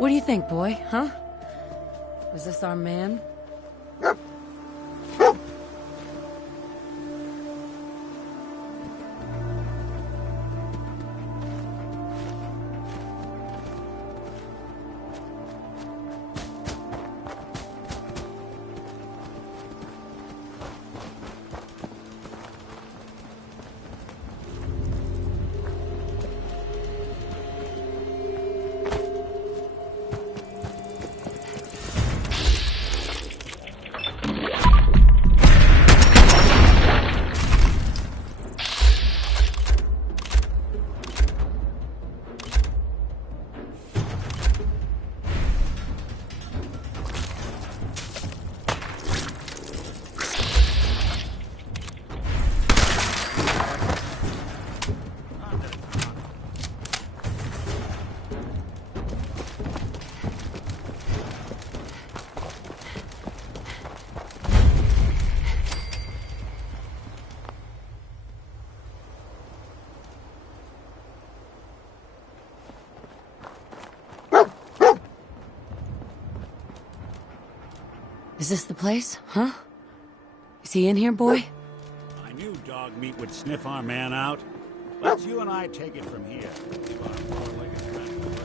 What do you think, boy, huh? Was this our man? Is this the place, huh? Is he in here, boy? I knew dog meat would sniff our man out. Let's you and I take it from here. Leave our four-legged friend alone.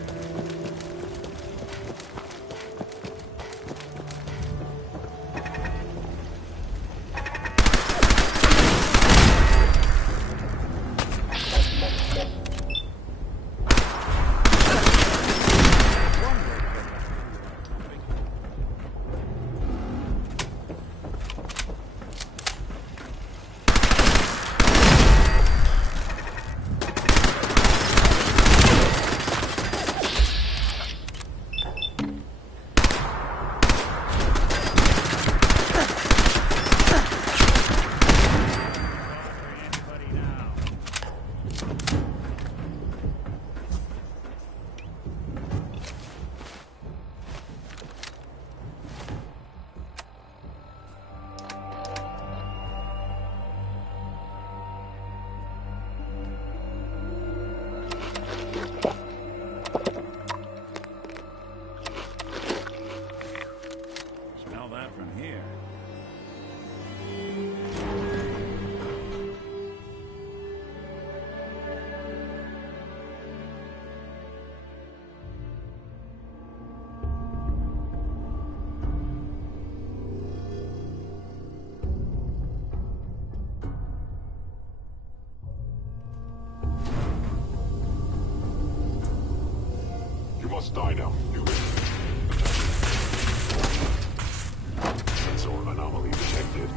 You must die now. Sensor anomaly detected.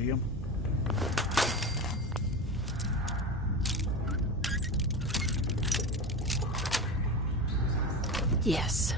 see him? Yes.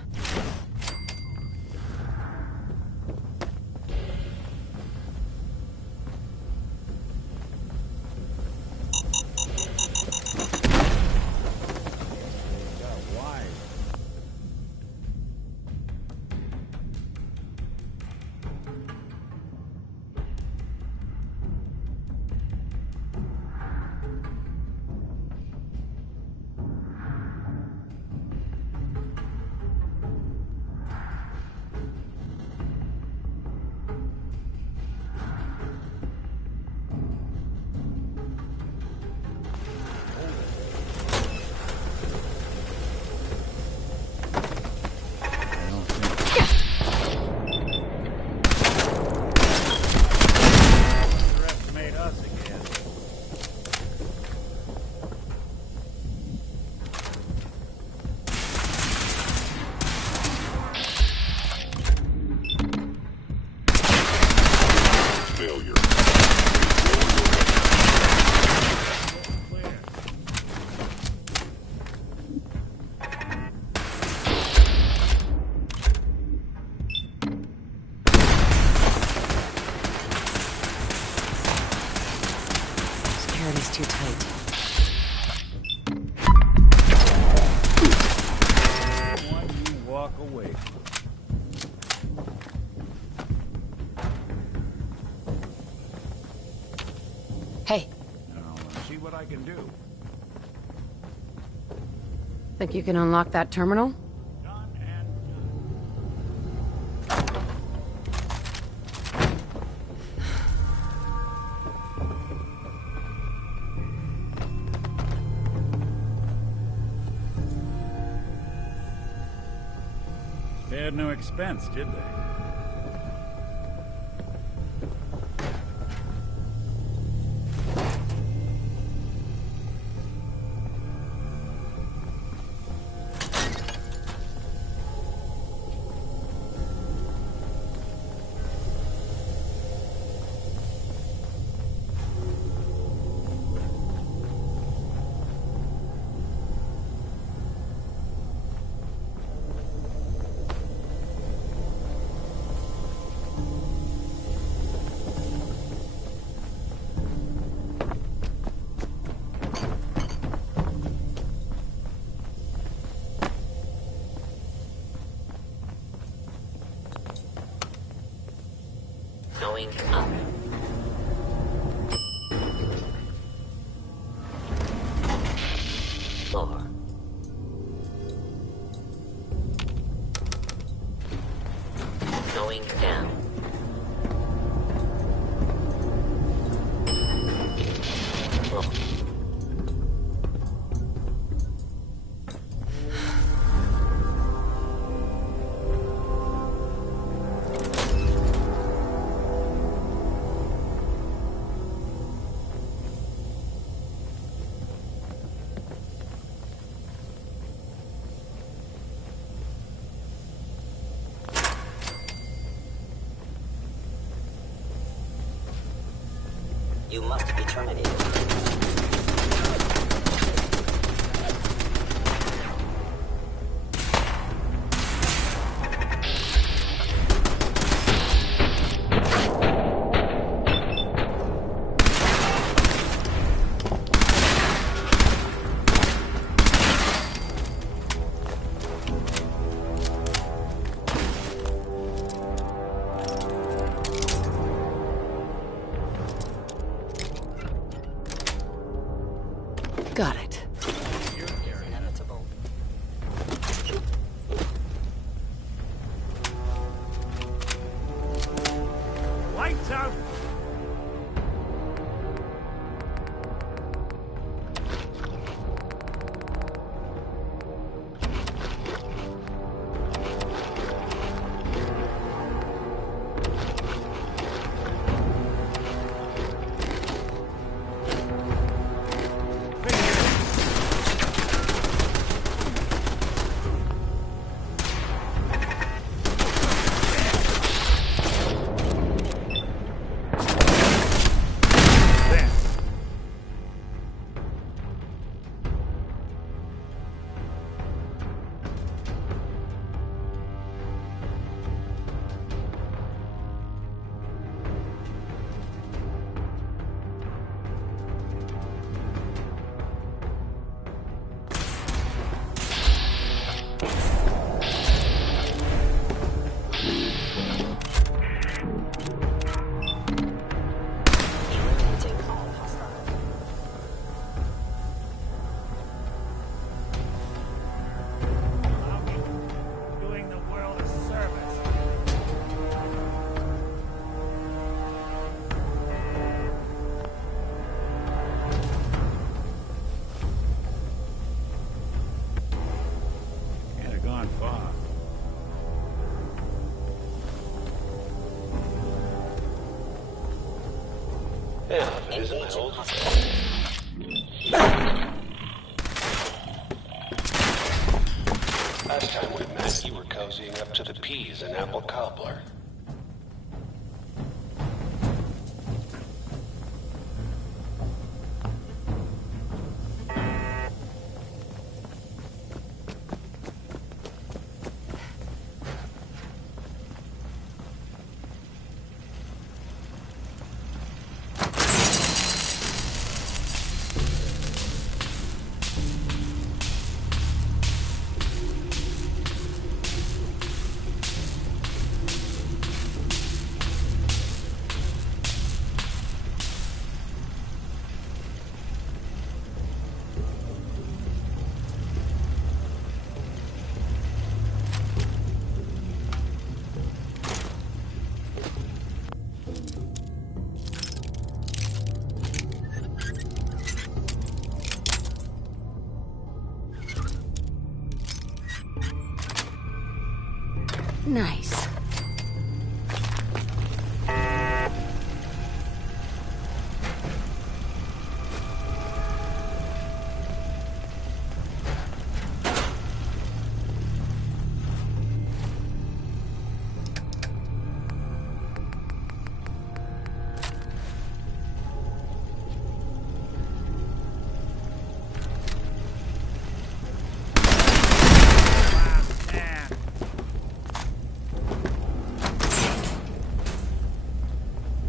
Security's too tight. One you walk away. Hey, Now, see what I can do. think you can unlock that terminal? Done and done. Spared no expense, did they? Going up. Floor. Going down. Floor. You must be terminated. Got it. You're inevitable. Lights out! Yeah, if it An isn't my ancient old... hospital. Last time we met, you were cozying up to the peas and apple cobbler. Nice.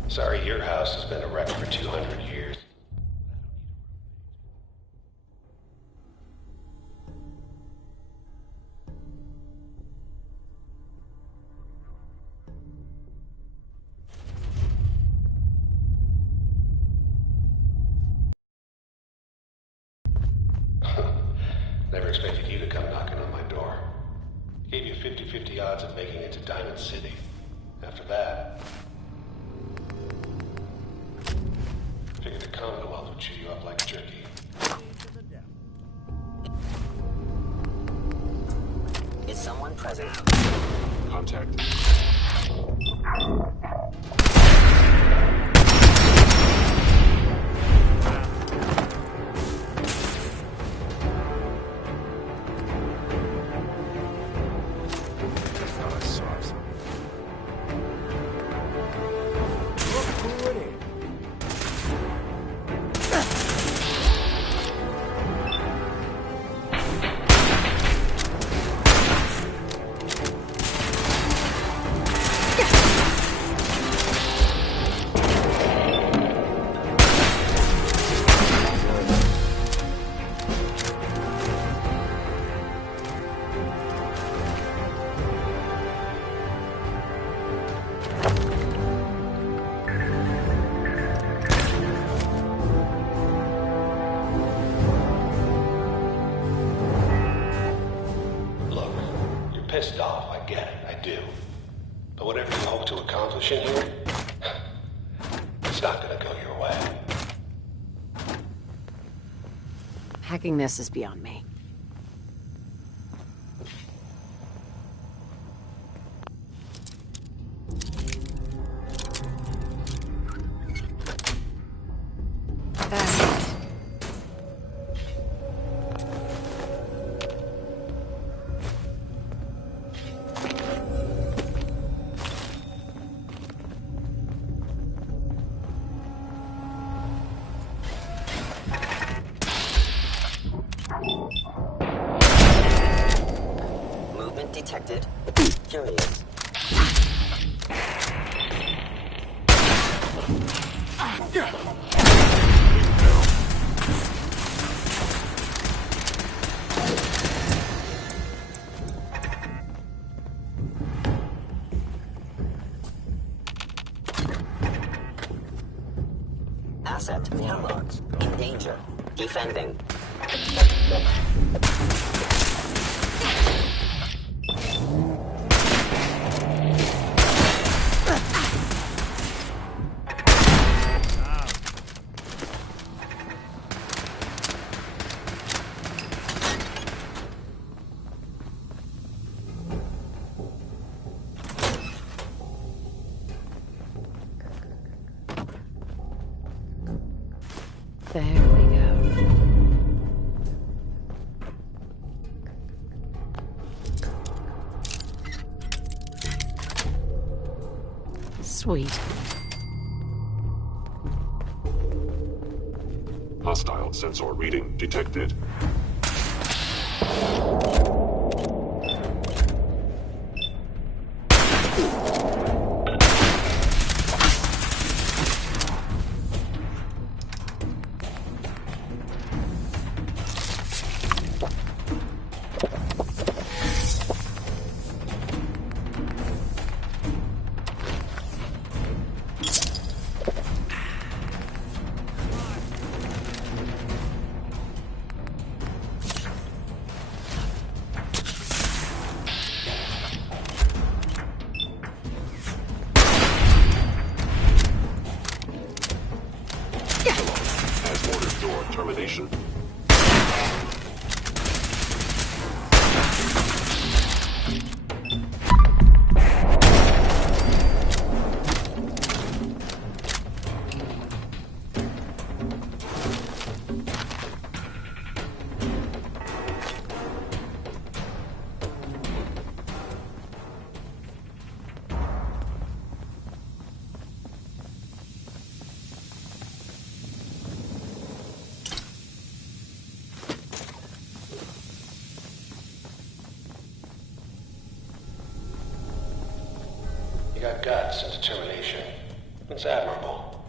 Sorry, your house has been a wreck for 200 years. Never expected you to come knocking on my door. Gave you 50-50 odds of making it to Diamond City. After that, figured the Commonwealth would chew you up like jerky. Is someone present? Contact. Thought I saw something. Look who it is. Look, you're pissed off, I get it, I do. But whatever you hope to accomplish in here, it's not gonna go your way. Hacking this is beyond me. That's it. Movement detected. Curious. Asset payload. In danger. Defending. There we go. Sweet. Hostile sensor reading detected. Has ordered door termination. You got guts and determination. It's admirable.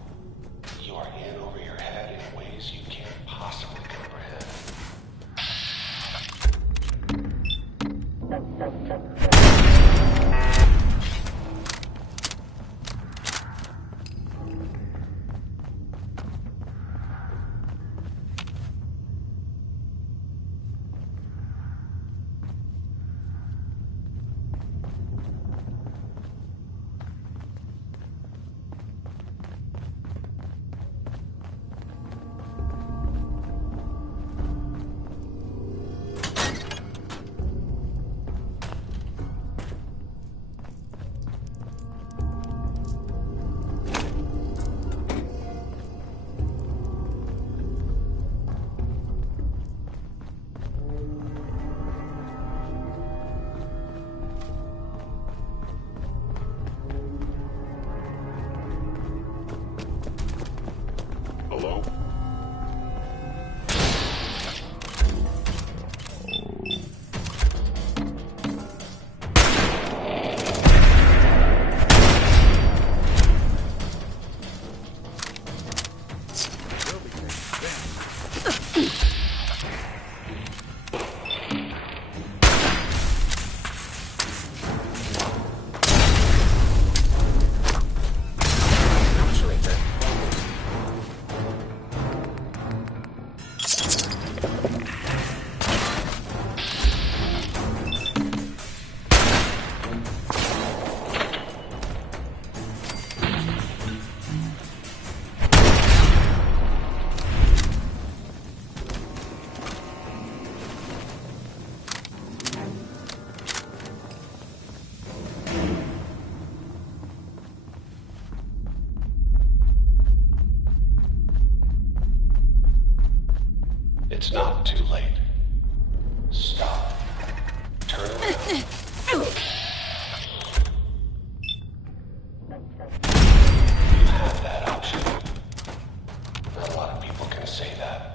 You are in over your head in ways you can't possibly comprehend. Hello? We'll be taking advantage. Actuator. It's not too late. Stop. Turn around. You have that option. Not a lot of people can say that.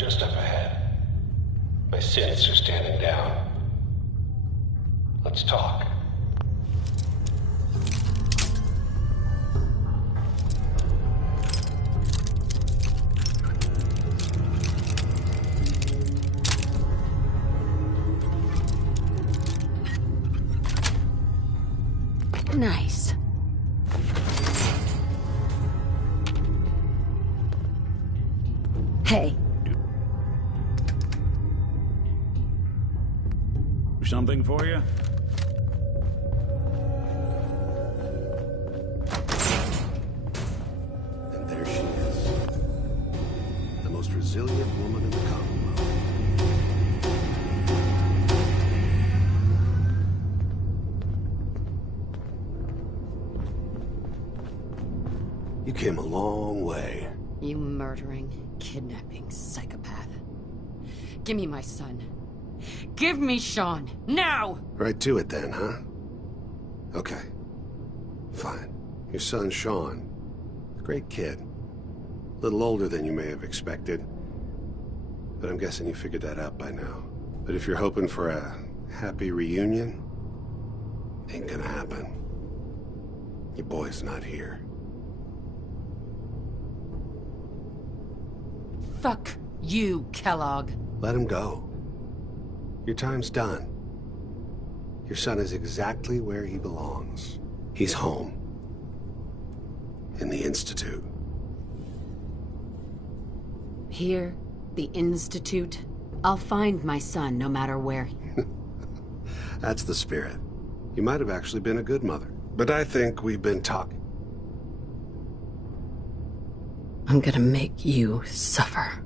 just up ahead. My synths are standing down. Let's talk. Nice. Hey. Something for you? And there she is. The most resilient woman in the Commonwealth. You came a long way. You murdering, kidnapping psychopath. Give me my son. Give me Sean, now! Right to it then, huh? Okay. Fine. Your son, Sean. A great kid. A little older than you may have expected. But I'm guessing you figured that out by now. But if you're hoping for a happy reunion, ain't gonna happen. Your boy's not here. Fuck you, Kellogg. Let him go. Your time's done. Your son is exactly where he belongs. He's home. In the Institute. Here, the Institute. I'll find my son no matter where. That's the spirit. You might have actually been a good mother. But I think we've been talking. I'm gonna make you suffer.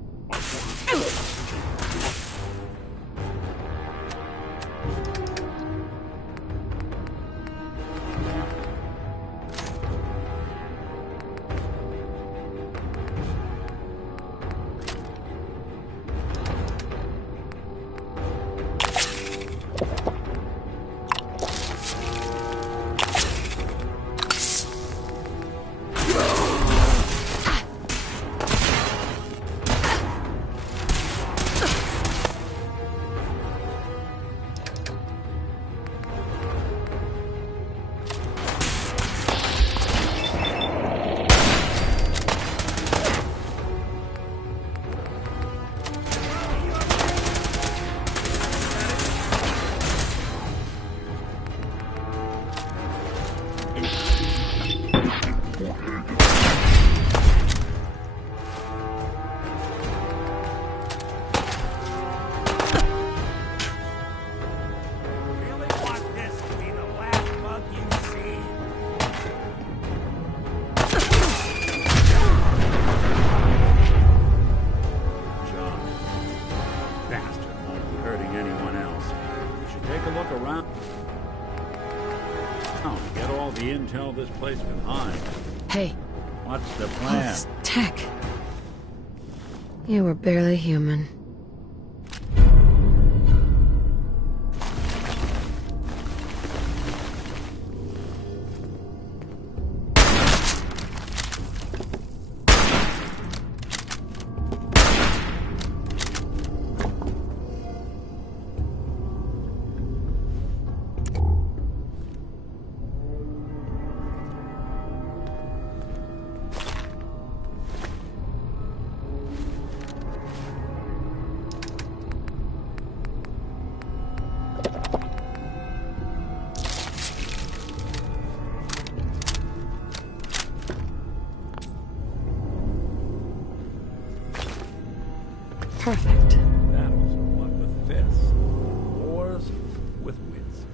Intel this place can hide. Hey. What's the All plan? this tech. You were barely human. Perfect. Battles are won with fists. Wars with wits.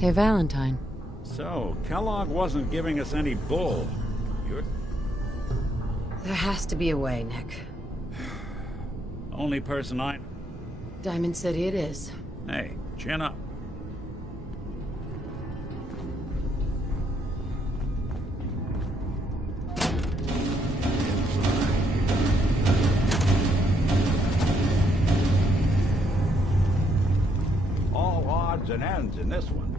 Hey, Valentine. So, Kellogg wasn't giving us any bull. You're There has to be a way, Nick. only person I... Diamond City it is. Hey, chin up. than ends in this one.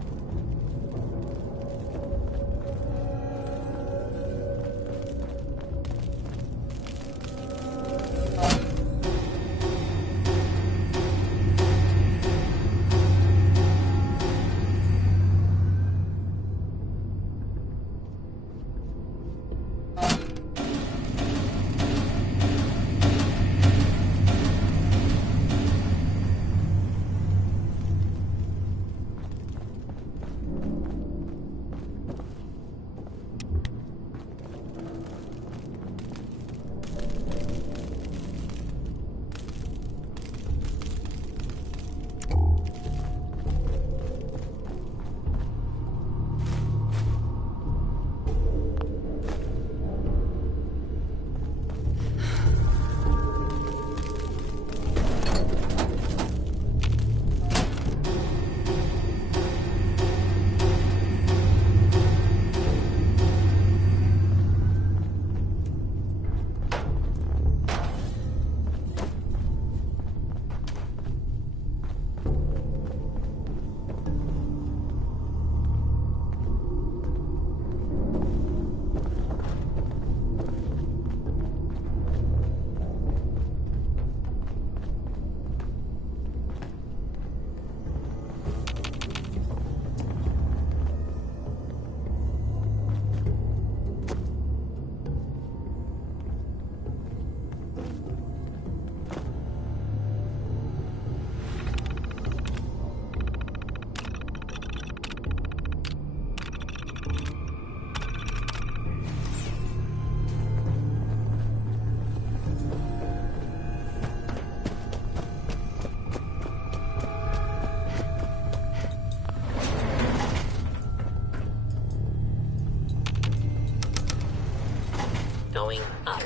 Going up.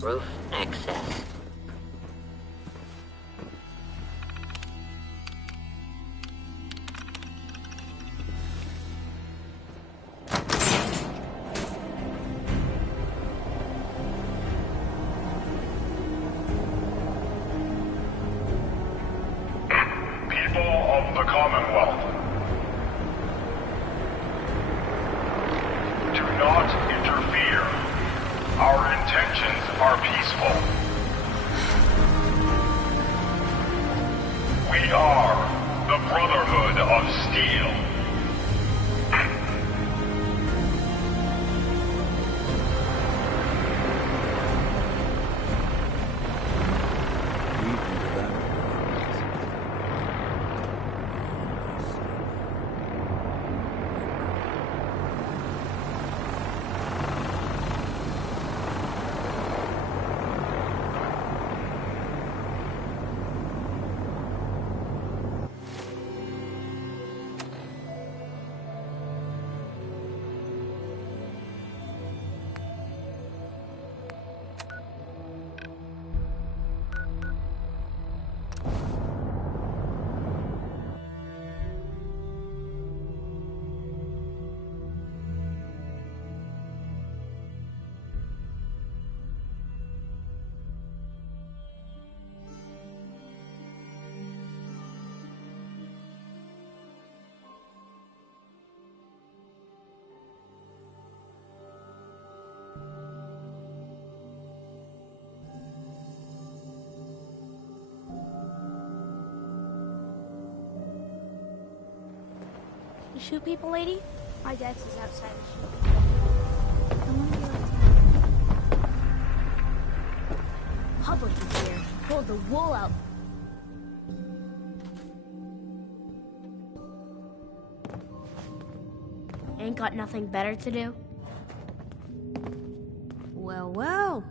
Roof access. People of the Commonwealth, do not interfere. Our intentions are peaceful. We are the Brotherhood of Steel. You shoot people, lady? My dad says outside of shoot. I want to be outside. Public is here. Pull the wool out. Ain't got nothing better to do? Well, well.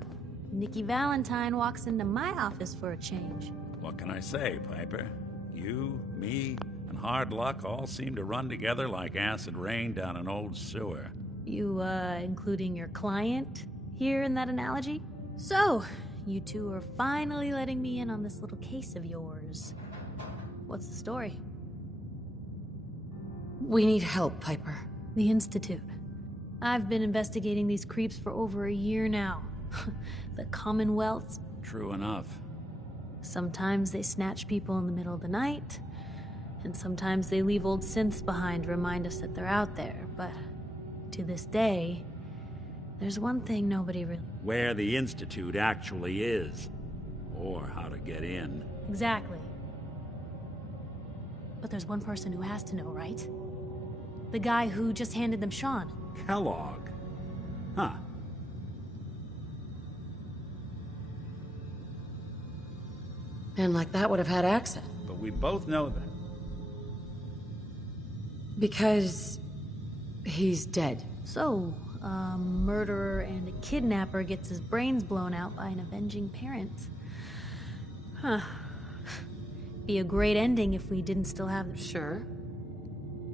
Nikki Valentine walks into my office for a change. What can I say, Piper? You, me, and hard luck all seem to run together like acid rain down an old sewer. You, including your client here in that analogy? So, you two are finally letting me in on this little case of yours. What's the story? We need help, Piper. The Institute. I've been investigating these creeps for over a year now. The Commonwealth's... True enough. Sometimes they snatch people in the middle of the night, and sometimes they leave old synths behind to remind us that they're out there, but to this day, there's one thing nobody really... Where the Institute actually is. Or how to get in. Exactly. But there's one person who has to know, right? The guy who just handed them Sean. Kellogg. Huh. Man like that would have had access. But we both know that. Because... he's dead. So, a murderer and a kidnapper gets his brains blown out by an avenging parent. Huh. Be a great ending if we didn't still have... Sure.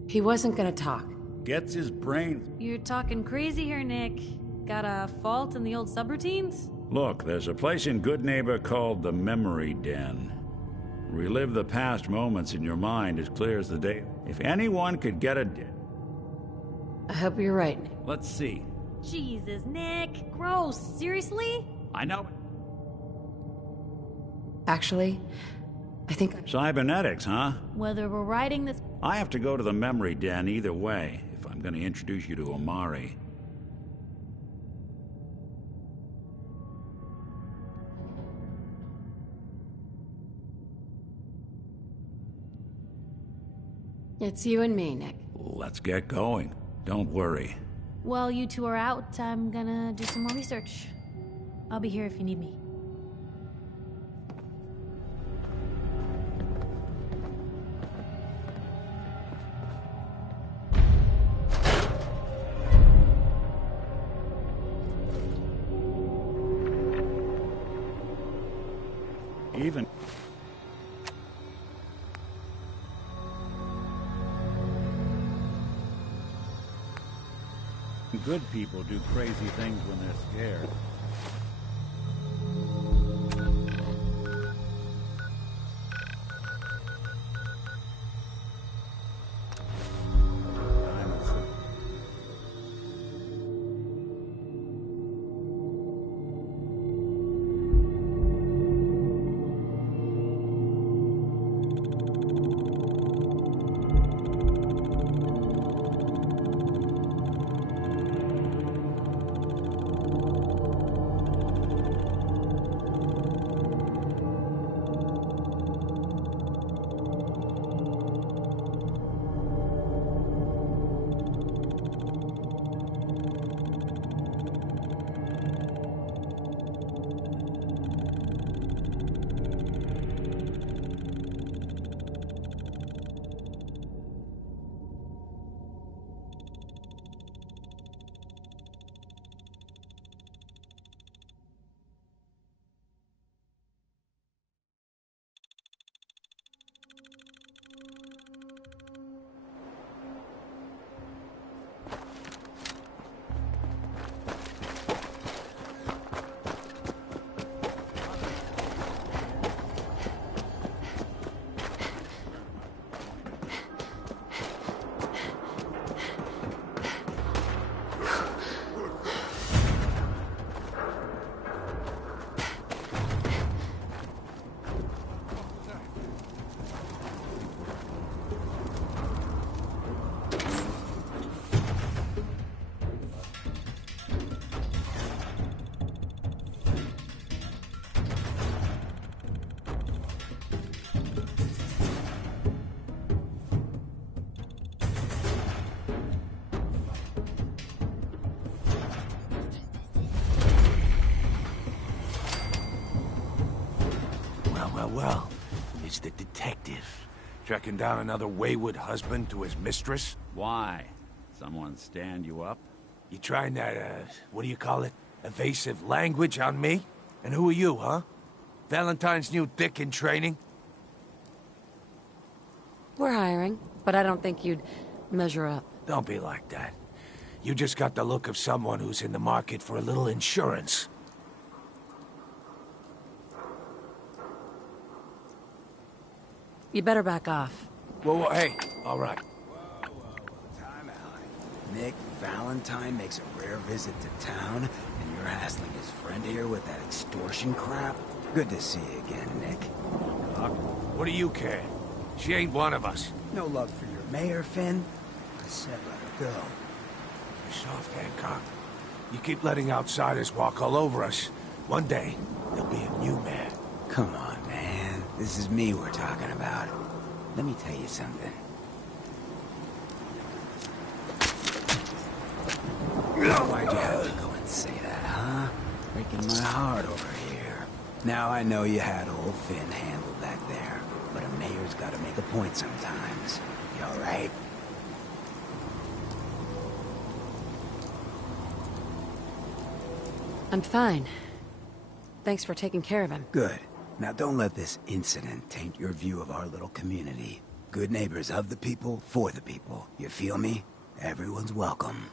He wasn't gonna talk. Gets his brains... You're talking crazy here, Nick. Got a fault in the old subroutines? Look, there's a place in Good Neighbor called the Memory Den. Relive the past moments in your mind as clear as the day. If anyone could get a... I hope you're right, Nick. Let's see. Jesus, Nick. Gross. Seriously? I know. Actually, I think... Cybernetics, huh? Whether we're writing this... I have to go to the Memory Den either way, if I'm gonna introduce you to Omari. It's you and me, Nick. Let's get going. Don't worry. While you two are out, I'm gonna do some more research. I'll be here if you need me. Even... good people do crazy things when they're scared. Well, it's the detective. Tracking down another wayward husband to his mistress? Why? Someone stand you up? You trying that, what do you call it? Evasive language on me? And who are you, huh? Valentine's new dick in training? We're hiring, but I don't think you'd measure up. Don't be like that. You just got the look of someone who's in the market for a little insurance. You better back off. Whoa, hey, all right. Time out. Nick Valentine makes a rare visit to town, and you're hassling his friend here with that extortion crap? Good to see you again, Nick. What do you care? She ain't one of us. No love for your mayor, Finn? I said let her go. You're soft, Hancock. You keep letting outsiders walk all over us. One day, there'll be a new man. Come on, man. This is me we're talking about. Let me tell you something. Why'd you have to go and say that, huh? Breaking my heart over here. Now I know you had old Finn handled back there, but a mayor's gotta make a point sometimes. You alright? I'm fine. Thanks for taking care of him. Good. Now don't let this incident taint your view of our little community. Good neighbors of the people, for the people. You feel me? Everyone's welcome.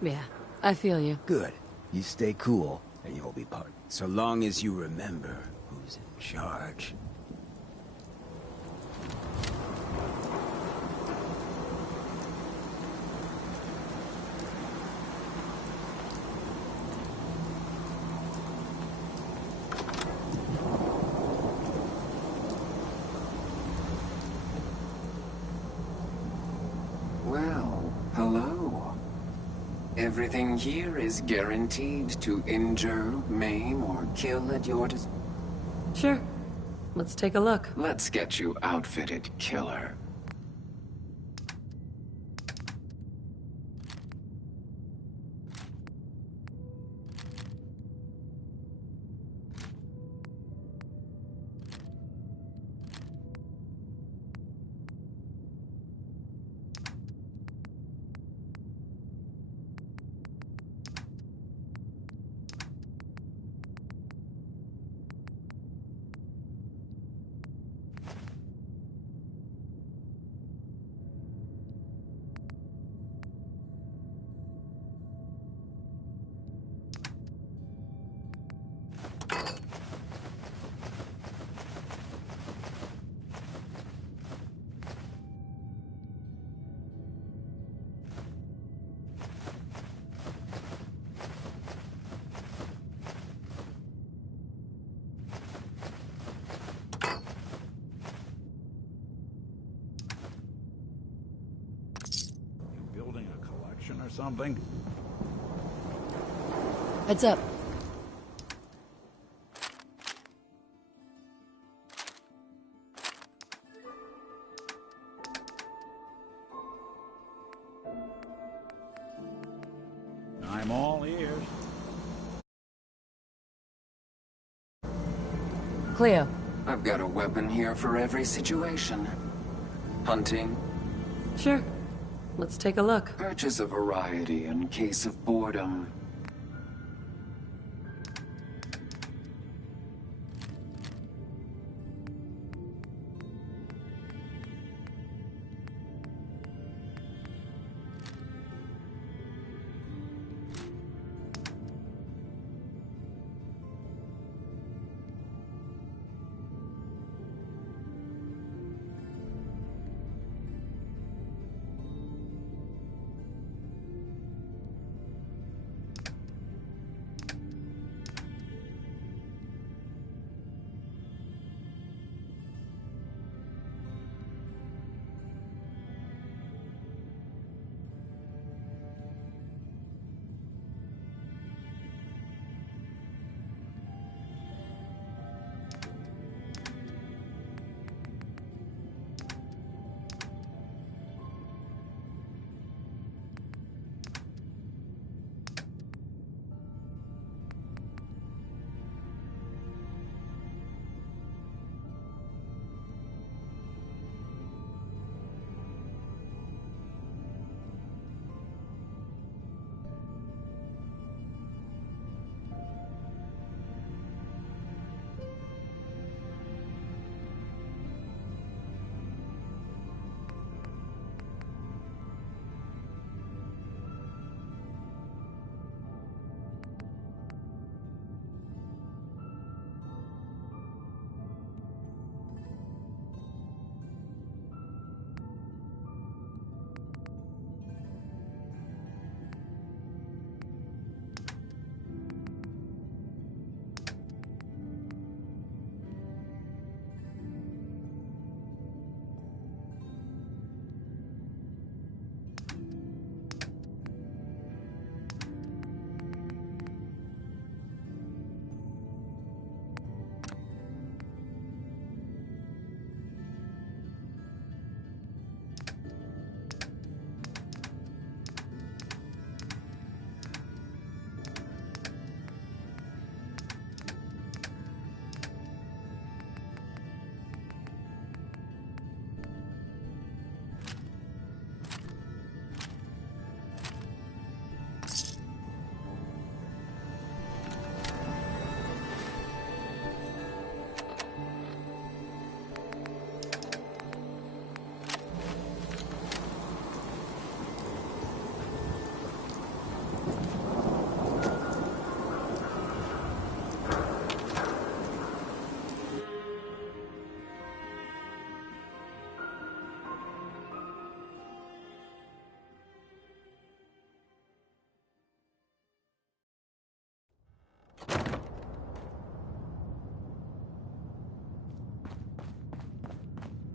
Yeah, I feel you. Good. You stay cool, and you'll be part. So long as you remember who's in charge. Well, hello. Everything here is guaranteed to injure, maim, or kill at your Sure. Let's take a look. Let's get you outfitted, killer. Building a collection or something? Heads up. I'm all ears. Cleo. I've got a weapon here for every situation. Hunting, Sure. Let's take a look. purchase a variety in case of boredom.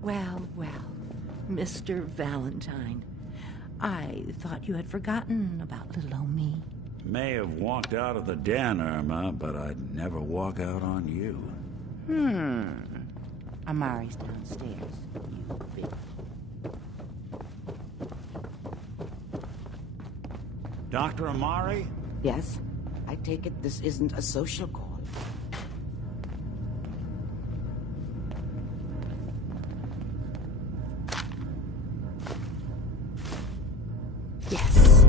Well, well, Mr. Valentine. I thought you had forgotten about little old me. May have walked out of the den, Irma, but I'd never walk out on you. Amari's downstairs. You big... Dr. Amari? Yes? I take it this isn't a social call. Yes.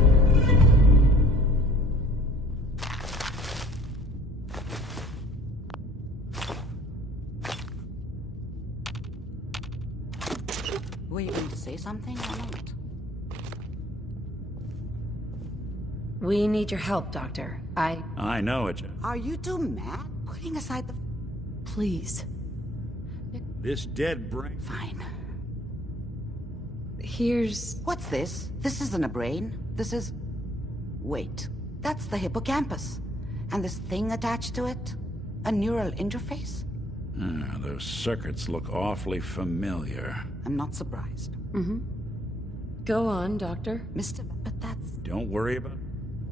Were you going to say something or not? We need your help, Doctor. I know it. Are you two mad? Putting aside the... Please. This dead brain... Fine. Here's... What's this? This isn't a brain. This is... Wait. That's the hippocampus. And this thing attached to it? A neural interface? Those circuits look awfully familiar. I'm not surprised. Mm-hmm. Go on, Doctor. But that's... Don't worry about it.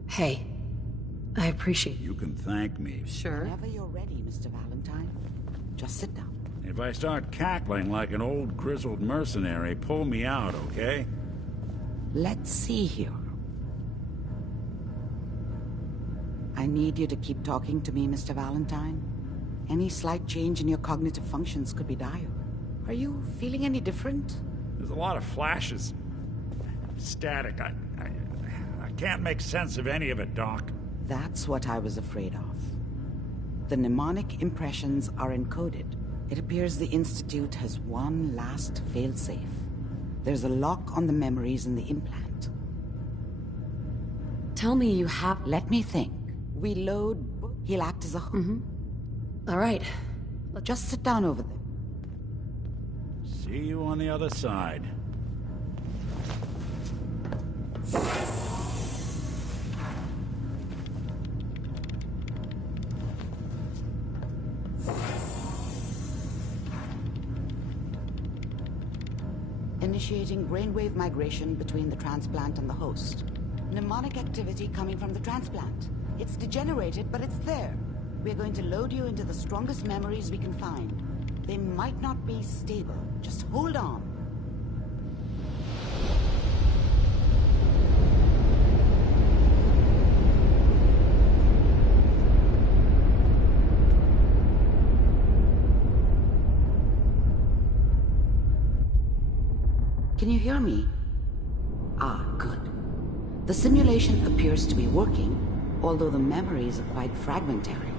Hey, I appreciate you. You can thank me. Sure. Whenever you're ready, Mr. Valentine. Just sit down. If I start cackling like an old grizzled mercenary, pull me out, okay? Let's see here. I need you to keep talking to me, Mr. Valentine. Any slight change in your cognitive functions could be dire. Are you feeling any different? There's a lot of flashes. Static. I can't make sense of any of it, Doc. That's what I was afraid of. The mnemonic impressions are encoded. It appears the Institute has one last failsafe. There's a lock on the memories in the implant. Tell me you have... Let me think. We load... He'll act as a... All right. Just sit down over there. See you on the other side. Initiating brainwave migration between the transplant and the host. Mnemonic activity coming from the transplant. It's degenerated, but it's there. We're going to load you into the strongest memories we can find. They might not be stable. Just hold on. Can you hear me? Ah, good. The simulation appears to be working, although the memories are quite fragmentary.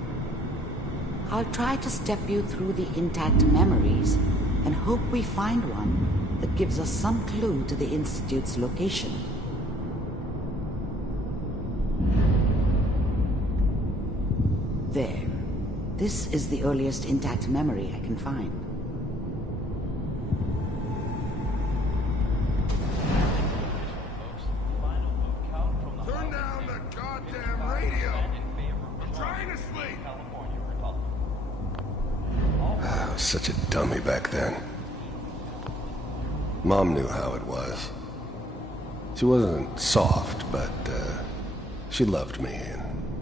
I'll try to step you through the intact memories and hope we find one that gives us some clue to the Institute's location. There. This is the earliest intact memory I can find. Turn down the goddamn radio! I'm trying to sleep! I was such a dummy back then. Mom knew how it was. She wasn't soft, but she loved me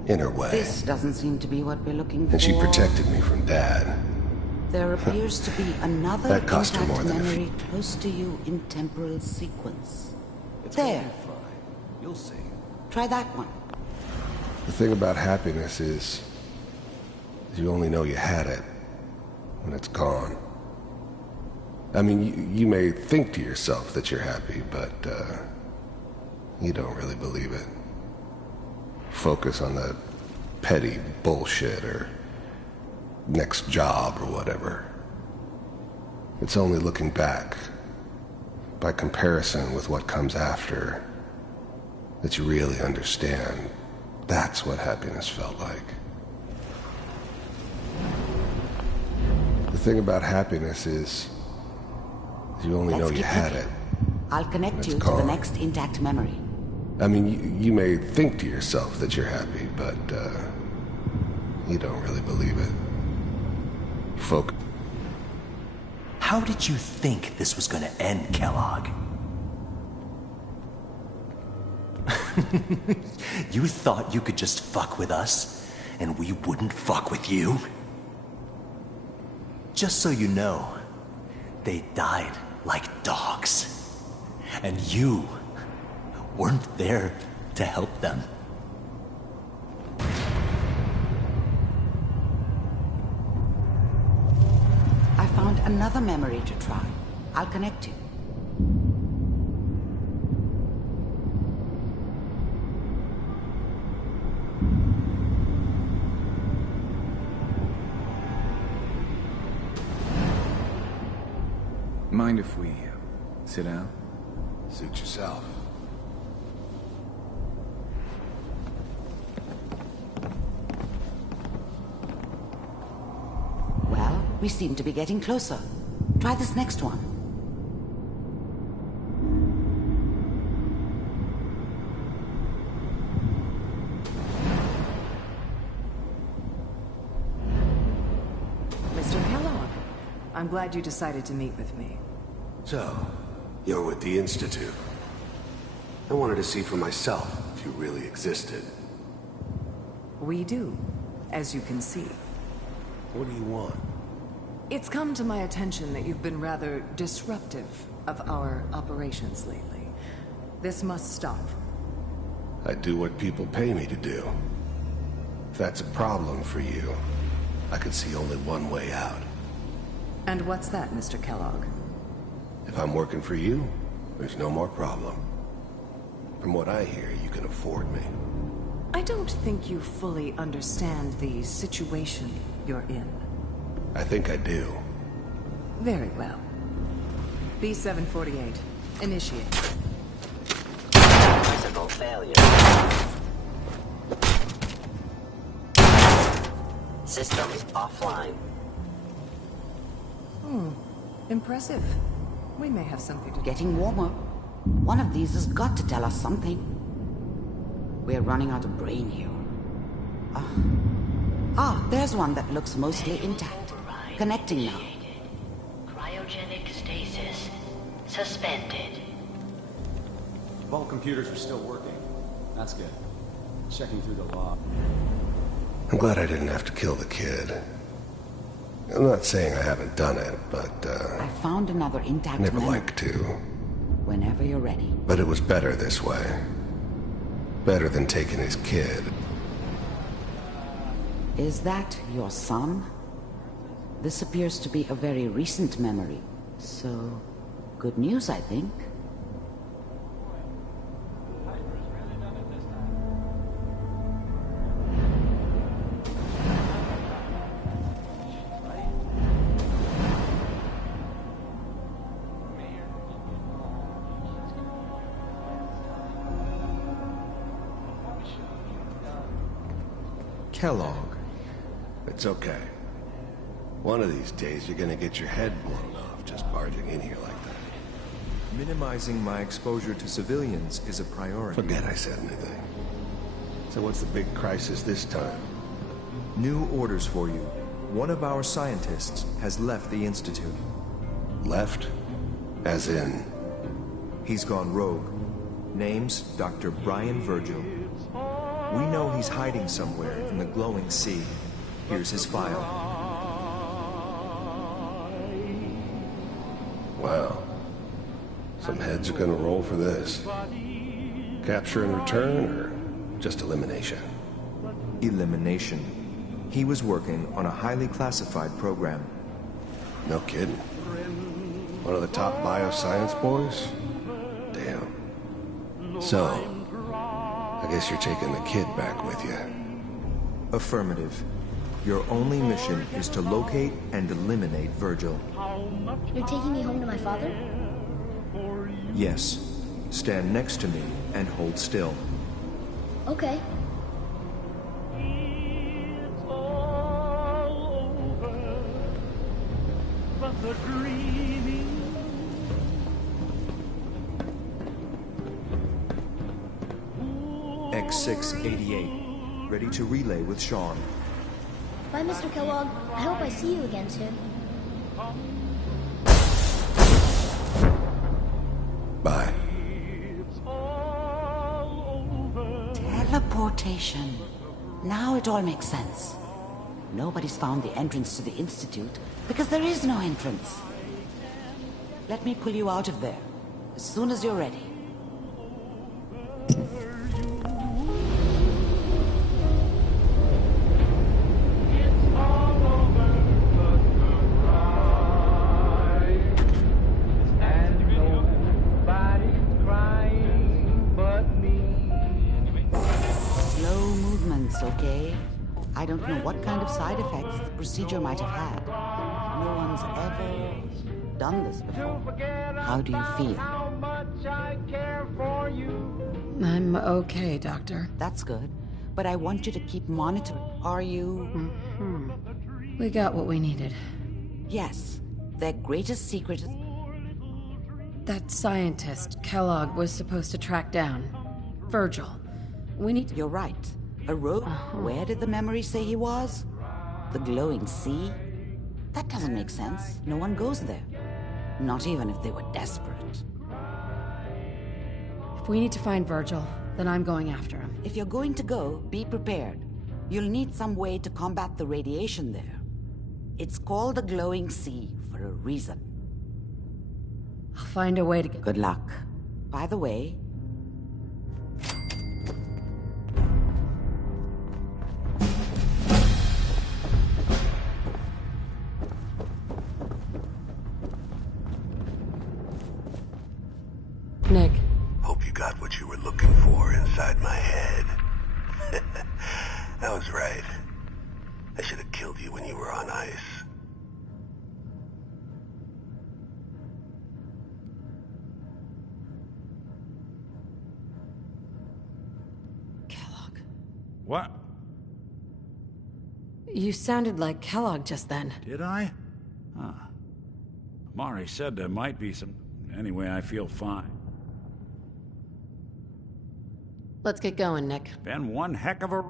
in her way. This doesn't seem to be what we're looking for. And she protected me from Dad. There appears to be another That cost her intact more than a memory close to you in temporal sequence. It's There. gonna be fine. You'll see. Try that one. The thing about happiness is you only know you had it when it's gone. I mean, you may think to yourself that you're happy, but you don't really believe it. Focus on the petty bullshit or next job or whatever. It's only looking back, by comparison with what comes after, that you really understand. That's what happiness felt like. The thing about happiness is you only know you had it. I'll connect It's you to the gone. next intact memory. I mean, you may think to yourself that you're happy, but you don't really believe it. Focus. How did you think this was gonna end, Kellogg? You thought you could just fuck with us, and we wouldn't fuck with you? Just so you know, they died like dogs. And you weren't there to help them. I found another memory to try. I'll connect you. Mind if we sit down? Suit yourself. Well, we seem to be getting closer. Try this next one. Mr. Kellogg, I'm glad you decided to meet with me. So, you're with the Institute. I wanted to see for myself if you really existed. We do, as you can see. What do you want? It's come to my attention that you've been rather disruptive of our operations lately. This must stop. I do what people pay me to do. If that's a problem for you, I could see only one way out. And what's that, Mr. Kellogg? If I'm working for you, there's no more problem. From what I hear, you can afford me. I don't think you fully understand the situation you're in. I think I do. Very well. B-748, initiate. Critical failure. Systems offline. Impressive. We may have something to do. Getting warmer. One of these has got to tell us something. We're running out of brain here. There's one that looks mostly intact. Connecting now. Cryogenic stasis suspended. Vault computers are still working. That's good. Checking through the log. I'm glad I didn't have to kill the kid. I'm not saying I haven't done it, but, I found another intact never memory. like to. Whenever you're ready. But it was better this way. Better than taking his kid. Is that your son? This appears to be a very recent memory. So, good news, I think. Kellogg. It's okay. One of these days you're gonna get your head blown off just barging in here like that. Minimizing my exposure to civilians is a priority. Forget I said anything. So what's the big crisis this time? New orders for you. One of our scientists has left the Institute. Left? As in? He's gone rogue. Name's Dr. Brian Virgil. We know he's hiding somewhere in the glowing sea. Here's his file. Wow. Some heads are gonna roll for this. Capture and return, or just elimination? Elimination. He was working on a highly classified program. No kidding. One of the top bioscience boys? Damn. So, I guess you're taking the kid back with you. Affirmative. Your only mission is to locate and eliminate Virgil. You're taking me home to my father? Yes. Stand next to me and hold still. Okay. X688. Ready to relay with Sean. Bye, Mr. Kellogg. I hope I see you again soon. Teleportation. Now it all makes sense. Nobody's found the entrance to the Institute because there is no entrance. Let me pull you out of there as soon as you're ready. Slow movements, okay? I don't know what kind of side effects the procedure might have had. No one's ever done this before. How do you feel? I'm okay, Doctor. That's good. But I want you to keep monitoring. Are you... Mm-hmm. We got what we needed. Yes. Their greatest secret is... That scientist Kellogg was supposed to track down. Virgil. We need to... You're right. A rogue? Where did the memory say he was? The glowing sea? That doesn't make sense. No one goes there. Not even if they were desperate. If we need to find Virgil, then I'm going after him. If you're going to go, be prepared. You'll need some way to combat the radiation there. It's called the glowing sea for a reason. I'll find a way to get... Good luck. By the way... Nick. Hope you got what you were looking for inside my head. I was right. I should have killed you when you were on ice. Kellogg. What? You sounded like Kellogg just then. Did I? Huh. Mari said there might be some... Anyway, I feel fine. Let's get going, Nick. Been one heck of a...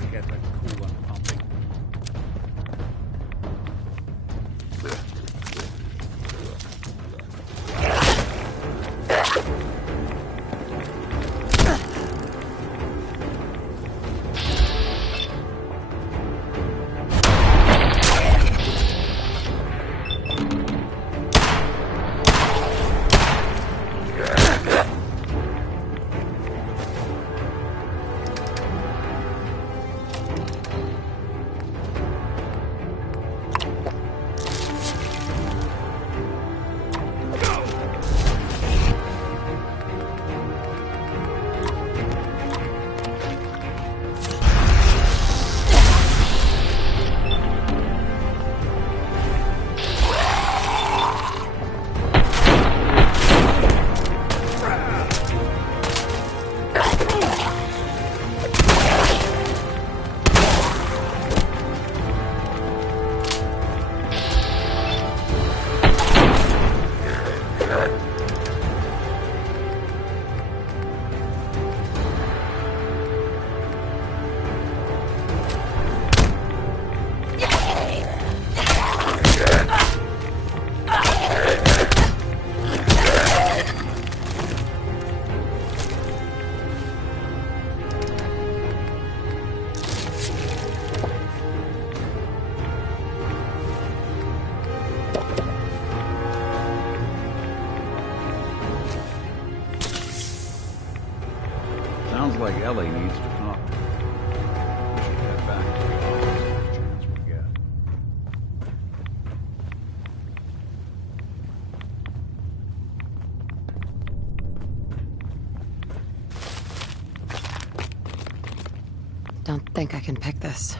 to get the coolant pumping. Sounds like Ellie needs to talk. We should head back to the office every chance we get. Don't think I can pick this.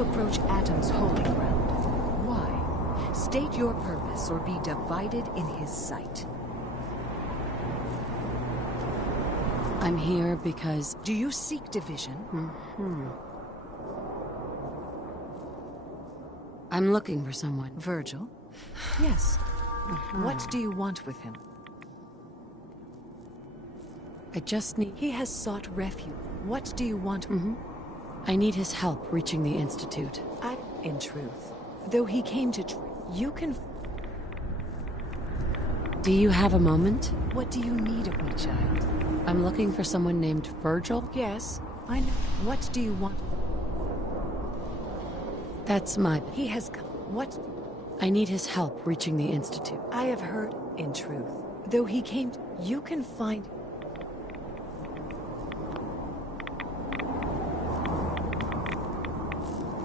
Approach Atom's holy ground. Why? State your purpose or be divided in his sight. I'm here because... Do you seek division? I'm looking for someone. Virgil? Yes. What do you want with him? I just need... He has sought refuge. What do you want? I need his help reaching the Institute. In truth, though he came to... You can... Do you have a moment? What do you need of me, child? I'm looking for someone named Virgil. Yes, I know. What do you want? That's my... He has come. What? I need his help reaching the Institute. I have heard, in truth, though he came... You can find...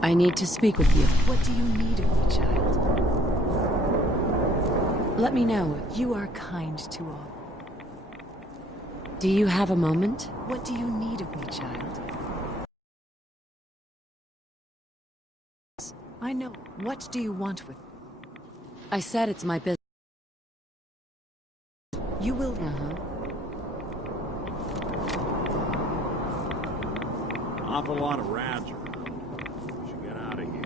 I need to speak with you. What do you need of me, child? Let me know. You are kind to all. Do you have a moment? What do you need of me, child? I know. What do you want with... I said it's my business. You will... Awful lot of rats around. We should get out of here.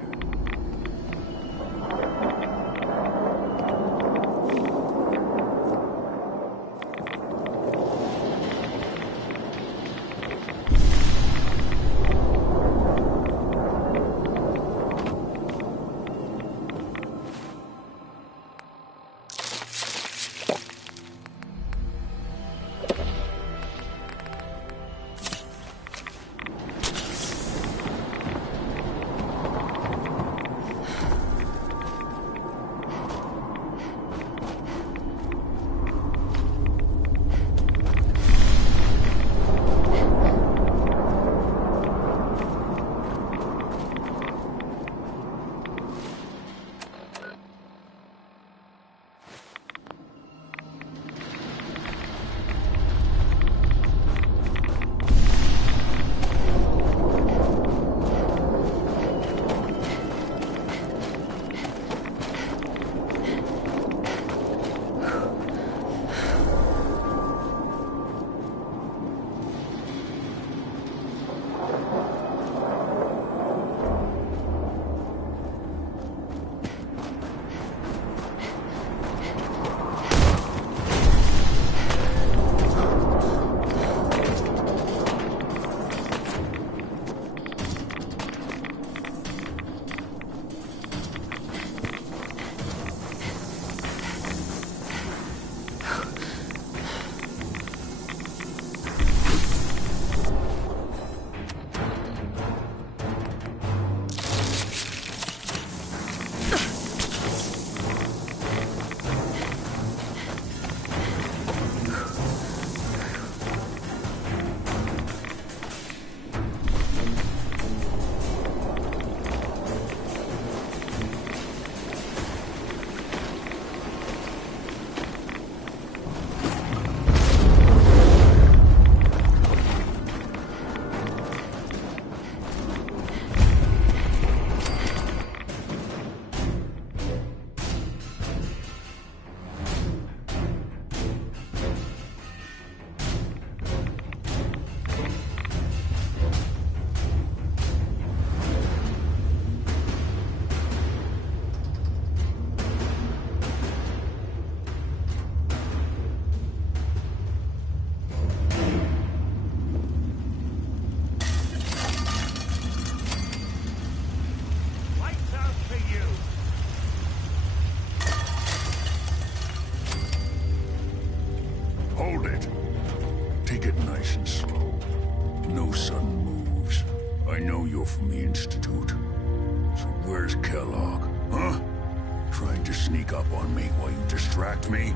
Hold it. Take it nice and slow. No sudden moves. I know you're from the Institute. So where's Kellogg, huh? Trying to sneak up on me while you distract me?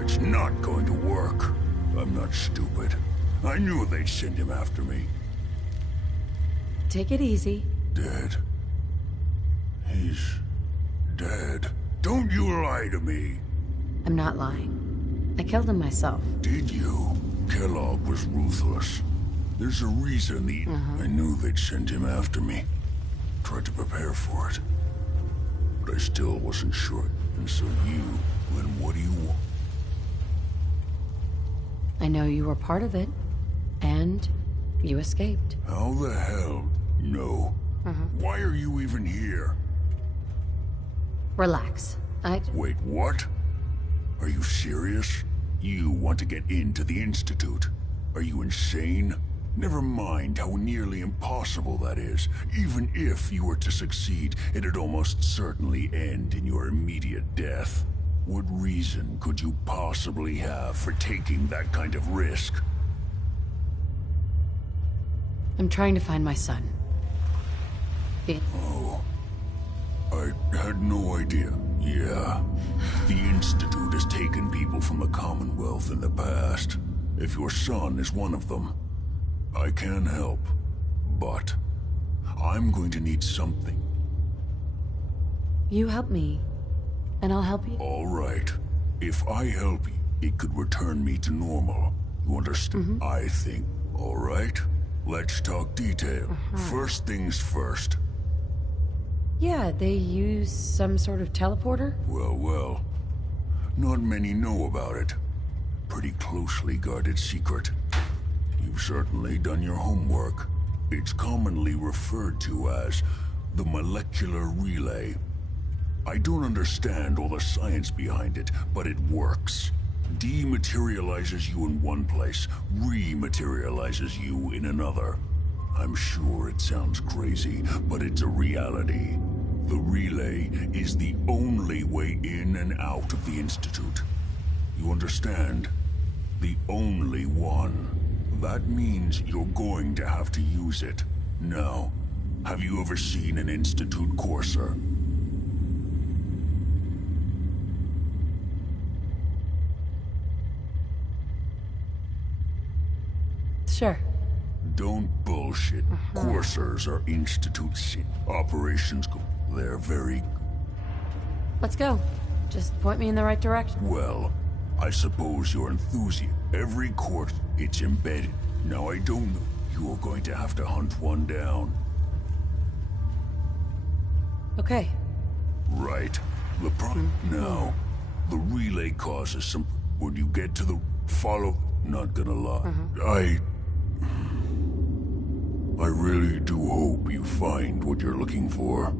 It's not going to work. I'm not stupid. I knew they'd send him after me. Take it easy. Dead. He's dead. Don't you lie to me. I'm not lying. I killed him myself. Did you? Kellogg was ruthless. There's a reason I knew they'd send him after me. Tried to prepare for it. But I still wasn't sure. And so then what do you want? I know you were part of it. And you escaped. How the hell? No. Why are you even here? Relax. Wait, what? Are you serious? You want to get into the Institute? Are you insane? Never mind how nearly impossible that is. Even if you were to succeed, it'd almost certainly end in your immediate death. What reason could you possibly have for taking that kind of risk? I'm trying to find my son. Oh. I had no idea. Yeah. The Institute has taken people from the Commonwealth in the past. If your son is one of them, I can help. But I'm going to need something. You help me, and I'll help you. All right. If I help you, it could return me to normal. You understand? I think. All right? Let's talk detail. First things first. Yeah, they use some sort of teleporter? Well, well. Not many know about it. Pretty closely guarded secret. You've certainly done your homework. It's commonly referred to as the molecular relay. I don't understand all the science behind it, but it works. Dematerializes you in one place, rematerializes you in another. I'm sure it sounds crazy, but it's a reality. The relay is the only way in and out of the Institute. You understand? The only one. That means you're going to have to use it. Now, have you ever seen an Institute courser? Sure. Don't bullshit. Coursers are Institute operations. They're very... Let's go. Just point me in the right direction. Well, I suppose you're enthusiastic. Every course, it's embedded. Now I don't know. You're going to have to hunt one down. Okay. Right. The Now, the relay causes some... When you get to the... Follow... Not gonna lie. I really do hope you find what you're looking for.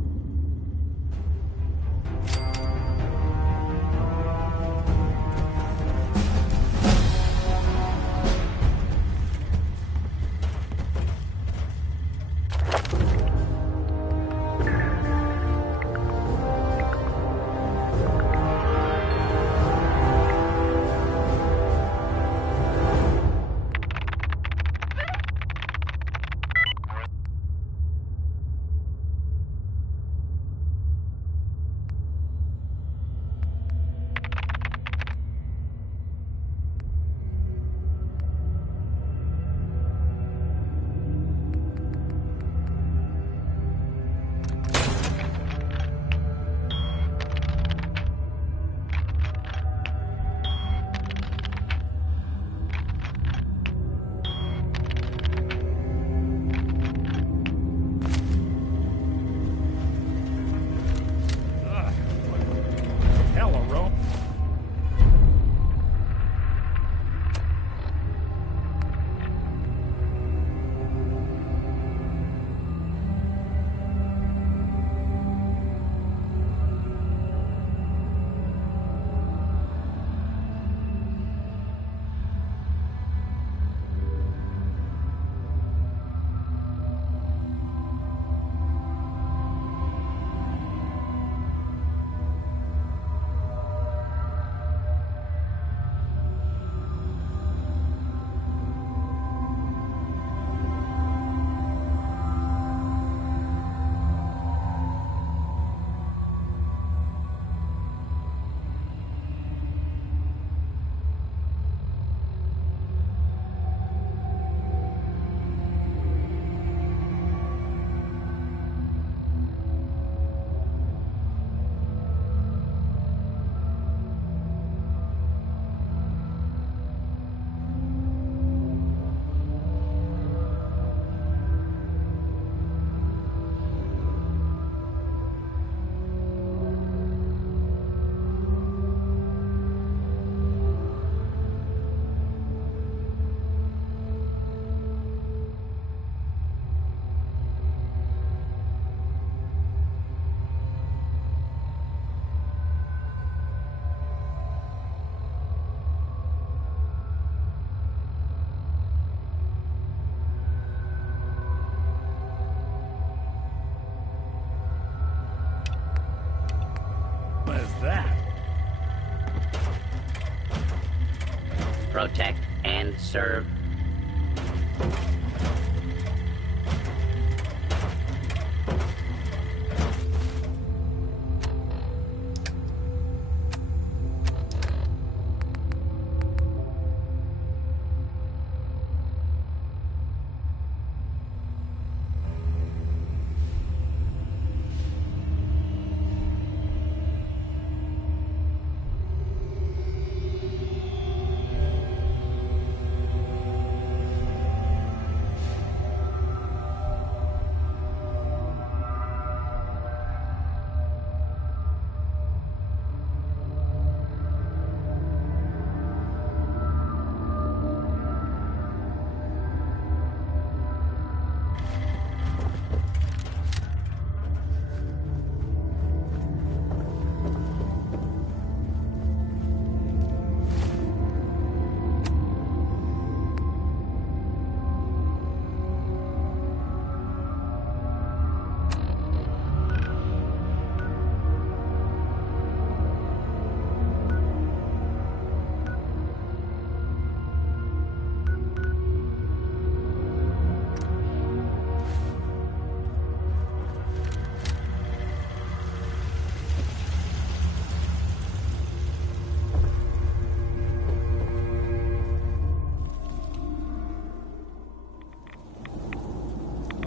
Protect and serve.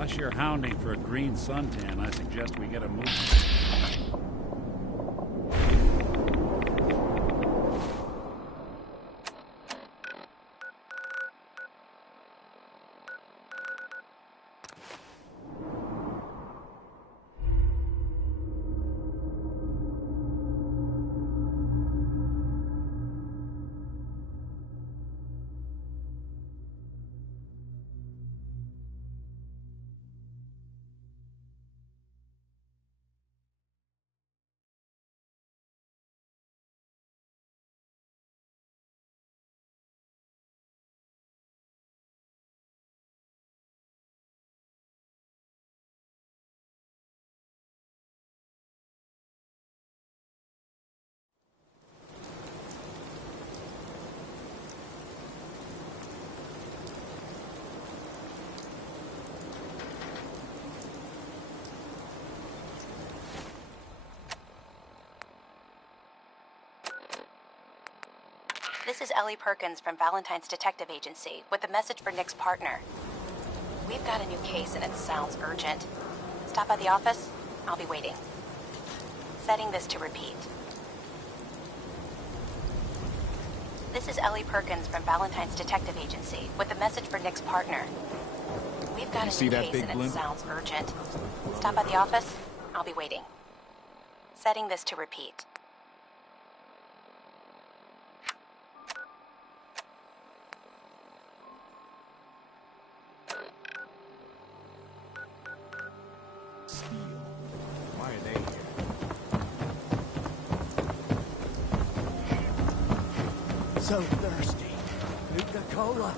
Unless you're hounding for a green suntan, I suggest we get a move. This is Ellie Perkins from Valentine's Detective Agency with a message for Nick's partner. We've got a new case and it sounds urgent. Stop by the office. I'll be waiting. Setting this to repeat. This is Ellie Perkins from Valentine's Detective Agency with a message for Nick's partner. We've got a new case and it sounds urgent. Stop by the office. I'll be waiting. Setting this to repeat. Why are they here? So thirsty. Nuka-Cola.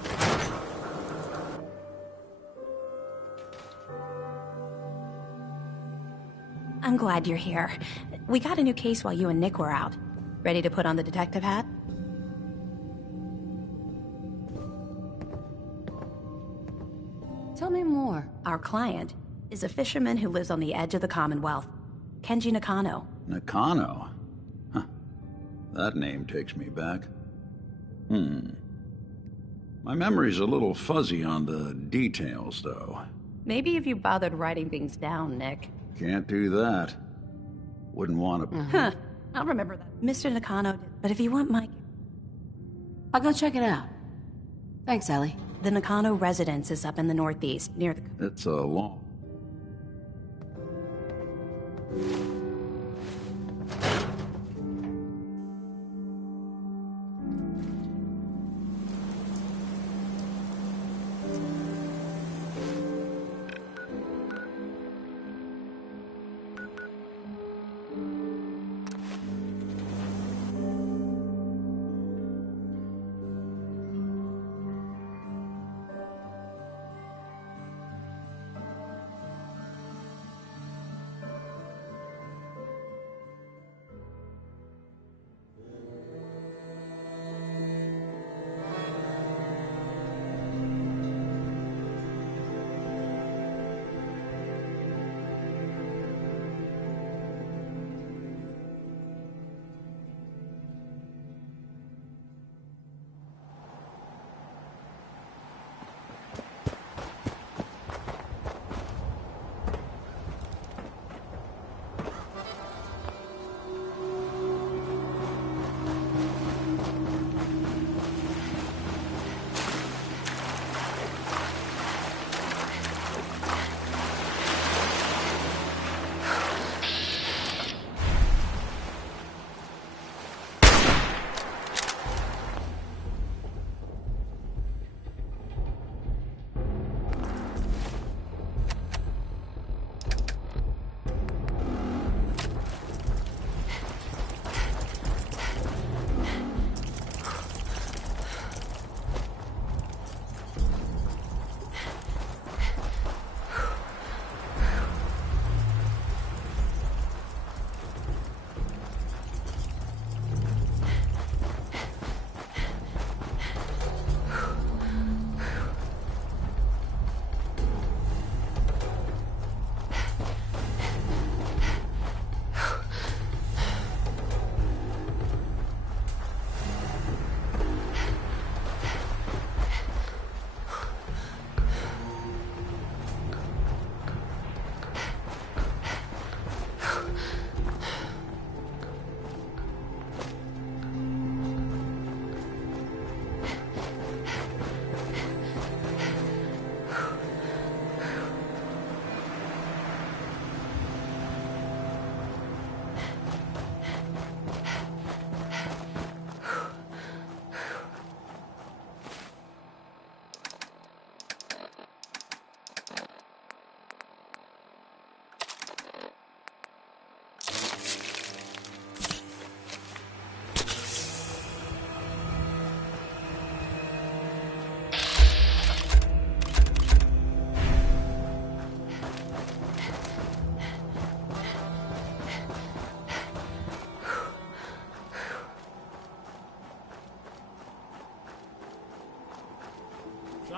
I'm glad you're here. We got a new case while you and Nick were out. Ready to put on the detective hat? Tell me more. Our client is a fisherman who lives on the edge of the Commonwealth. Kenji Nakano. Nakano? Huh. That name takes me back. My memory's a little fuzzy on the details, though. Maybe if you bothered writing things down, Nick. Can't do that. Wouldn't want to... Huh. I'll remember that. Mr. Nakano did. But if you want my... I'll go check it out. Thanks, Ellie. The Nakano residence is up in the northeast, near the... It's a long...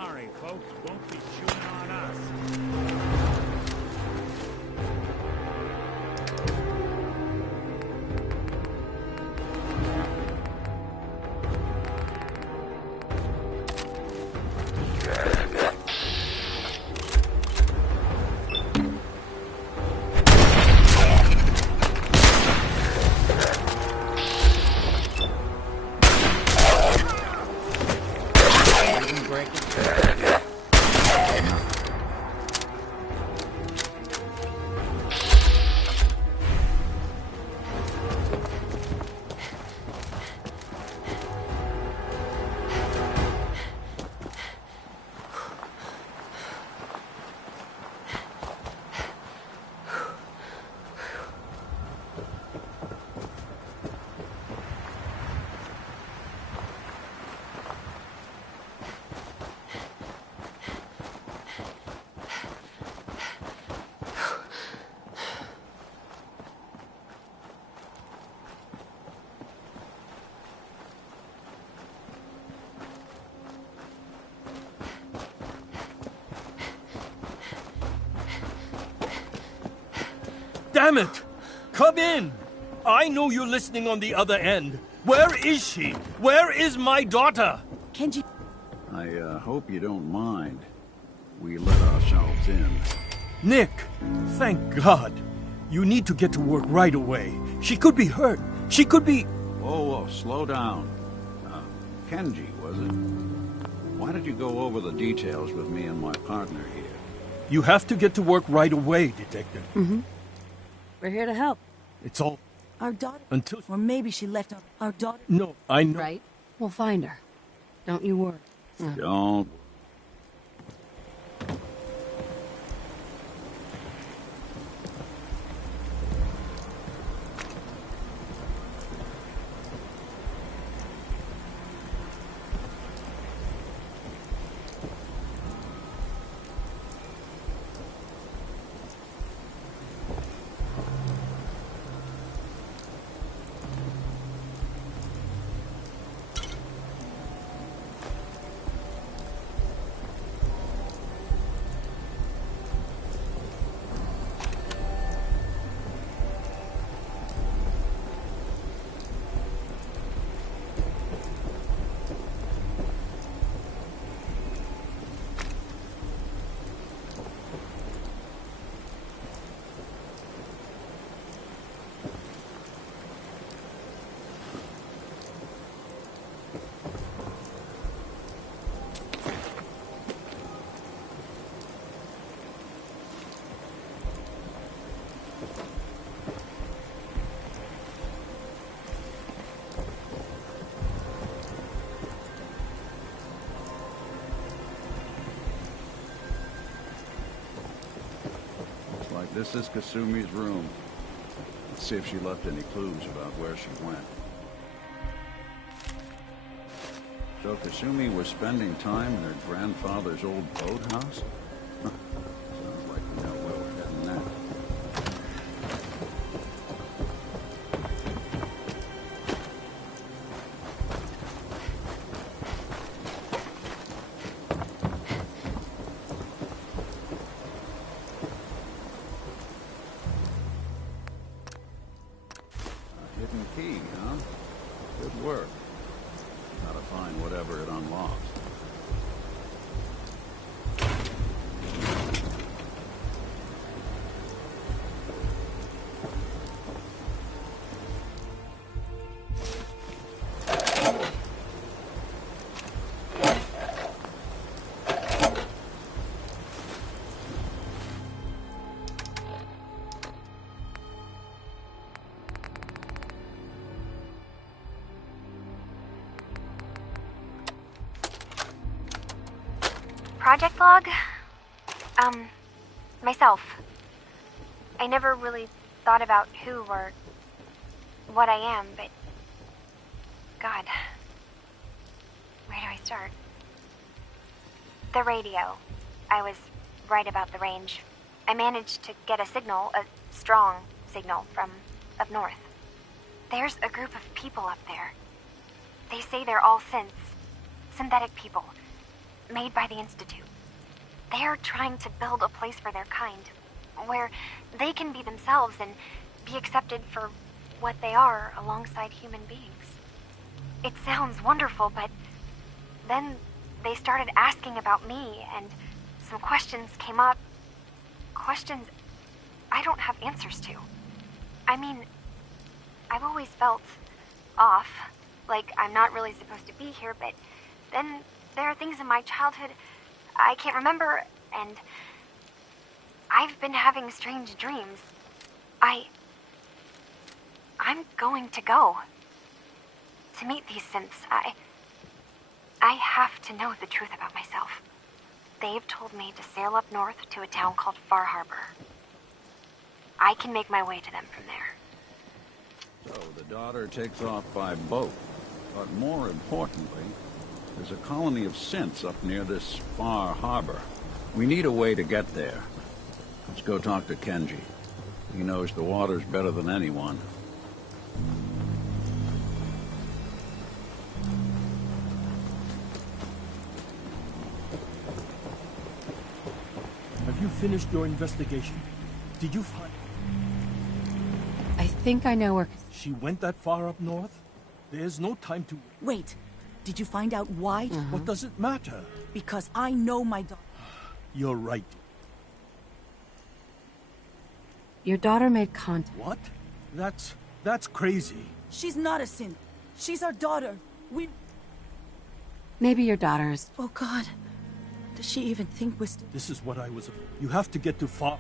worry, folks won't be chewing on us. Damn it! Come in! I know you're listening on the other end. Where is she? Where is my daughter? Kenji... I hope you don't mind. We let ourselves in. Nick, thank God. You need to get to work right away. She could be hurt. She could be... Whoa, slow down. Kenji, was it? Why did you go over the details with me and my partner here? You have to get to work right away, Detective. Mm-hmm. We're here to help. It's all... Our daughter... Until... Or maybe she left our daughter... No, I know... Right? We'll find her. Don't you worry. Don't... This is Kasumi's room. Let's see if she left any clues about where she went. So Kasumi was spending time in her grandfather's old boathouse? Huh. Sounds like we know where we're heading now. Hidden key, huh? Good work. Gotta find whatever it unlocks. Project log? Myself. I never really thought about who or what I am, but... God. Where do I start? The radio. I was right about the range. I managed to get a signal, a strong signal, from up north. There's a group of people up there. They say they're all synths. Synthetic people. made by the Institute. They are trying to build a place for their kind, where they can be themselves and be accepted for what they are alongside human beings. It sounds wonderful, but then they started asking about me, and some questions came up. Questions I don't have answers to. I mean, I've always felt off, like I'm not really supposed to be here, but then there are things in my childhood I can't remember, and I've been having strange dreams. I'm going to go to meet these synths. I have to know the truth about myself. They've told me to sail up north to a town called Far Harbor. I can make my way to them from there. So the daughter takes off by boat. But more importantly, there's a colony of synths up near this Far Harbor. We need a way to get there. Let's go talk to Kenji. He knows the waters better than anyone. Have you finished your investigation? Did you find... I think I know where... She went that far up north? There's no time to... Wait, did you find out why? What does it matter? Because I know my daughter. You're right. Your daughter made contact. What? That's crazy. She's not a synth. She's our daughter. Maybe your daughter's... Oh, God. Does she even think we're still... This is what I was... You have to get to Far...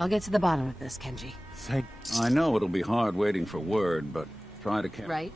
I'll get to the bottom of this, Kenji. Thank... I know it'll be hard waiting for word, but try to catch... Right?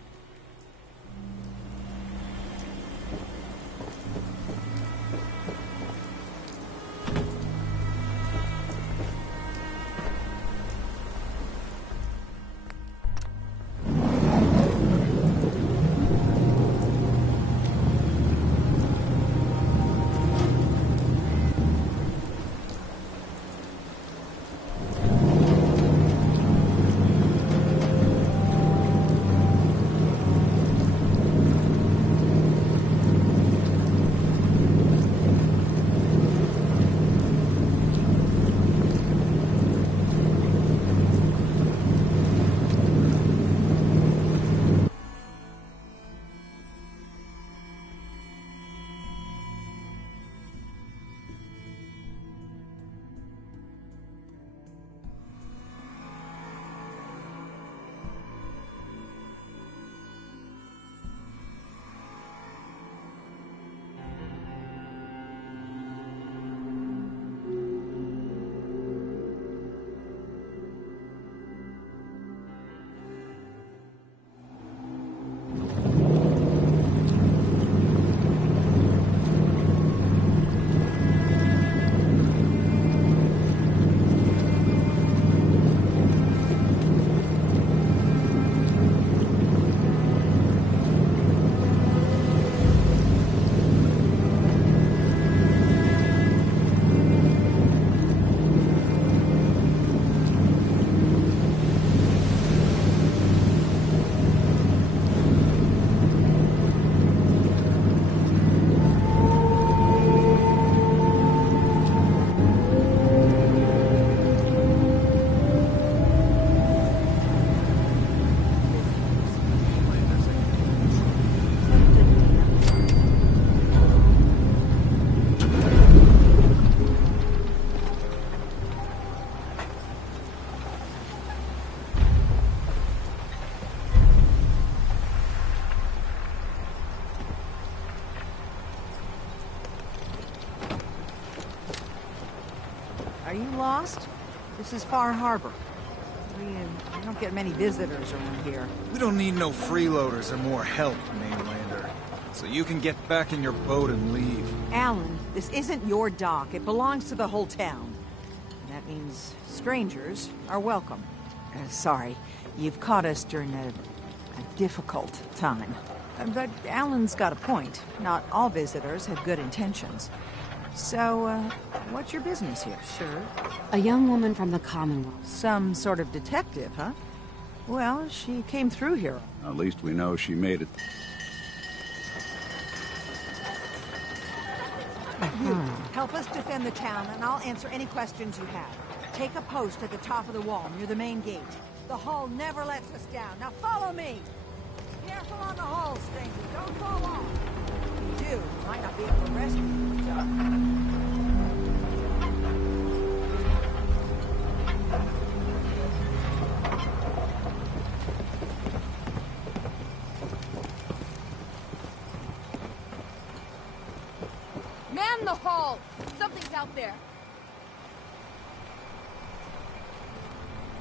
Are you lost? This is Far Harbor. We don't get many visitors around here. We don't need no freeloaders or more help, mainlander. So you can get back in your boat and leave. Alan, this isn't your dock. It belongs to the whole town. And that means strangers are welcome. Sorry, you've caught us during a difficult time. But Alan's got a point. Not all visitors have good intentions. So, what's your business here? Sure. A young woman from the Commonwealth. Some sort of detective, huh? Well, she came through here. At least we know she made it. Help us defend the town, and I'll answer any questions you have. Take a post at the top of the wall, near the main gate. The Hall never lets us down. Now follow me! Careful on the hall, stranger. Don't fall off. If you do, we might not be able to rescue you. Man the hall! Something's out there.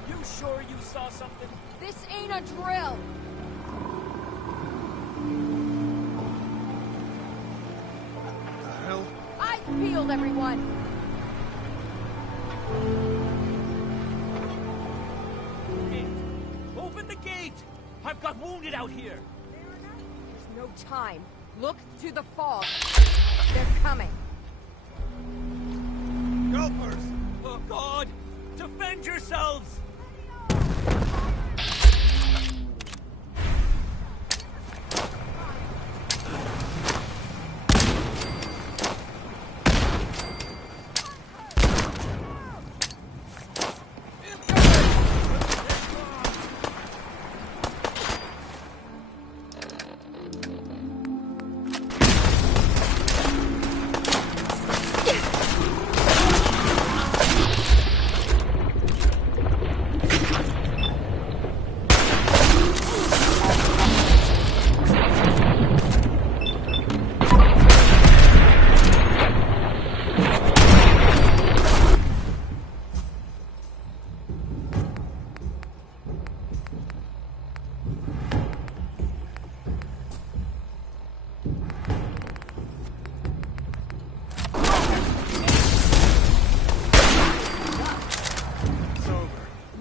You sure you saw something? This ain't a drill. The hell? Eyes peeled, everyone. Gate. Open the gate! I've got wounded out here. There's no time. Look to the fog. They're coming. Helpers! Oh, God! Defend yourselves!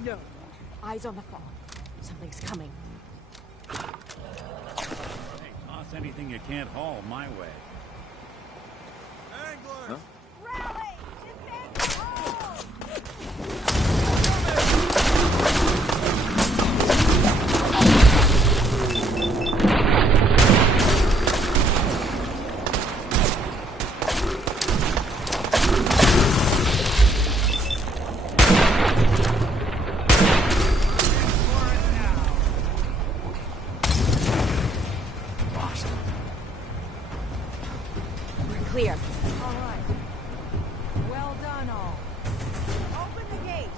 No. Eyes on the fog. Something's coming. Hey, toss anything you can't haul my way. Anglers! Clear. All right. Well done, all. Open the gate.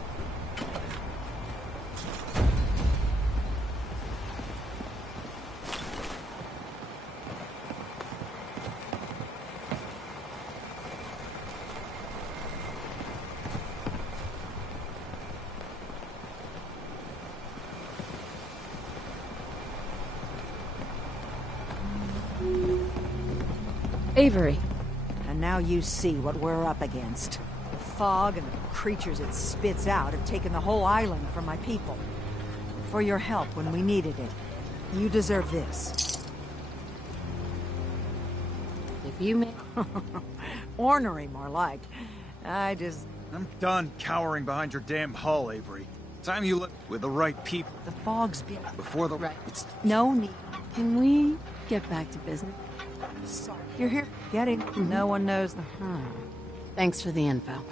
Avery. And now you see what we're up against. The fog and the creatures it spits out have taken the whole island from my people. For your help when we needed it. You deserve this. If you may... Ornery, more like. I'm done cowering behind your damn hull, Avery. Time you look with the right people. The fog's been... Before the... Right. It's no need. Can we get back to business? Sorry. You're here. Getting. No one knows the... Thanks for the info.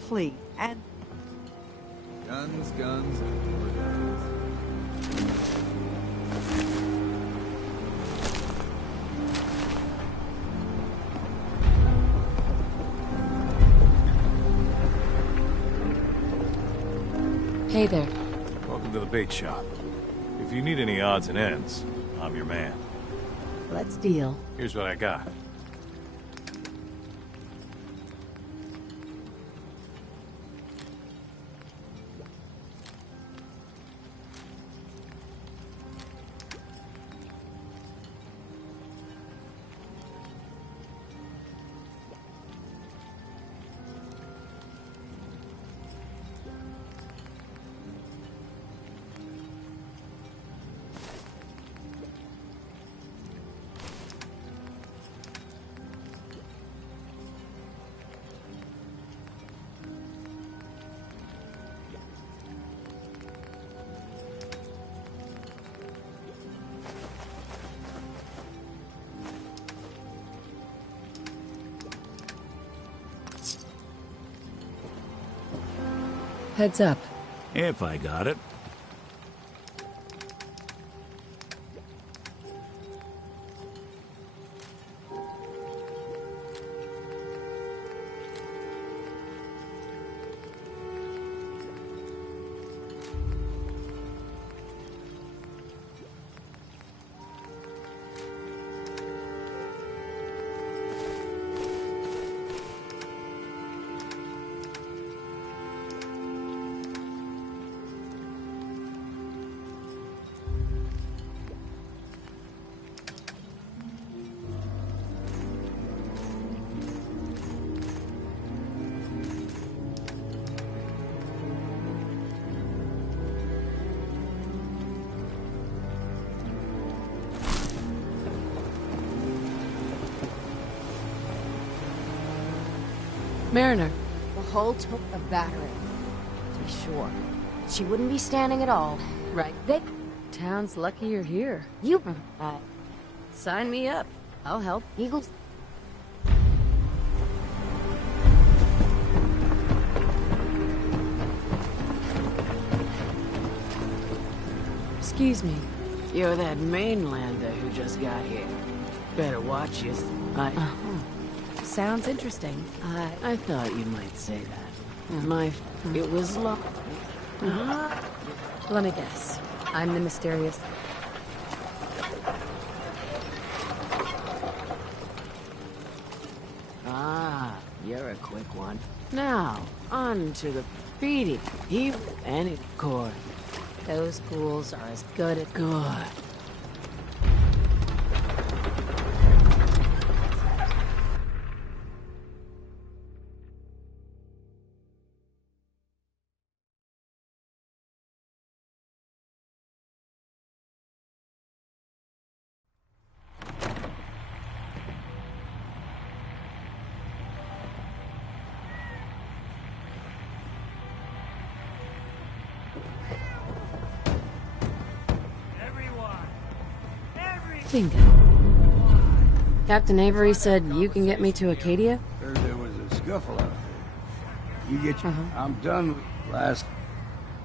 Please. And... Guns, guns, and more guns. Hey there. Welcome to the bait shop. If you need any odds and ends, I'm your man. Let's deal. Here's what I got. Heads up. If I got it. Mariner. The hull took a battering, to be sure. She wouldn't be standing at all. Right. Town's lucky you're here. You... Sign me up. I'll help. Eagles... Excuse me. You're that mainlander who just got here. Better watch your... Sounds interesting. I thought you might say that. It was long. Let me guess. I'm the mysterious... Ah, you're a quick one. Now, on to the beating. And of course. Those ghouls are as good as... Good. Bingo. Captain Avery said you can get me to Acadia? Heard there was a scuffle out there. You get your... I'm done with last...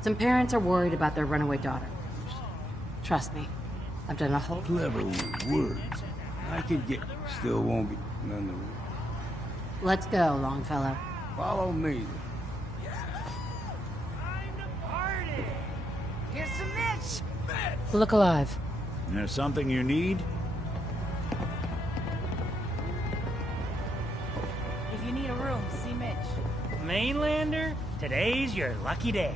Some parents are worried about their runaway daughter. Trust me, I've done a whole... Clever with words. I could get... Still won't be none the... Let's go, Longfellow. Follow me. Here's some Mitch! Look alive. There's something you need? If you need a room, see Mitch. Mainlander, today's your lucky day.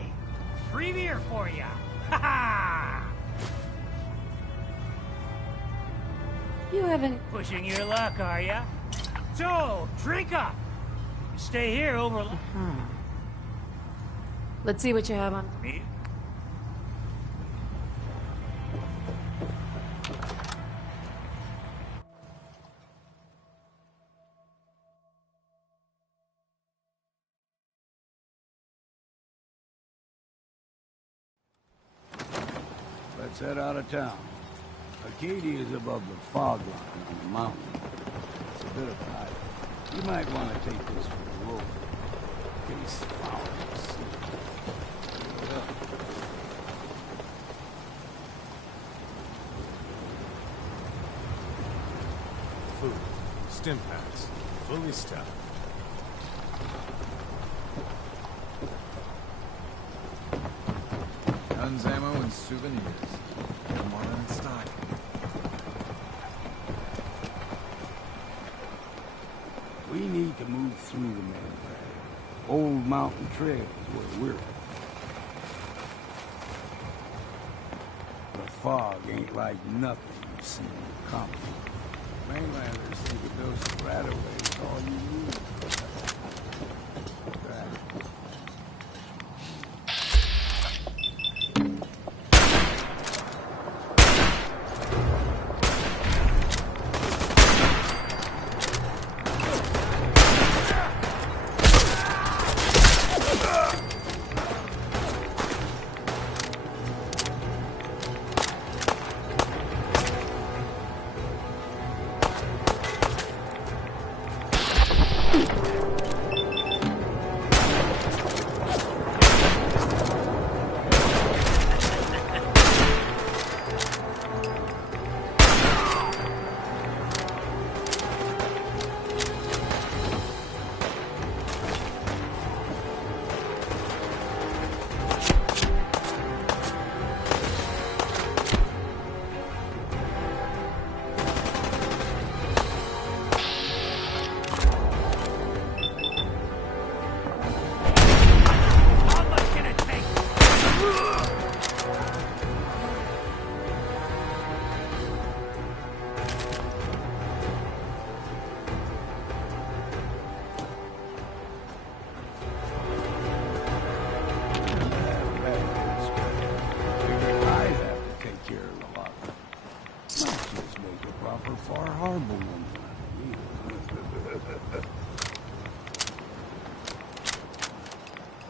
Free beer for ya. Ha ha! You haven't... Pushing your luck, are ya? So, drink up. Stay here over... Let's see what you have on... Me? Let's head out of town. Acadia is above the fog line on the mountain. It's a bit of a hike. You might want to take this for the road. In case followers see it. Food, stim packs, fully stocked. Guns, ammo, and souvenirs. Come on in stock. We need to move through the mainland. Old mountain trail is where we're at. The fog ain't like nothing you've seen in the comic. Mainlanders think a dose of Radaway is all you need.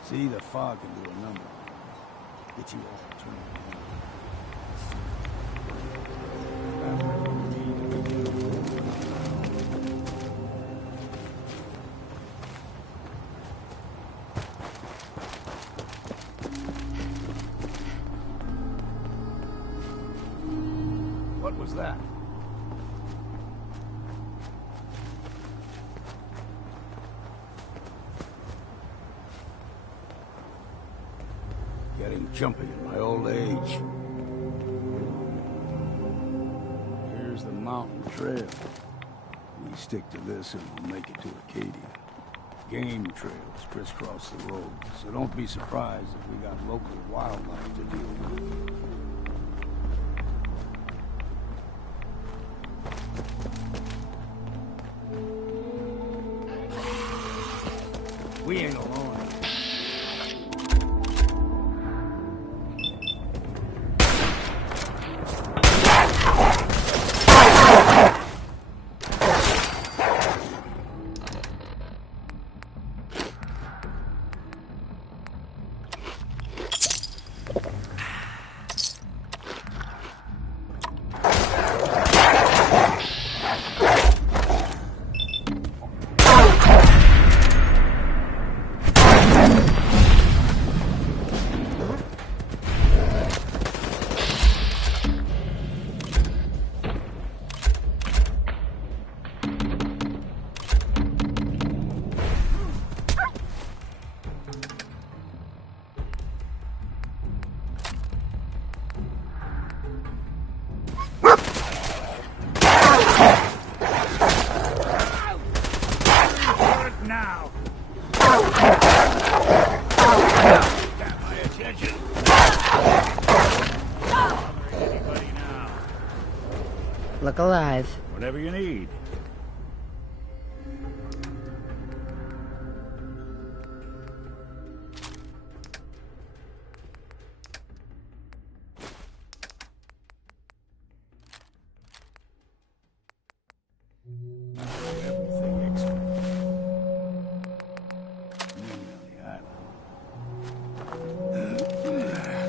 See, the fog can do a number on you. Get you all turned around. What was that? Getting jumpy in my old age. Here's the mountain trail. We stick to this and we'll make it to Acadia. Game trails crisscross the road, so don't be surprised if we got local wildlife to deal with. We ain't alone. Look alive. Whatever you need.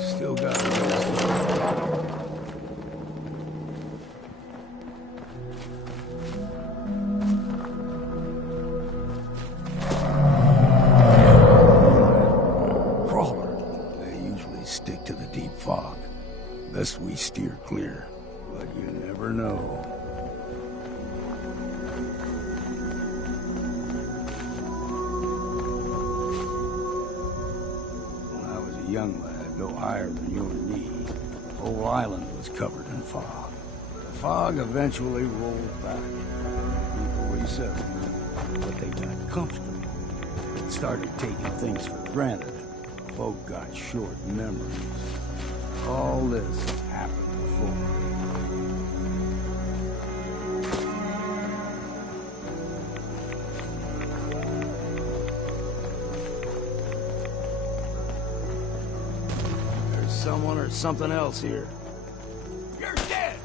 Still got it. Stick to the deep fog. Best we steer clear, but you never know. When I was a young lad, no higher than your knee, the whole island was covered in fog. The fog eventually rolled back. People resettled, but they got comfortable. They started taking things for granted. Folk got short memories. All this happened before. There's someone or something else here. You're dead!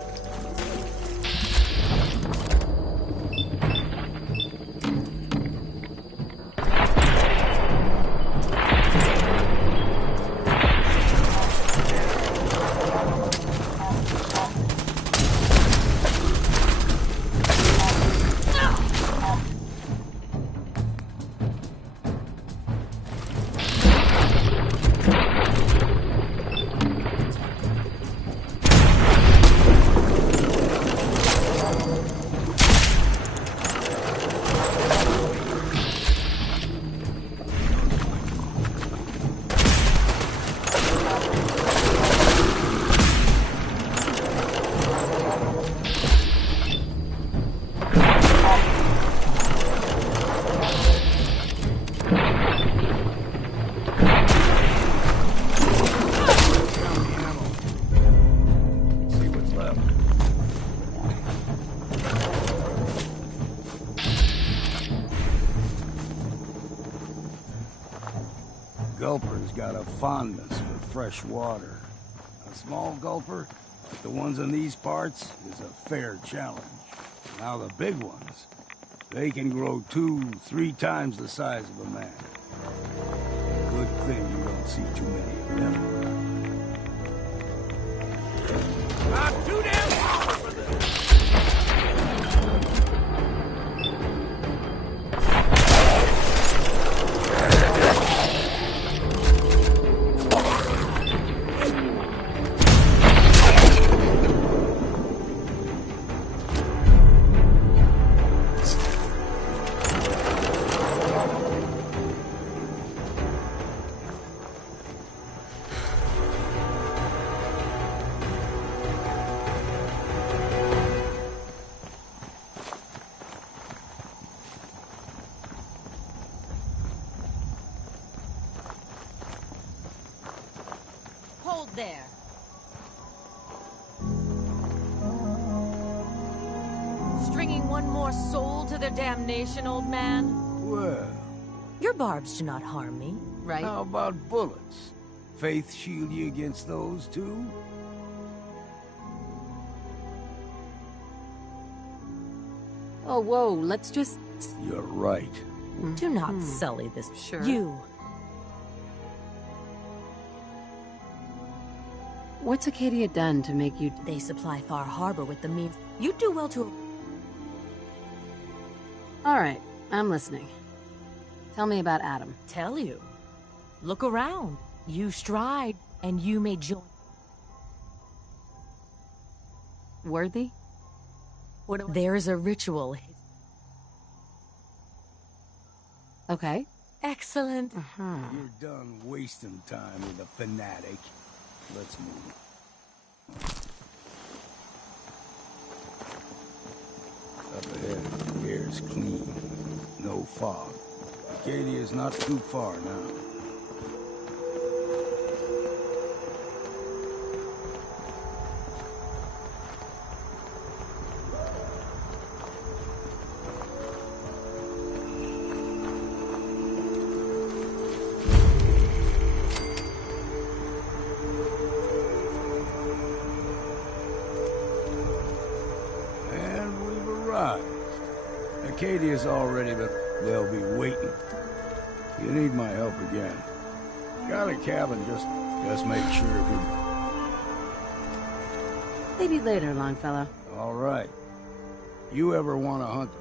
Gulper's got a fondness for fresh water. A small gulper, like the ones in these parts, is a fair challenge. Now the big ones, they can grow 2-3 times the size of a man. Good see too many of them. I'm too damn powerful for this! Hold there. Stringing one more soul to their damnation, old man? Well, Your barbs do not harm me, right? how about bullets? Faith shield you against those, too? Oh, whoa, let's just... You're right. Do not sully this. Sure. You. What's Acadia done to make you... They supply Far Harbor with the means. You do well to... Alright, I'm listening. Tell me about Adam. Tell you. Look around. You stride, and you may join. Worthy? There is a ritual. Okay. Excellent. You're done wasting time with a fanatic. Let's move. Up ahead, the air's clean. No fog. Acadia's not too far now. Acadia's already, but they'll be waiting. You need my help again. Got a cabin, just make sure of you. Maybe later, Longfellow. All right. You ever want to hunt?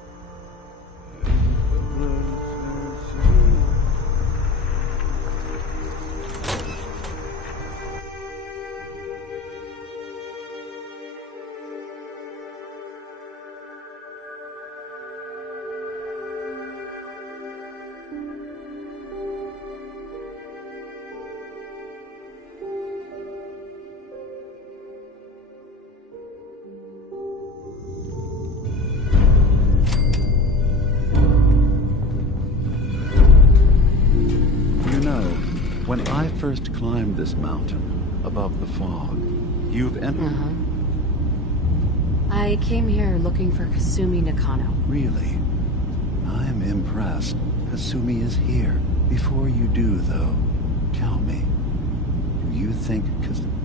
When I first climbed this mountain, above the fog, you've entered... I came here looking for Kasumi Nakano. Really? I'm impressed. Kasumi is here. Before you do, though, tell me, do you think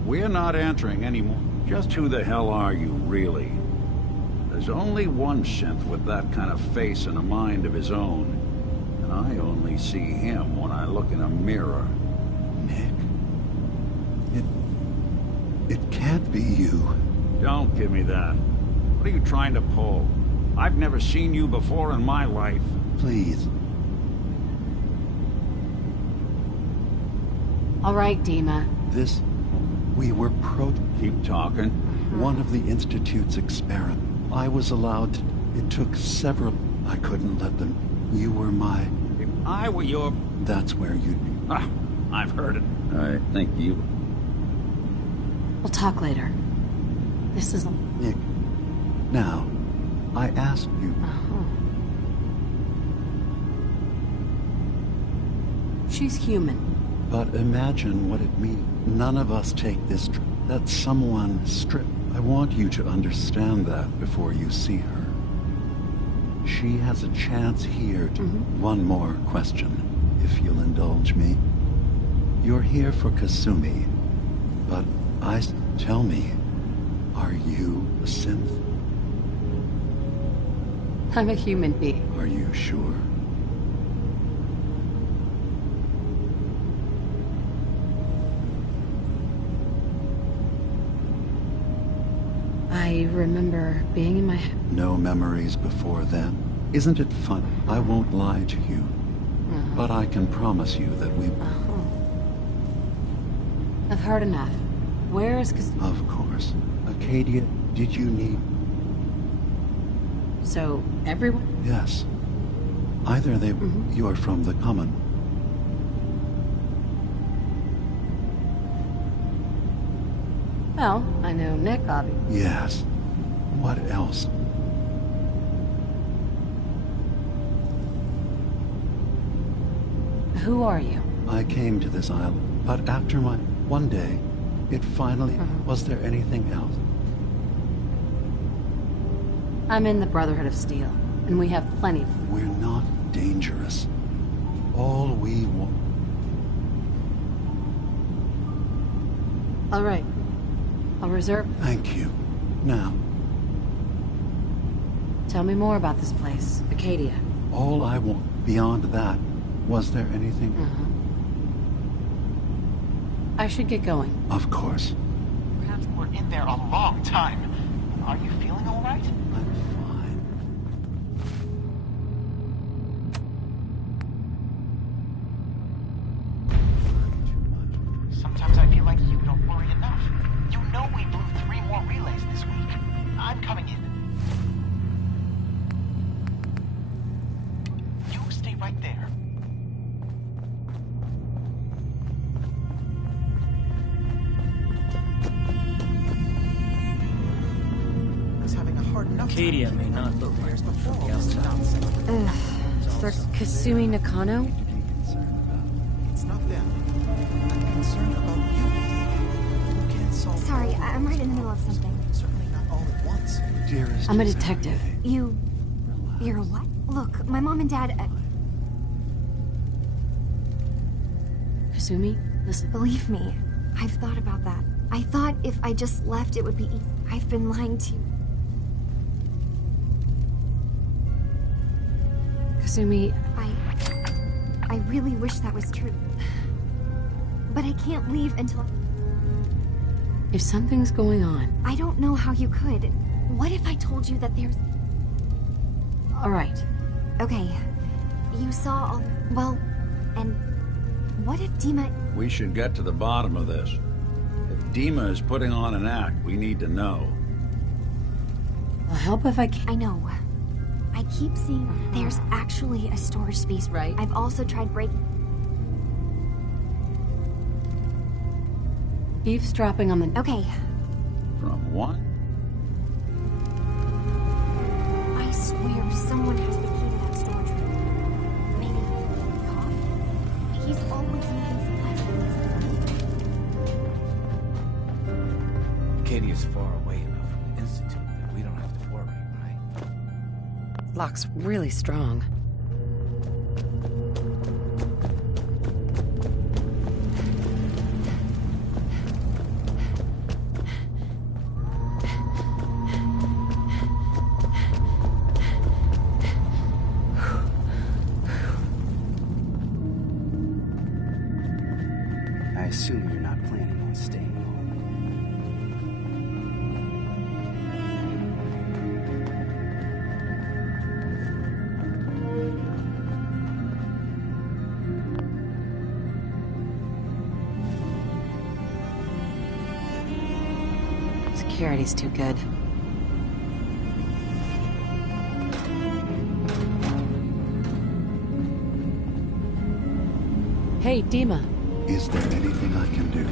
We're not answering anymore. Just who the hell are you, really? There's only one synth with that kind of face and a mind of his own. And I only see him when I look in a mirror. It can't be you. Don't give me that. What are you trying to pull? I've never seen you before in my life. Please. All right, Dima. We were Keep talking. One of the Institute's experiments. I was allowed to... It took several... I couldn't let them... You were my... If I were your... That's where you'd be. Ah, I've heard it. I think you... We'll talk later. This is... Nick, now, I asked you... She's human. But imagine what it means. None of us take this... That someone stripped... I want you to understand that before you see her. She has a chance here to... One more question, if you'll indulge me. You're here for Kasumi, but tell me, are you a synth? I'm a human being. Are you sure? I remember being in my... No memories before then? Isn't it fun? I won't lie to you. But I can promise you that we... I've heard enough. Where is... Of course. Acadia, did you need... So, everyone? Yes. Either they... You are from the Common. Well, I know Nick, obviously. Yes. What else? Who are you? I came to this island, but after my... One day, it finally... Was there anything else? I'm in the Brotherhood of Steel, and we have plenty. We're not dangerous. All we want... All right. I'll reserve... Thank you. Now... Tell me more about this place, Acadia. All I want beyond that... Was there anything... I should get going. Of course. Perhaps we're in there a long time. Are you feeling all right? Sometimes I feel like you don't worry enough. You know we blew 3 more relays this week. I'm coming in. You stay right there. Acadia may not look like from the outside. Sir Kasumi Nakano? It's not them. I'm concerned about you. You can't solve... Sorry, I'm right in the middle of something. Certainly not all at once. Dearest... I'm a detective. You're a what? Look, my mom and dad... Kasumi, listen. Believe me, I've thought about that. I thought if I just left, it would be easy. I've been lying to you. Kasumi... I really wish that was true. But I can't leave until... If something's going on... I don't know how you could. What if I told you that there's... All right. Okay. You saw all... Well, and... What if Dima... We should get to the bottom of this. If Dima is putting on an act, we need to know. I'll help if I can. I know. I keep seeing there's actually a storage space. Right. I've also tried breaking... Eavesdropping on the... Okay. From what? I swear someone has the key to that storage room. Maybe Cough? He's always moving supplies. Acadia's far away enough from the Institute that we don't have to worry, right? Lock's really strong. I assume you're not planning on staying home. Security's too good. Hey, Dima. Is there anything I can do?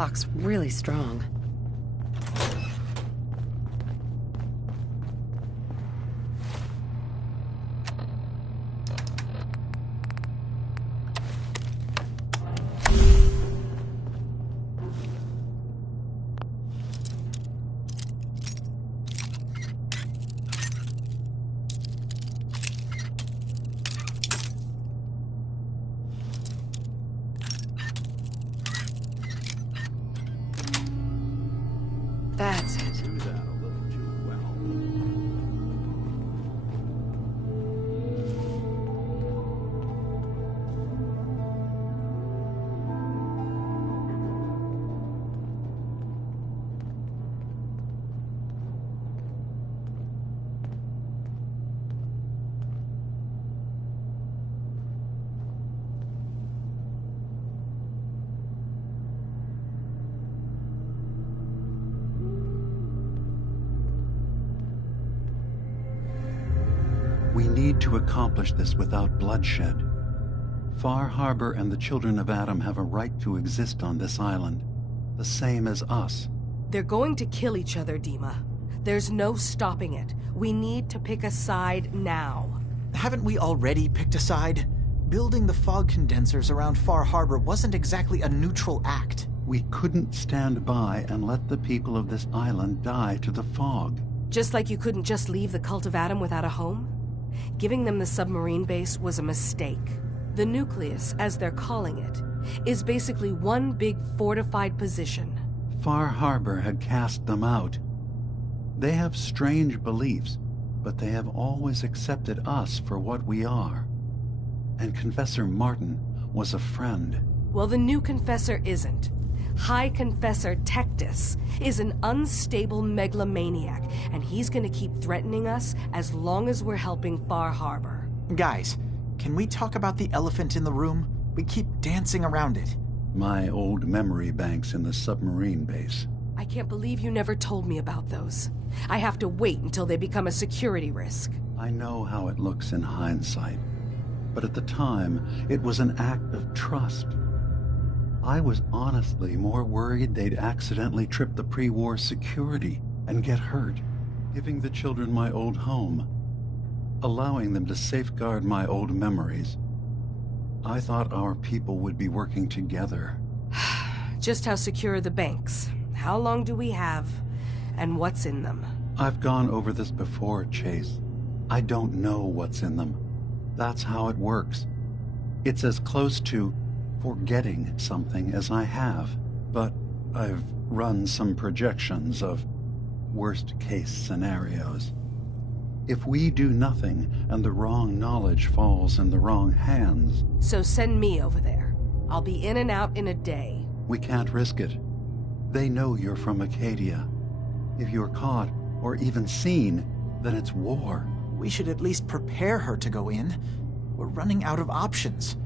Lock's really strong. That's it. Do that a little too well. We need to accomplish this without bloodshed. Far Harbor and the children of Adam have a right to exist on this island, the same as us. They're going to kill each other, Dima. There's no stopping it. We need to pick a side now. Haven't we already picked a side? Building the fog condensers around Far Harbor wasn't exactly a neutral act. We couldn't stand by and let the people of this island die to the fog. Just like you couldn't just leave the Cult of Adam without a home? Giving them the submarine base was a mistake. The nucleus, as they're calling it, is basically one big fortified position. Far Harbor had cast them out. They have strange beliefs, but they have always accepted us for what we are. And Confessor Martin was a friend. Well, the new Confessor isn't. High Confessor Tectus is an unstable megalomaniac, and he's gonna keep threatening us as long as we're helping Far Harbor. Guys, can we talk about the elephant in the room? We keep dancing around it. My old memory banks in the submarine base. I can't believe you never told me about those. I have to wait until they become a security risk. I know how it looks in hindsight, but at the time, it was an act of trust. I was honestly more worried they'd accidentally trip the pre-war security and get hurt, giving the children my old home, allowing them to safeguard my old memories. I thought our people would be working together. Just how secure are the banks? How long do we have? And what's in them? I've gone over this before, Chase. I don't know what's in them. That's how it works. It's as close to forgetting something as I have, but I've run some projections of worst-case scenarios. If we do nothing and the wrong knowledge falls in the wrong hands... So send me over there. I'll be in and out in a day. We can't risk it. They know you're from Acadia. If you're caught, or even seen, then it's war. We should at least prepare her to go in. We're running out of options.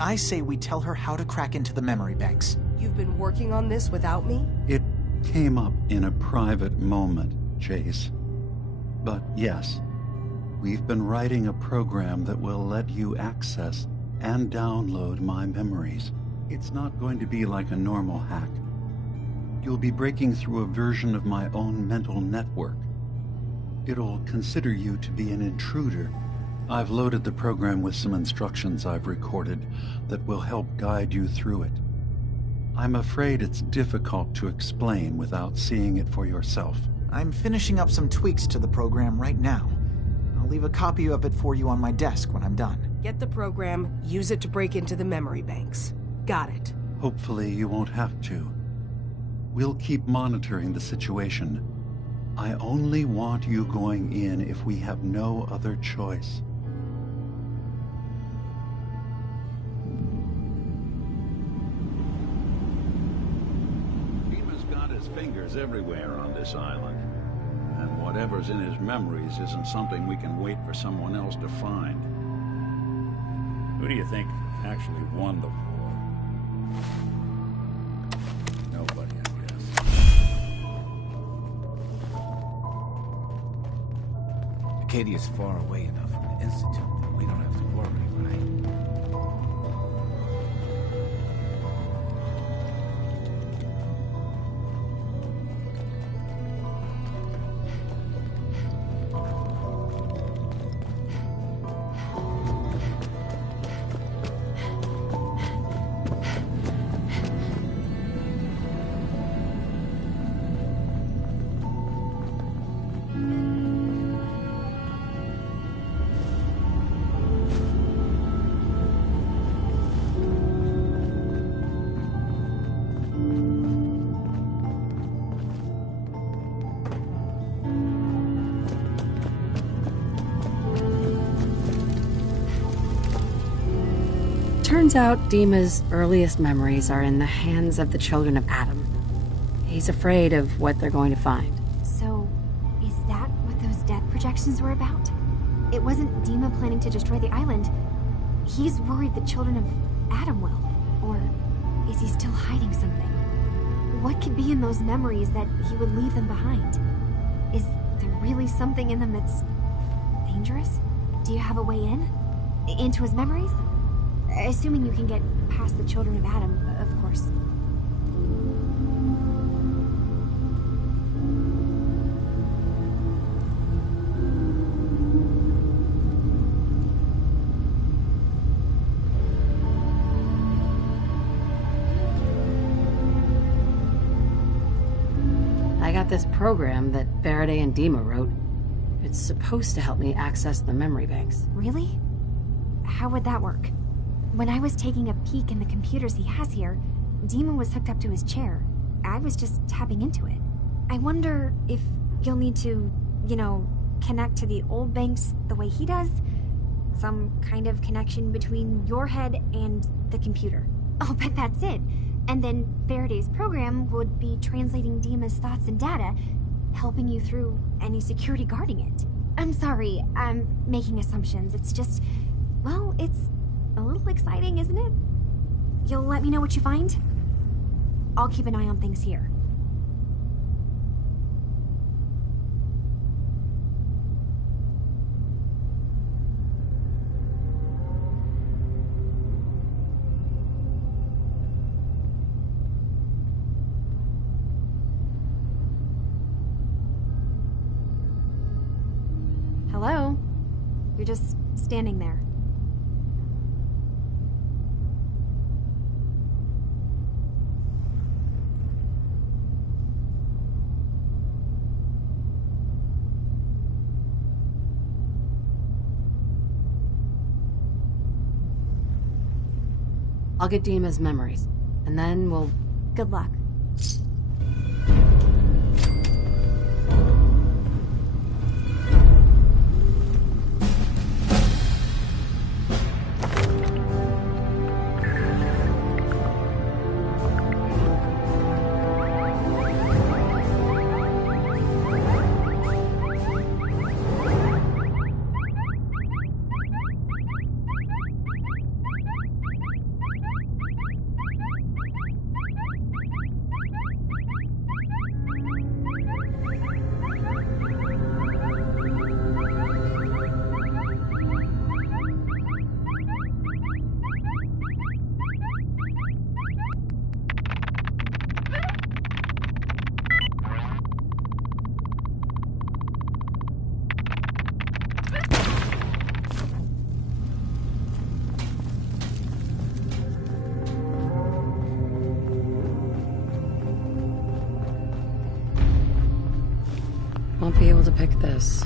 I say we tell her how to crack into the memory banks. You've been working on this without me? It came up in a private moment, Chase. But yes, we've been writing a program that will let you access and download my memories. It's not going to be like a normal hack. You'll be breaking through a version of my own mental network. It'll consider you to be an intruder. I've loaded the program with some instructions I've recorded that will help guide you through it. I'm afraid it's difficult to explain without seeing it for yourself. I'm finishing up some tweaks to the program right now. I'll leave a copy of it for you on my desk when I'm done. Get the program, use it to break into the memory banks. Got it. Hopefully you won't have to. We'll keep monitoring the situation. I only want you going in if we have no other choice. Fingers everywhere on this island. And whatever's in his memories isn't something we can wait for someone else to find. Who do you think actually won the war? Nobody, I guess. Acadia's far away enough from the Institute that we don't have to worry, right? turns out Dima's earliest memories are in the hands of the children of Adam. He's afraid of what they're going to find. So, is that what those death projections were about? It wasn't Dima planning to destroy the island. He's worried the children of Adam will. Or is he still hiding something? What could be in those memories that he would leave them behind? Is there really something in them that's dangerous? Do you have a way in? Into his memories? Assuming you can get past the children of Adam, of course. I got this program that Faraday and Dima wrote. It's supposed to help me access the memory banks. Really? How would that work? When I was taking a peek in the computers he has here, Dima was hooked up to his chair. I was just tapping into it. I wonder if you'll need to, connect to the old banks the way he does? Some kind of connection between your head and the computer. I'll bet that's it. And then Faraday's program would be translating Dima's thoughts and data, helping you through any security guarding it. I'm sorry, I'm making assumptions. It's just, well, it's a little exciting, isn't it? You'll let me know what you find? I'll keep an eye on things here. Hello? You're just standing there. I'll get Dima's memories, and then we'll... Good luck. Won't be able to pick this.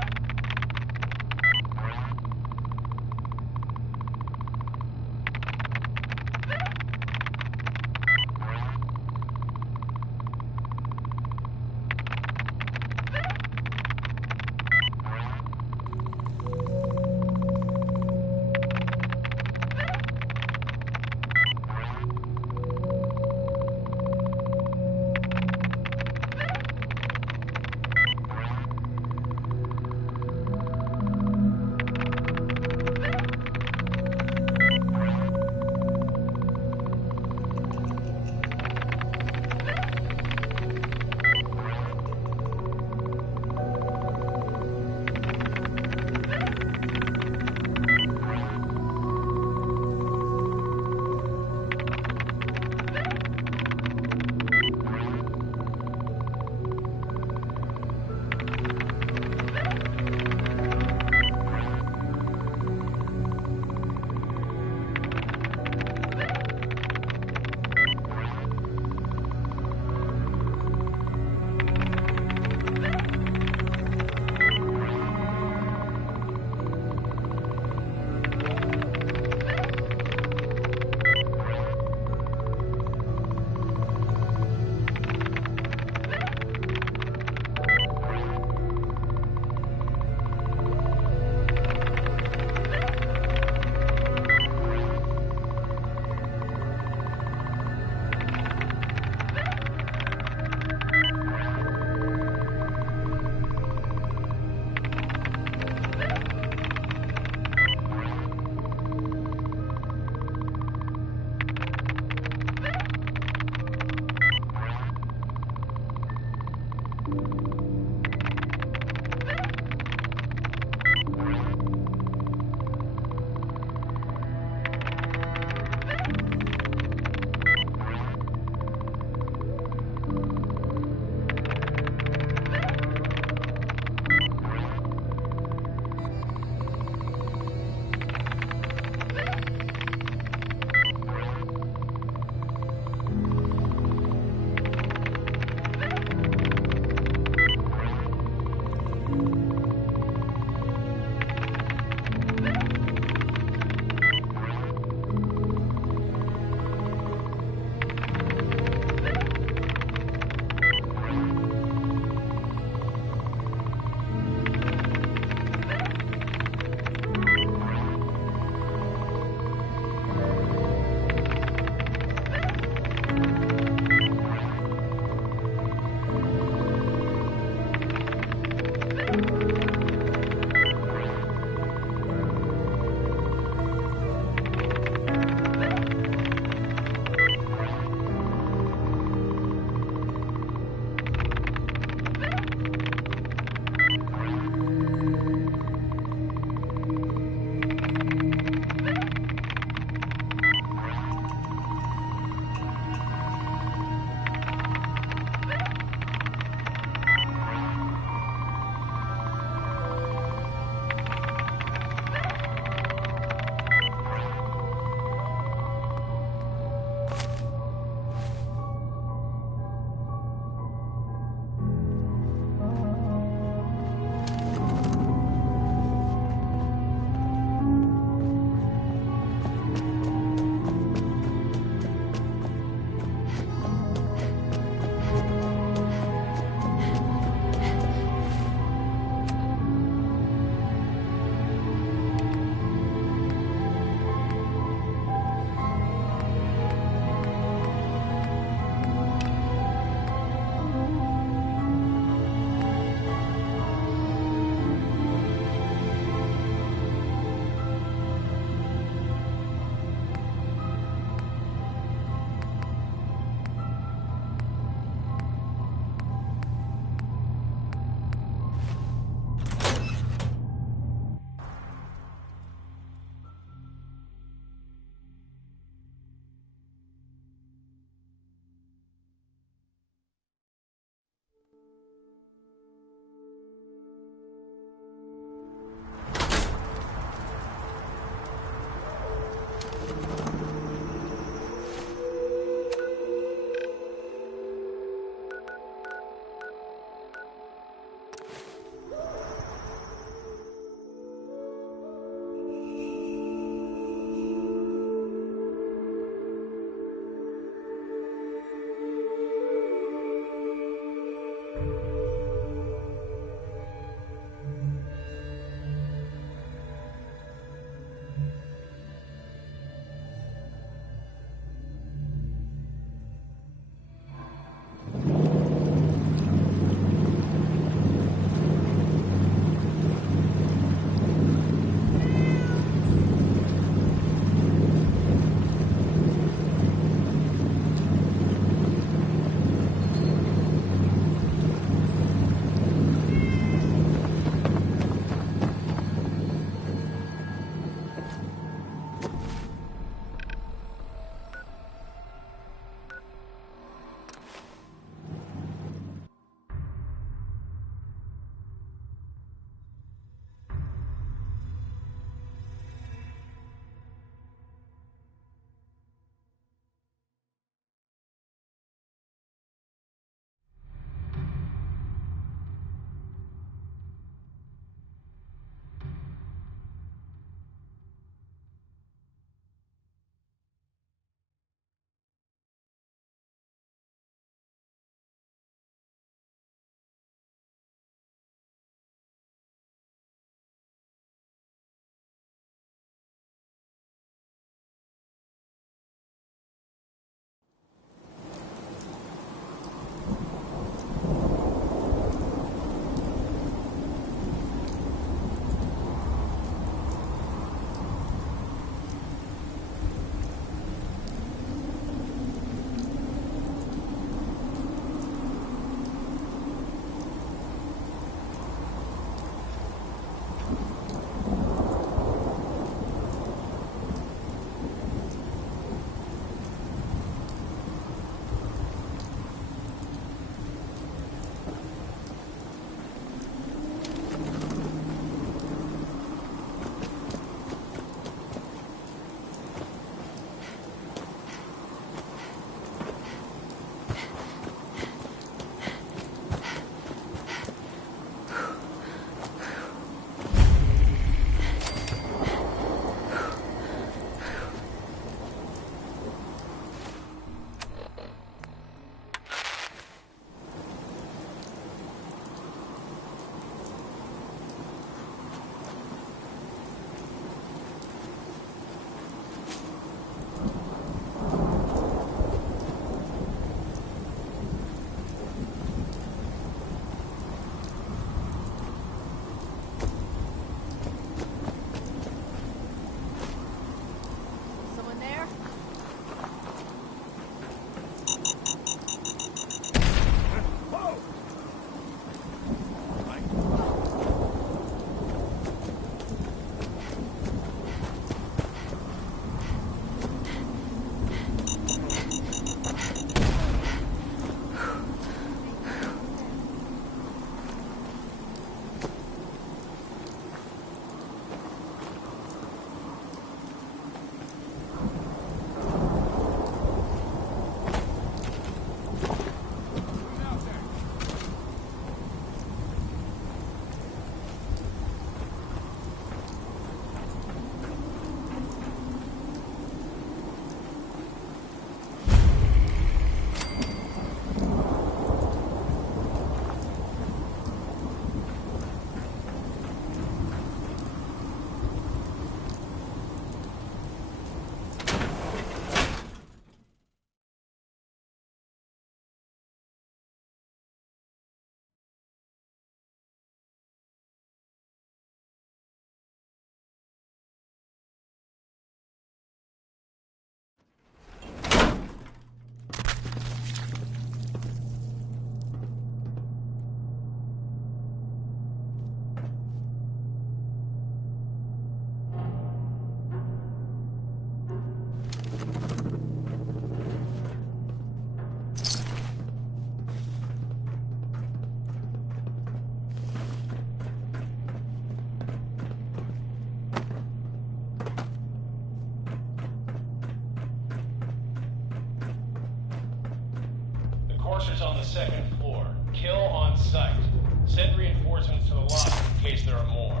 Courser's on the 2nd floor. Kill on sight. Send reinforcements to the lobby in case there are more.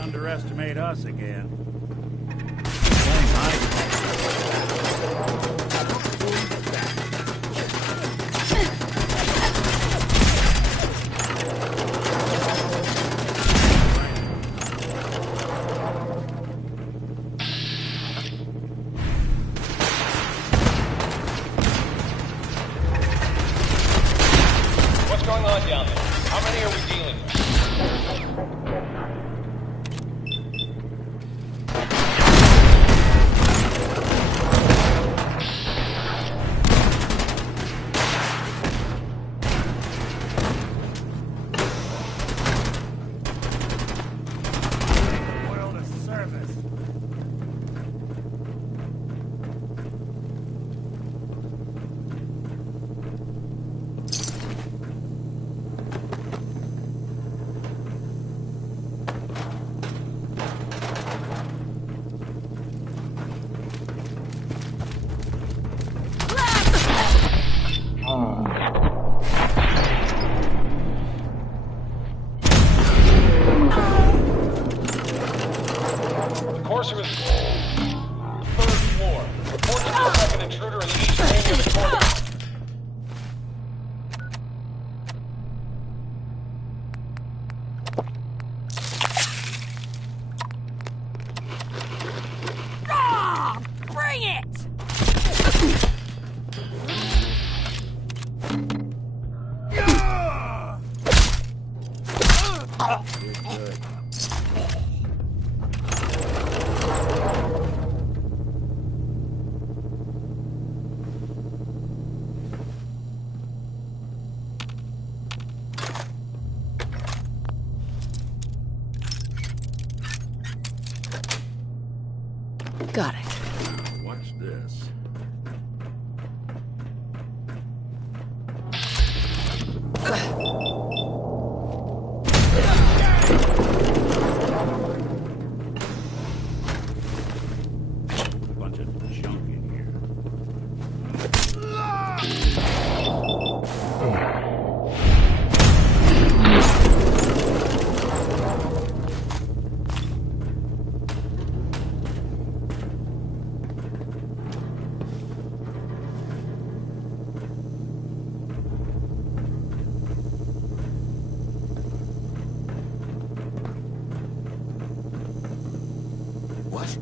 Underestimate us again. What's going on down there? How many are we dealing with? Courser is 3rd floor. Report to the second intruder in the east wing of the corner. Bring it! Got it. What's this? Bunch of junk in here. What?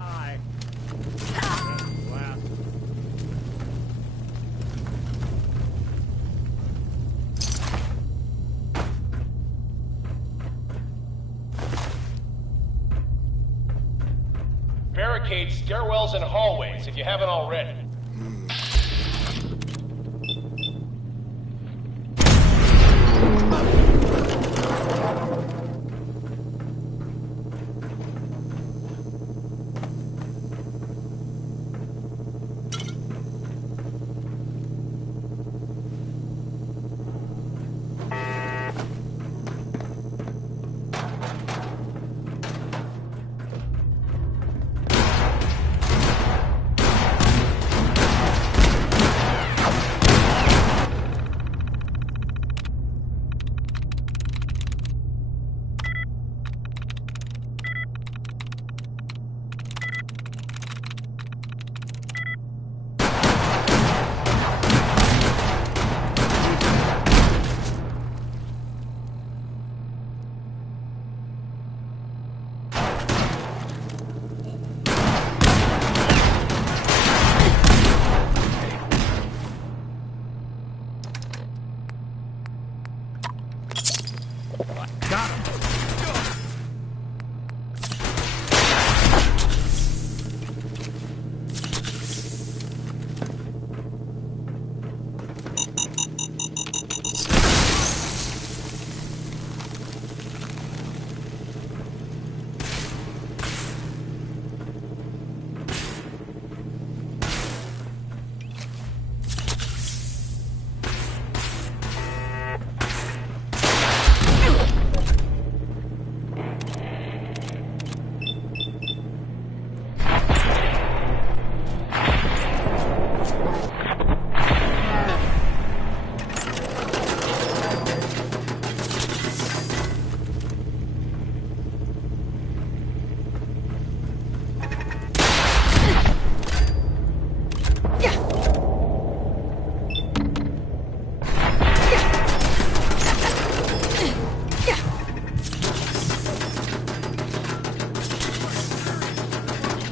Hi. Wow. Barricade stairwells and hallways if you haven't already.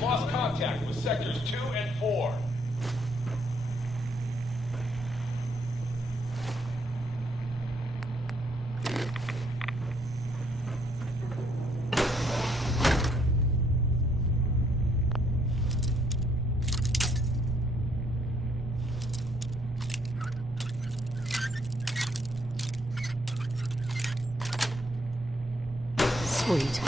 Lost contact with sectors 2 and 4. Sweet.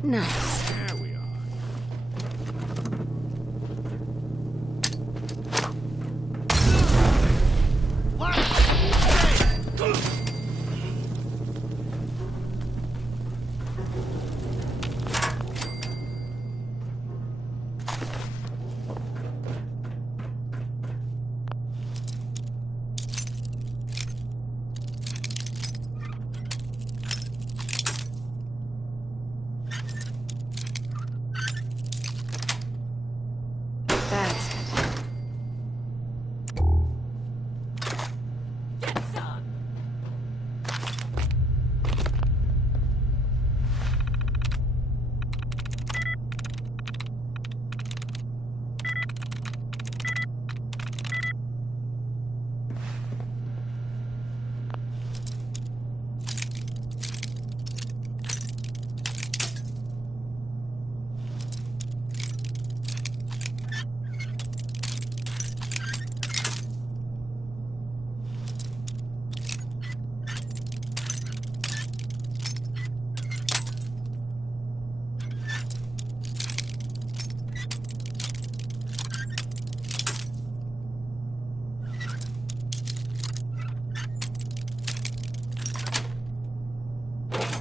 Nice. There we are. That's it.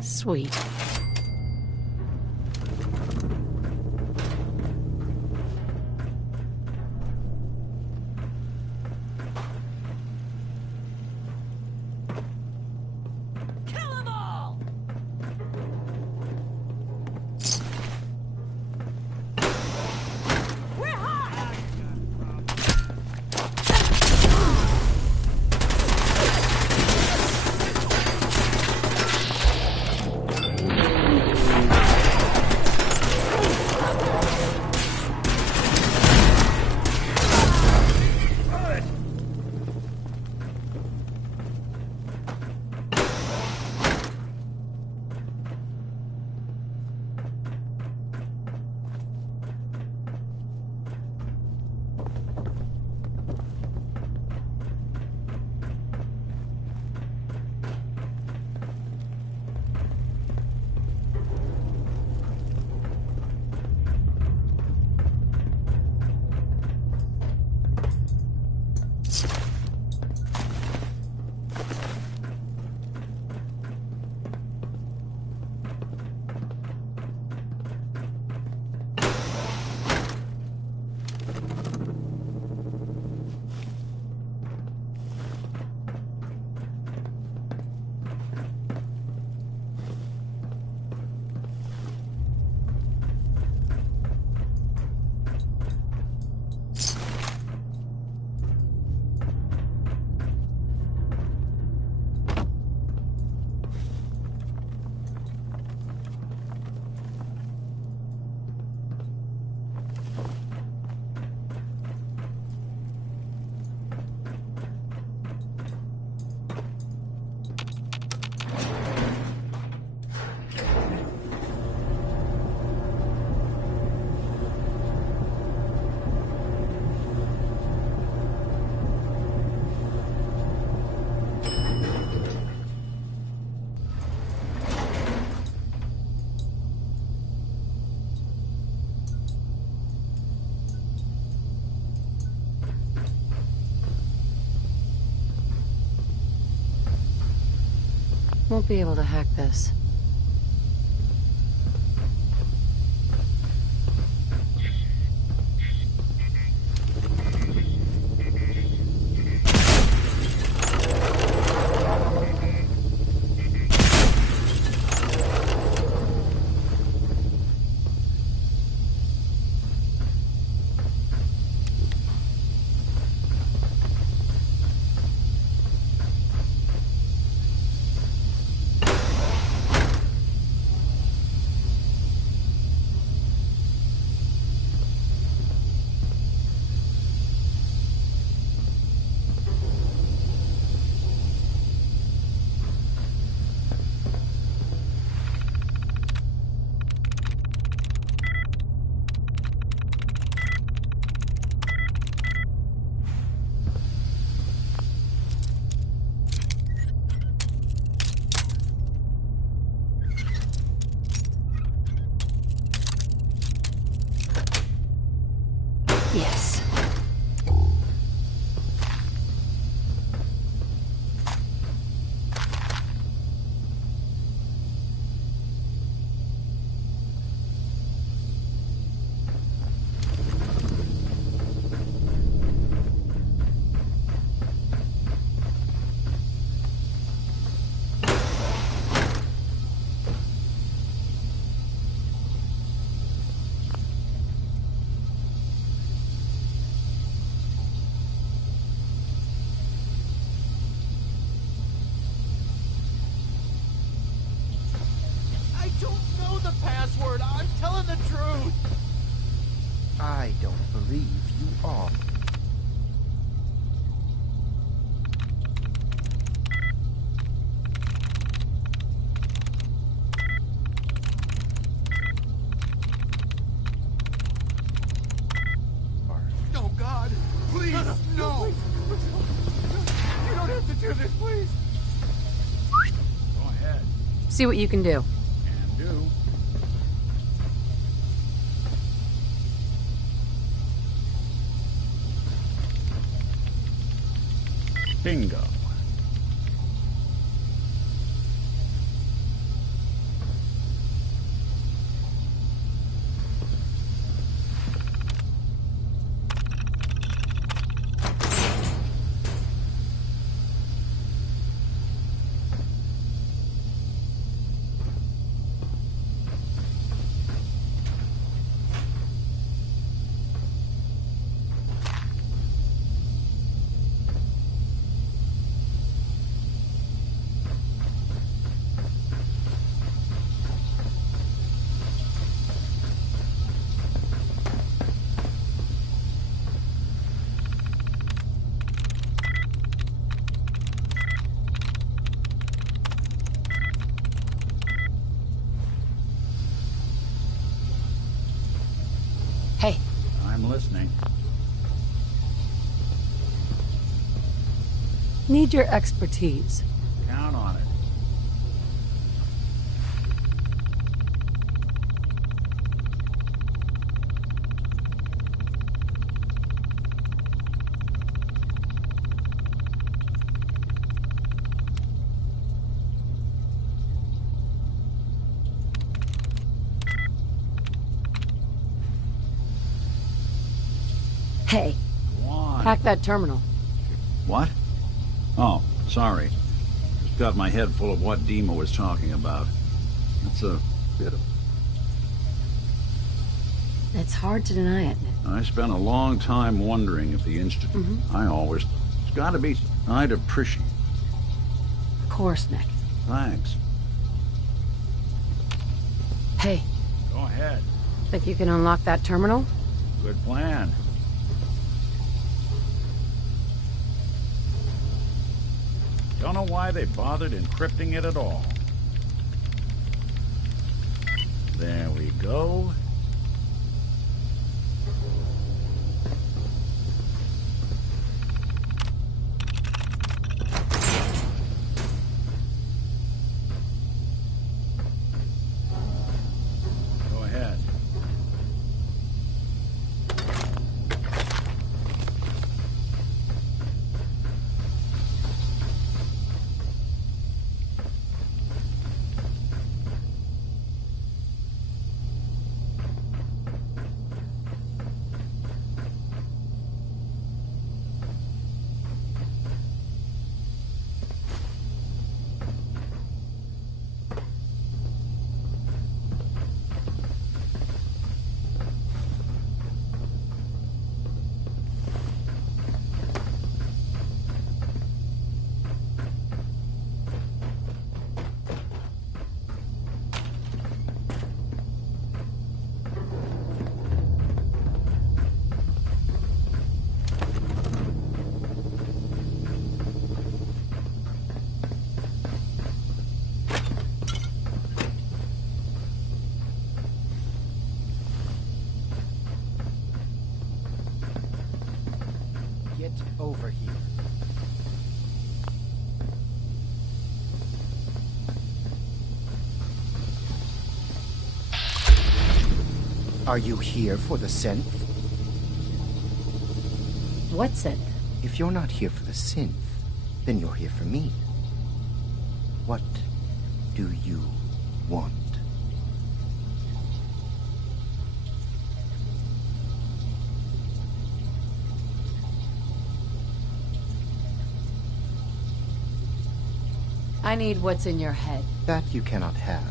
Sweet. Won't be able to hack this. I don't believe you are. Oh, God! Please, no! You don't have to do this, please! Go ahead. See what you can do. Can do. Bingo. Hey. I'm listening. Need your expertise. Count on it. Hey. Go on. Hack that terminal. What? Oh, sorry. Just got my head full of what Dima was talking about. It's a bit of... It's hard to deny it. I spent a long time wondering if the Institute... It's gotta be... I'd appreciate... Of course, Nick. Thanks. Hey. Go ahead. Think you can unlock that terminal? Good plan. Don't know why they bothered encrypting it at all. There we go. Go ahead. Get over here. Are you here for the synth? What synth? If you're not here for the synth, then you're here for me. What do you want? I need what's in your head. That you cannot have.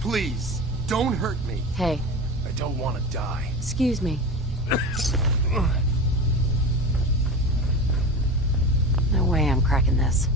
Please, don't hurt me. Hey. I don't want to die. Excuse me. No way I'm cracking this.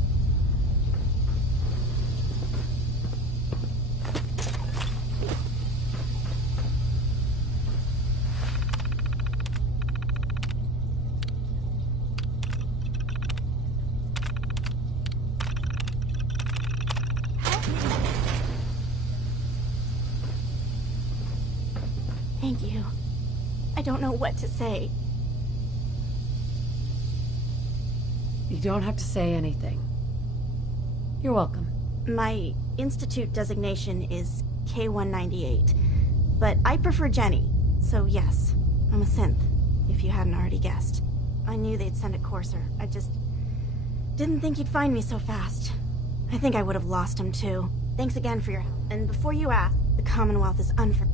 Thank you. I don't know what to say. You don't have to say anything. You're welcome. My institute designation is K-198, but I prefer Jenny, so yes, I'm a synth, if you hadn't already guessed. I knew they'd send a courser. I just didn't think he'd find me so fast. I think I would have lost him too. Thanks again for your help. And before you ask, the Commonwealth is unforgiving.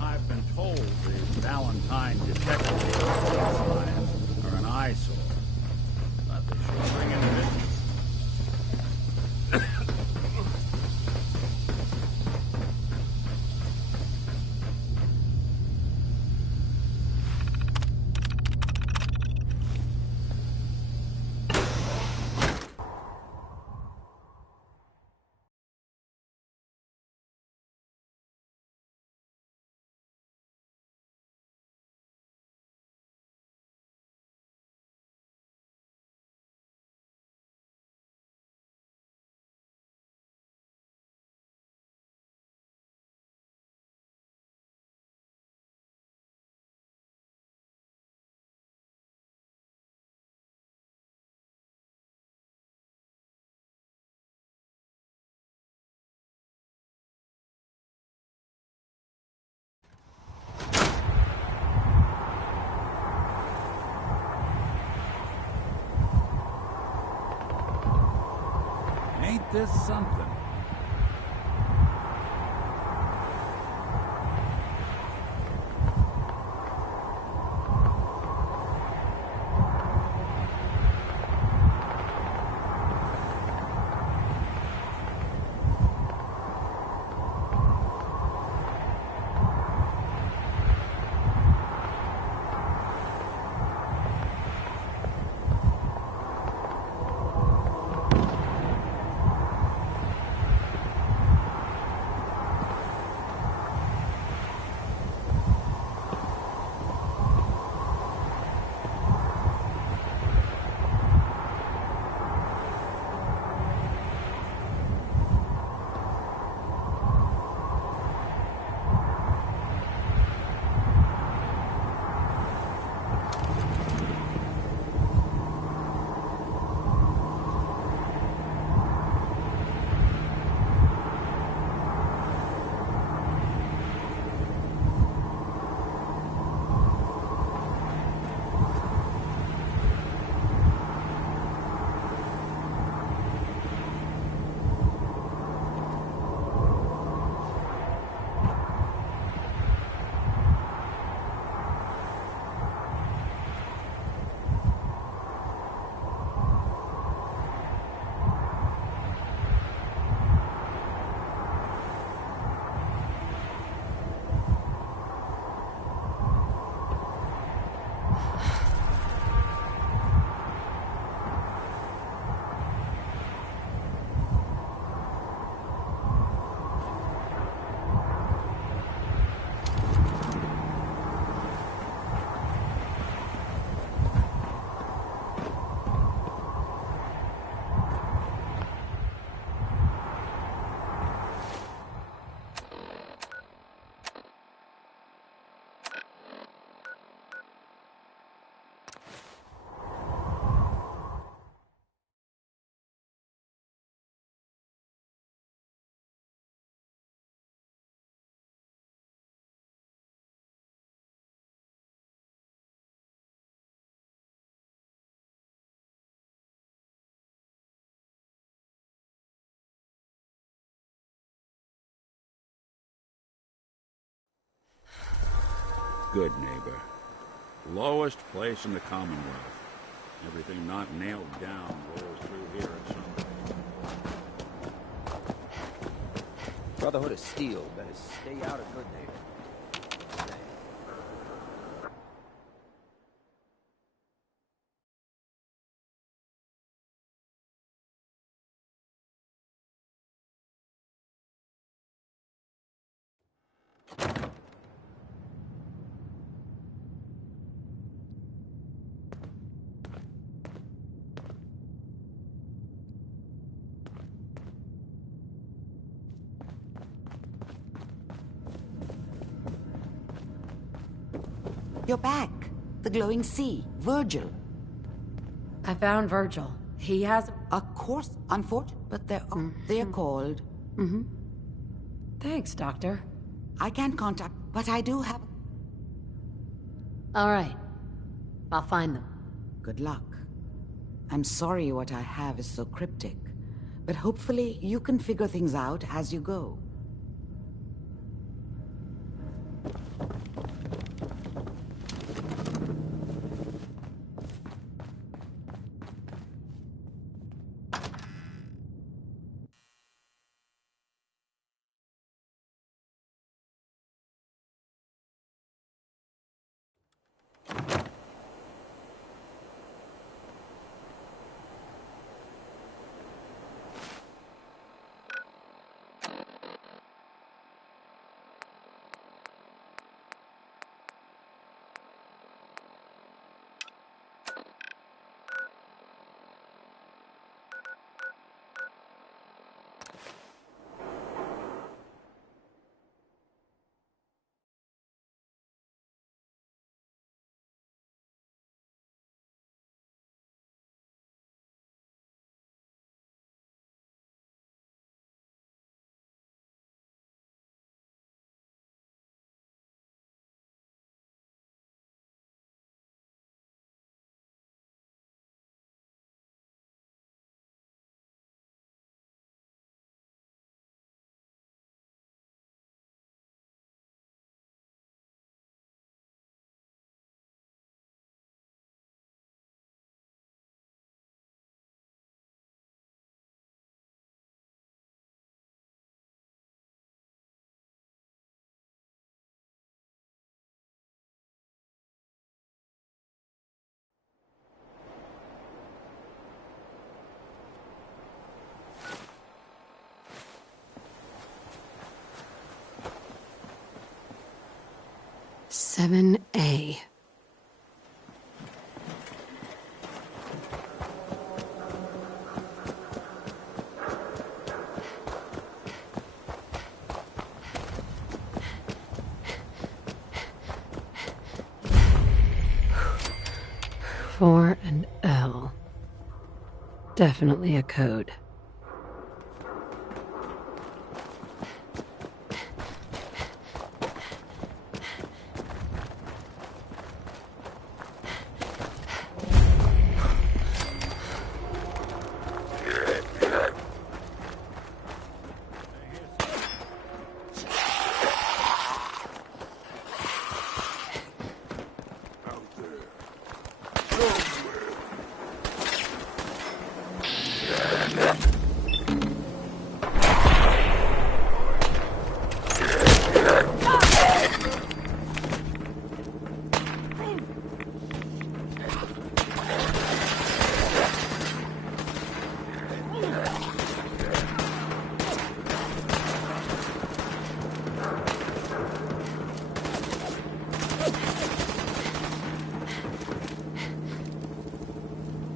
I've been told the Valentine detective science are an eyesore. But they sure bring in business. Ain't this something? Good neighbor. Lowest place in the Commonwealth. Everything not nailed down rolls through here at some point. Brotherhood of Steel better stay out of Good Neighbor. You're back. The glowing sea. Virgil. I found Virgil. He has... A course on foot, but they're called... Mm-hmm. Thanks, Doctor. I can't contact, but I do have... All right. I'll find them. Good luck. I'm sorry what I have is so cryptic, but hopefully you can figure things out as you go. Seven A. Four and L. Definitely a code.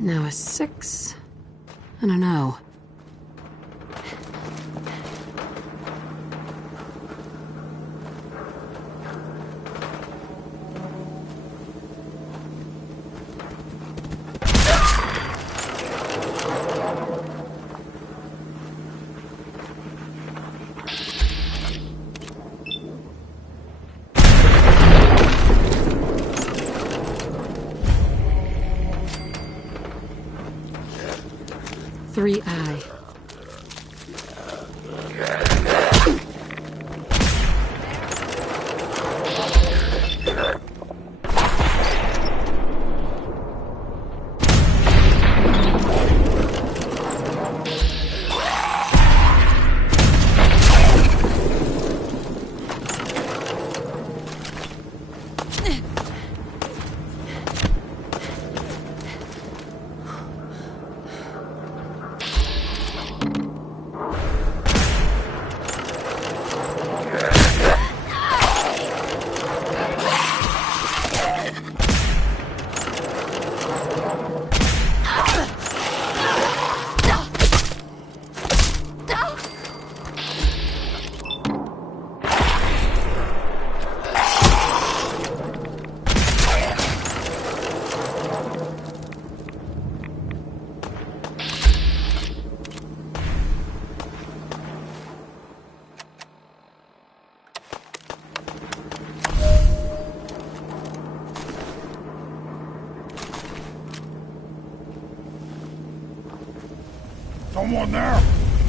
Now a 6 and an O. Three I. Someone there?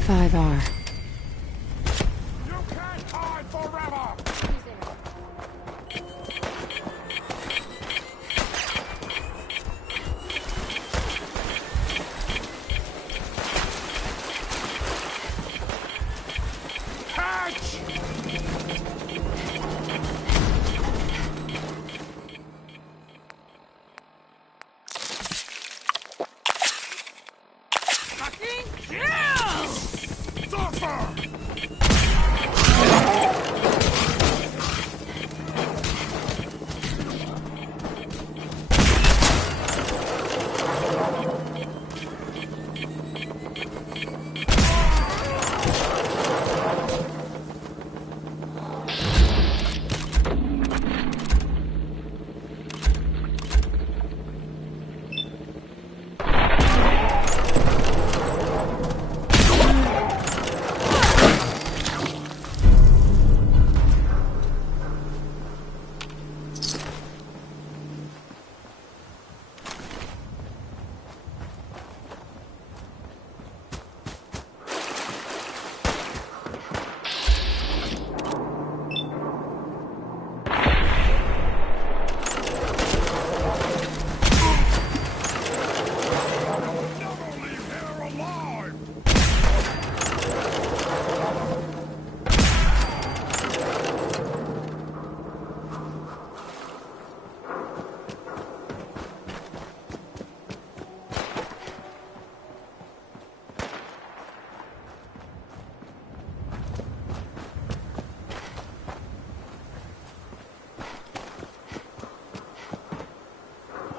5R. You can't hide forever! Catch! Fucking kill! Suffer!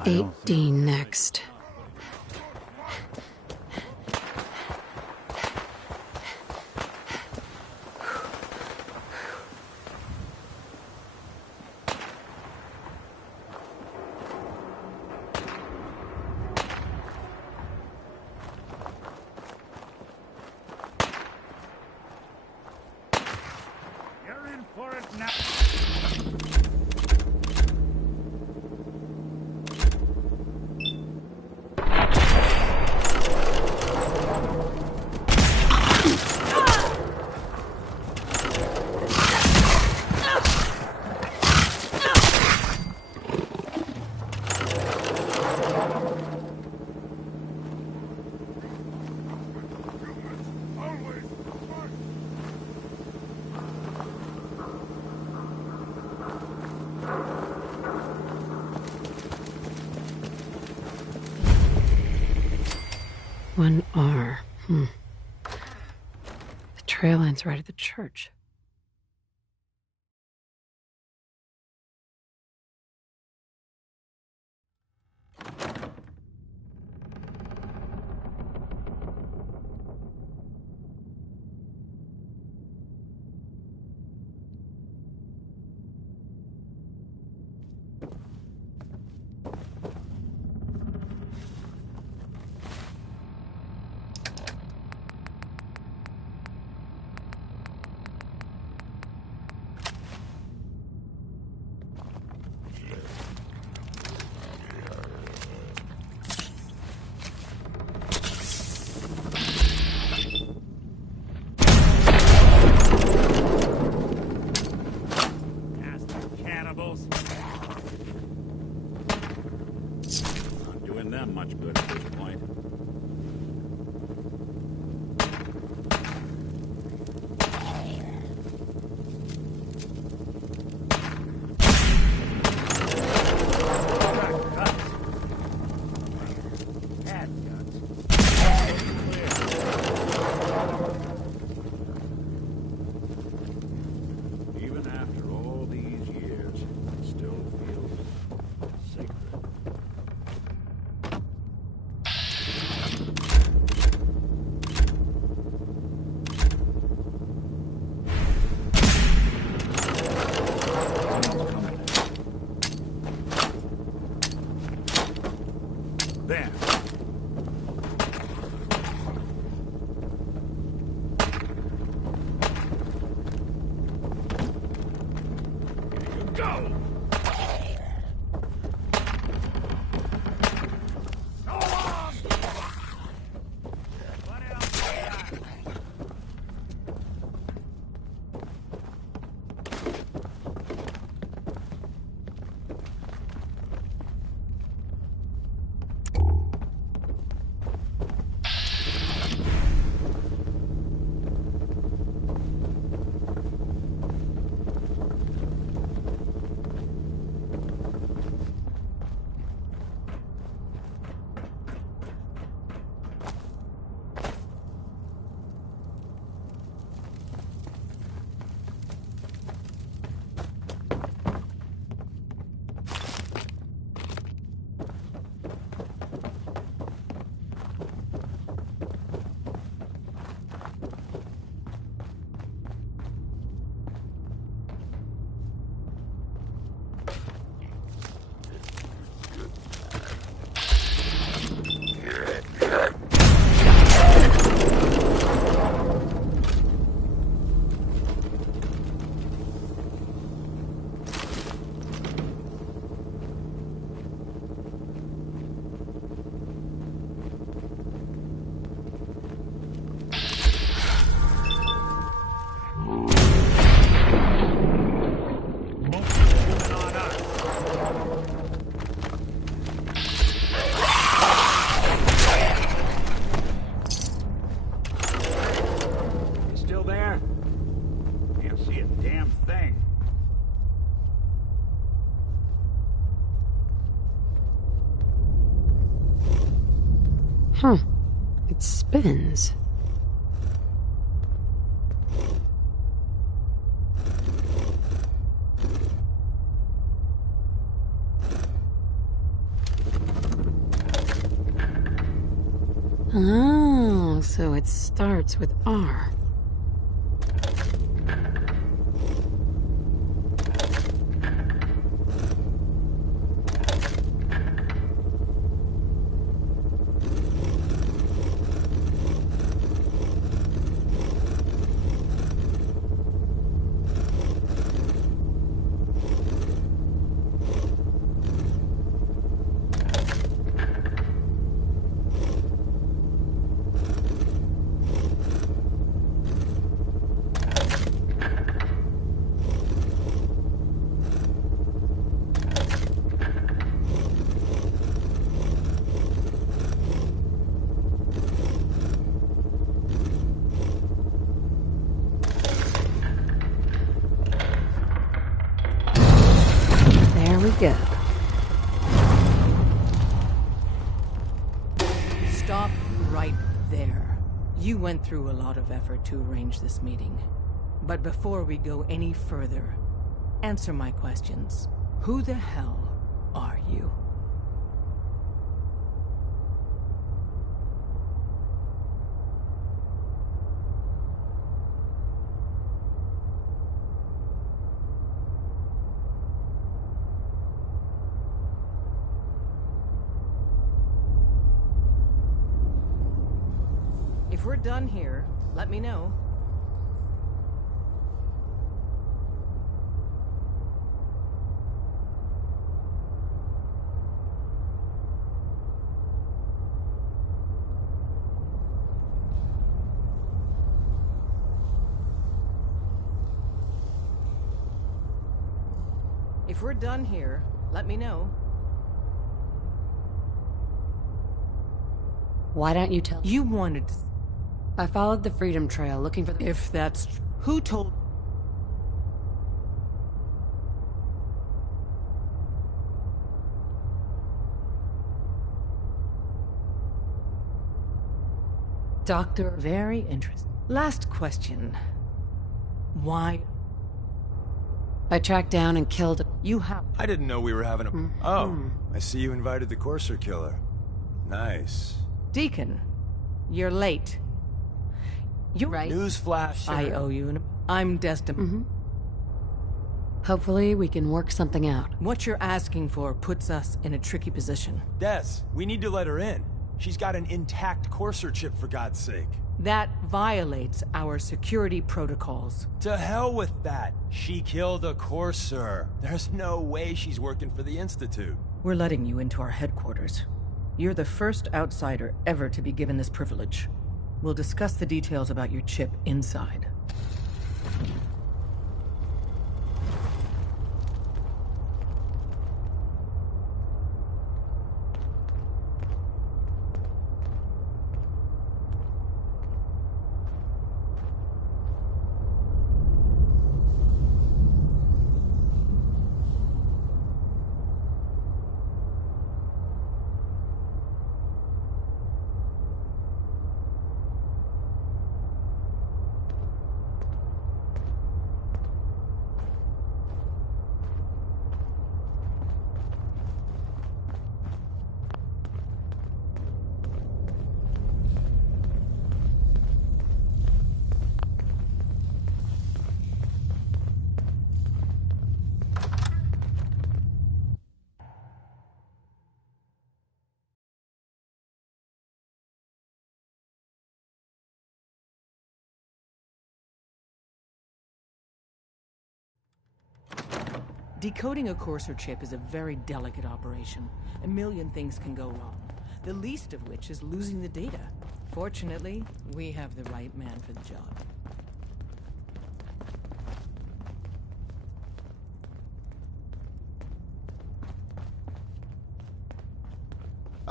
I 8D next. You're in for it now. One R. The trail ends right at the church. Not doing them much good at this point. Even after all these years, it still feels sacred. There. Here you go. Go on. Huh. It spins. Oh, so it starts with R. There we go. Stop right there. You went through a lot of effort to arrange this meeting. But before we go any further, answer my questions. Who the hell are you? If we're done here, let me know. If we're done here, let me know. Why don't you tell... You wanted to... I followed the Freedom Trail looking for the... If that's... Who told... Doctor... Very interesting. Last question. Why... I tracked down and killed him. You have... I didn't know we were having a... Oh, I see you invited the Courser killer. Nice. Deacon, you're late. You're right. Newsflash. I owe you an... I'm destined. Hopefully we can work something out. What you're asking for puts us in a tricky position. Des, we need to let her in. She's got an intact Courser chip, for God's sake. That violates our security protocols. To hell with that. She killed a Courser. There's no way she's working for the Institute. We're letting you into our headquarters. You're the first outsider ever to be given this privilege. We'll discuss the details about your chip inside. Decoding a Courser chip is a very delicate operation. A million things can go wrong, the least of which is losing the data. Fortunately, we have the right man for the job.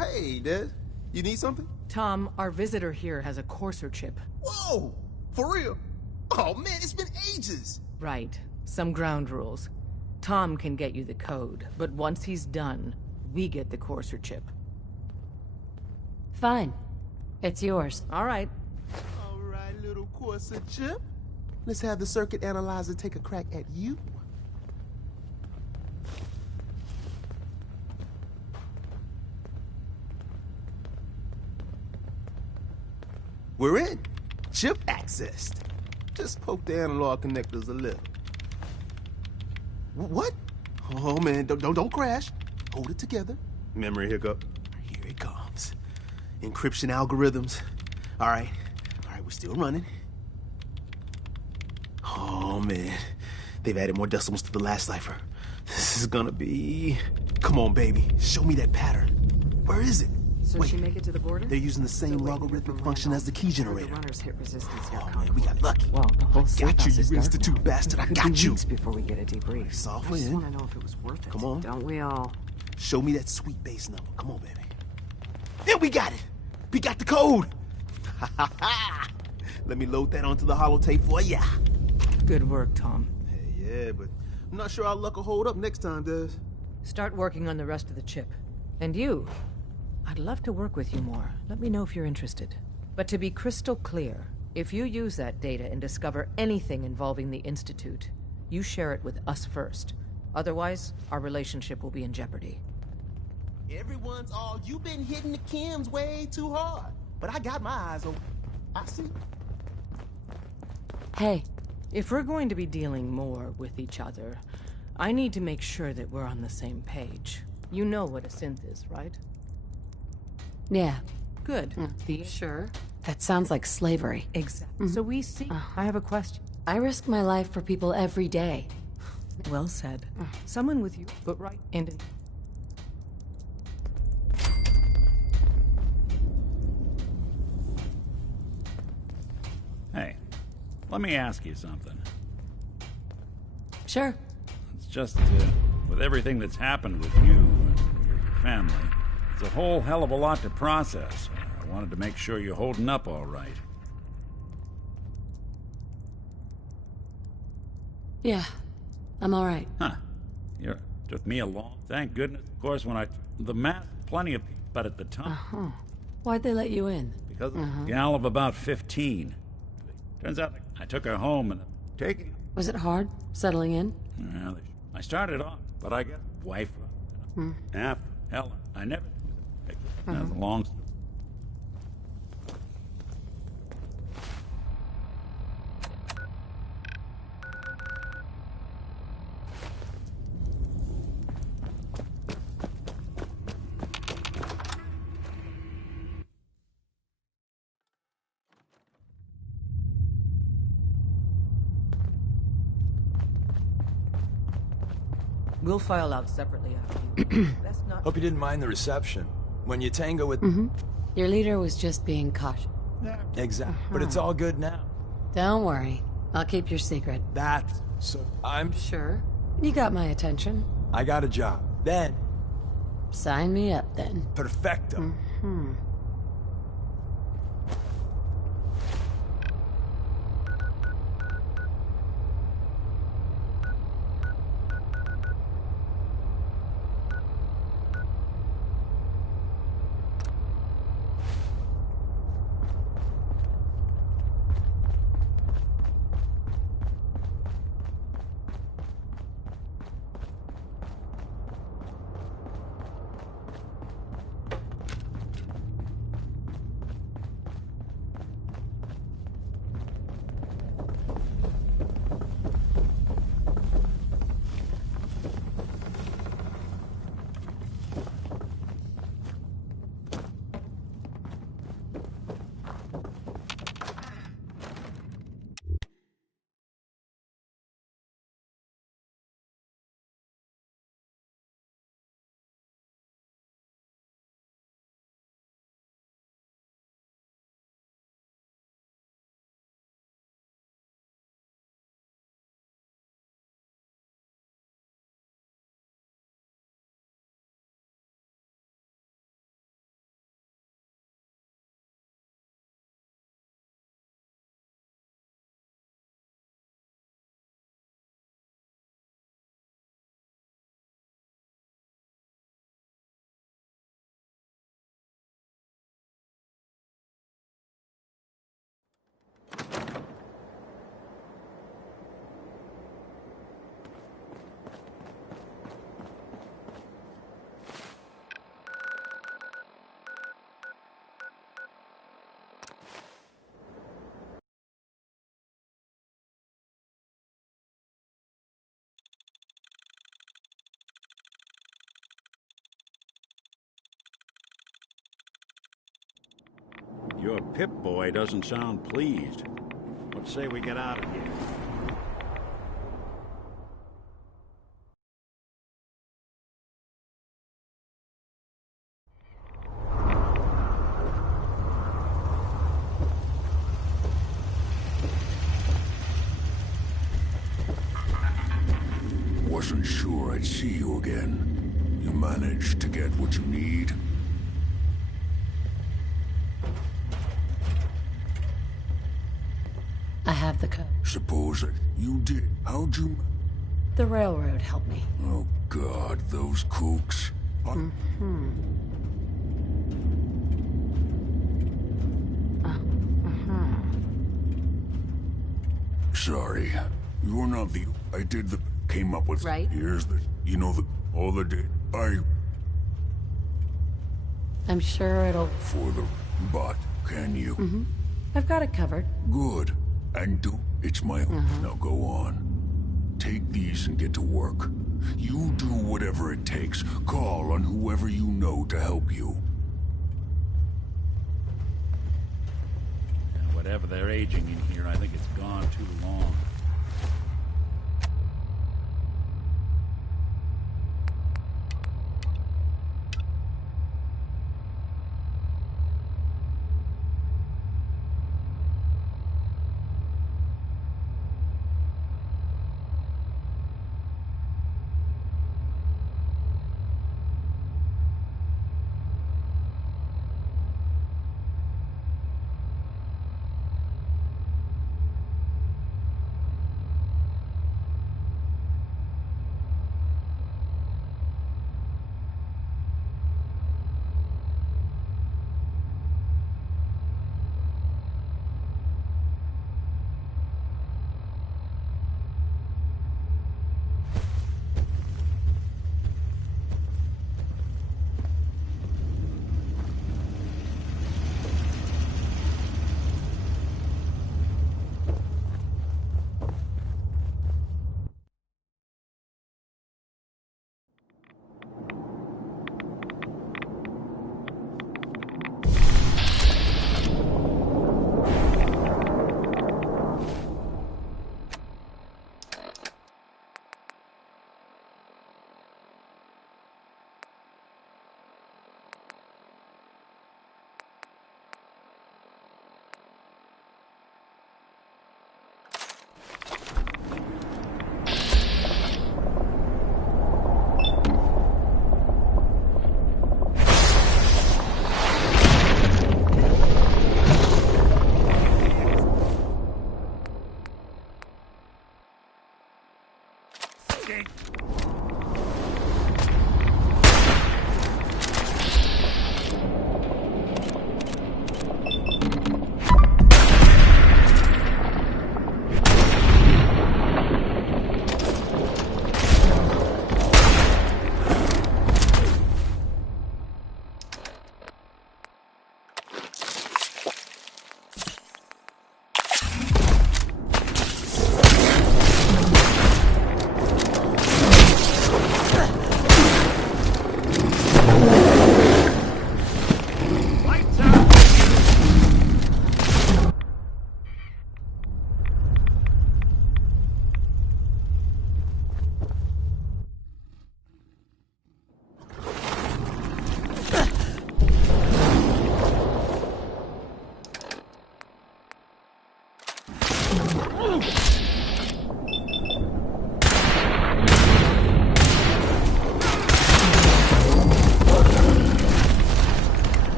Hey, Des. You need something? Tom, our visitor here has a Courser chip. Whoa! For real? Oh, man, it's been ages! Right. Some ground rules. Tom can get you the code, but once he's done, we get the Courser chip. Fine. It's yours. All right, little Corsa chip. Let's have the circuit analyzer take a crack at you. We're in. Chip accessed. Just poke the analog connectors a little. What? Oh man, don't crash. Hold it together. Memory hiccup. Here it comes. Encryption algorithms. All right, we're still running. Oh man, they've added more decimals to the last cipher. This is gonna be... Come on, baby, show me that pattern. Where is it? So Wait, she make it to the border? they're using the same logarithmic function as the key generator. The runners hit resistance near Oh man, we got lucky. Well, the whole Got you, is you dark institute now. bastard. I Could got be you. weeks before we get a debrief. Soft I just in. want to know if it was worth it. Come on. Don't we all? Show me that sweet bass number. Come on, baby. Yeah, we got it. We got the code. Let me load that onto the holotape for ya. Good work, Tom. Hey, yeah, but I'm not sure our luck will hold up next time, Des. Start working on the rest of the chip. And you, I'd love to work with you more. Let me know if you're interested. But to be crystal clear, if you use that data and discover anything involving the Institute, you share it with us first. Otherwise, our relationship will be in jeopardy. Everyone's all, you've been hitting the chems way too hard. But I got my eyes open. I see. Hey, if we're going to be dealing more with each other, I need to make sure that we're on the same page. You know what a synth is, right? Yeah. Good. Sure. That sounds like slavery. Exactly. So we see. I have a question. I risk my life for people every day. Well said. Someone with you, but right and... Hey, let me ask you something. Sure. It's just, with everything that's happened with you and your family, it's a whole hell of a lot to process. I wanted to make sure you're holding up all right. Yeah, I'm all right. Huh. You took me along. Thank goodness. Of course, when I... The math, plenty of people, but at the time... Why'd they let you in? Because of a gal of about 15. Turns out I took her home and taking... Was it hard, settling in? Well, I started off, but I got a wife. After, hell, I never... That's a long story. We'll file out separately after you. That's not... Hope you didn't mind the reception. When you tango with... Your leader was just being cautious. Exactly. But it's all good now. Don't worry. I'll keep your secret. That's... So, I'm... Sure. You got my attention. I got a job. Then... Sign me up, then. Perfecto. Your Pip-Boy doesn't sound pleased. Let's say we get out of here. Wasn't sure I'd see you again. You managed to get what you need? I have the code. Suppose you did. How'd you... The railroad helped me. Oh, God, those kooks. Sorry. You're not the... I did the... Came up with... Right. Here's the... You know the... All the did. I'm sure it'll... For the... But, can you... I've got it covered. Good. And do... It's my own. Now go on. Take these and get to work. You do whatever it takes. Call on whoever you know to help you. Whatever they're aging in here, I think it's gone too long.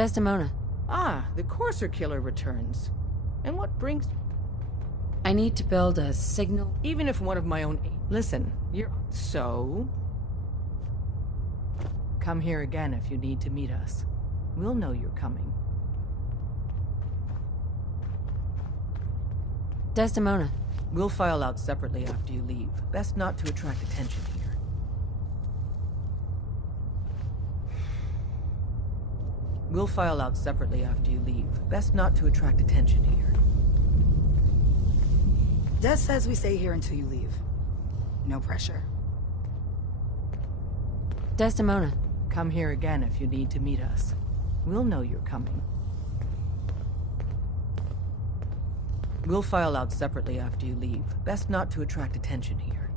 Desdemona. Ah, the Courser killer returns. And what brings... I need to build a signal. Even if one of my own... Listen, you're... So? Come here again if you need to meet us. We'll know you're coming. Desdemona. We'll file out separately after you leave. Best not to attract attention here. We'll file out separately after you leave. Best not to attract attention here. Des says we stay here until you leave. No pressure. Desdemona. Come here again if you need to meet us. We'll know you're coming. We'll file out separately after you leave. Best not to attract attention here.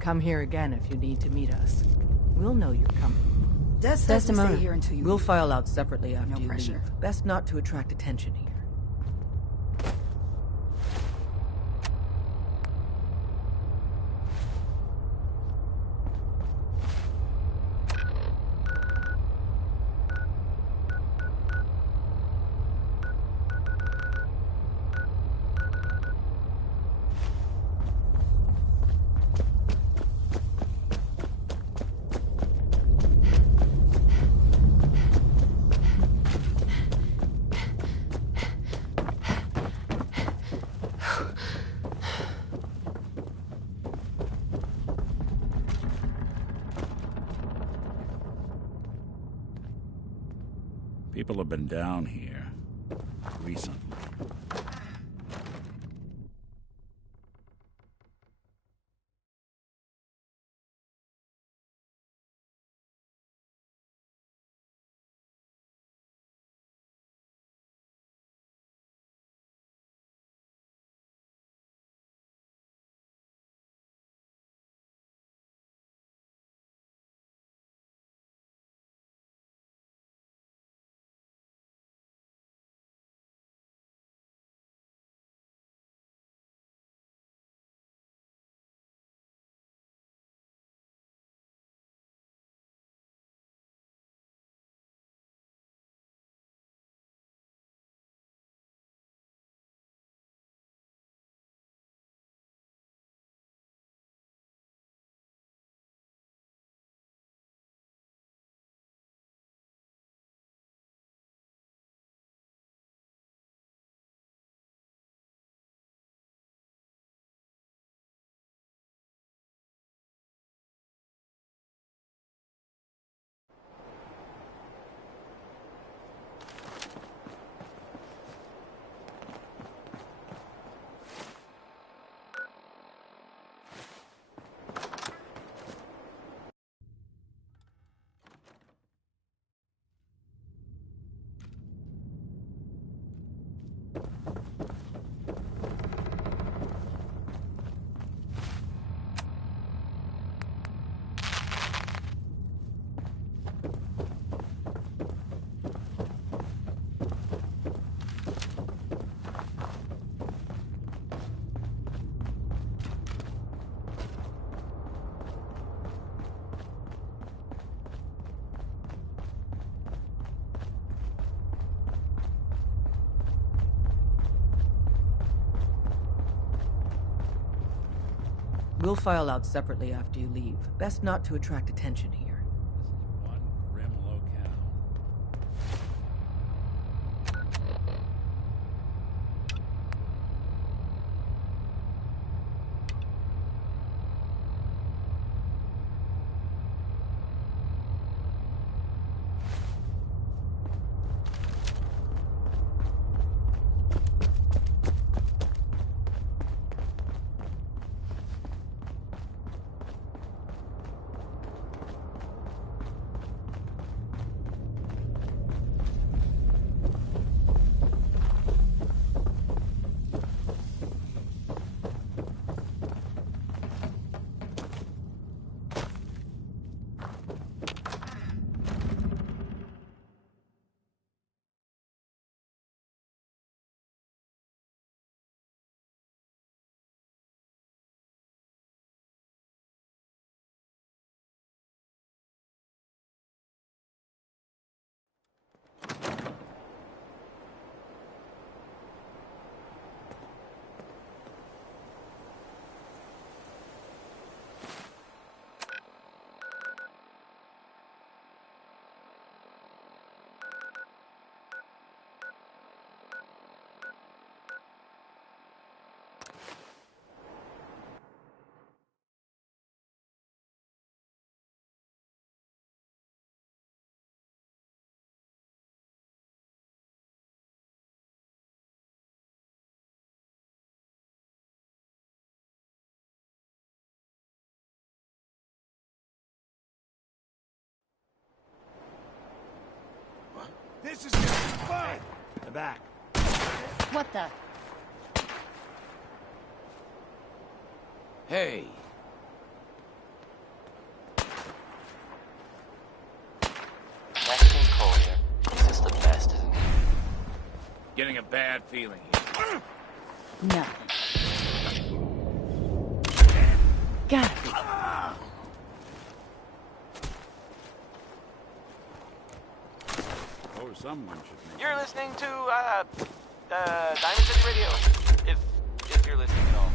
Come here again if you need to meet us. We'll know you're coming. Des says we stay here until you We'll leave. file out separately after you pressure. leave. Best not to attract attention here. People have been down here recently. We'll file out separately after you leave. Best not to attract attention here. One grim locale. This is gonna be fun! The back. What the? Hey. Mexican Collier. This is the best, isn't it? Getting a bad feeling here. No. Gotta be. Oh, someone should make You're listening to, Diamond City Radio. If you're listening at all.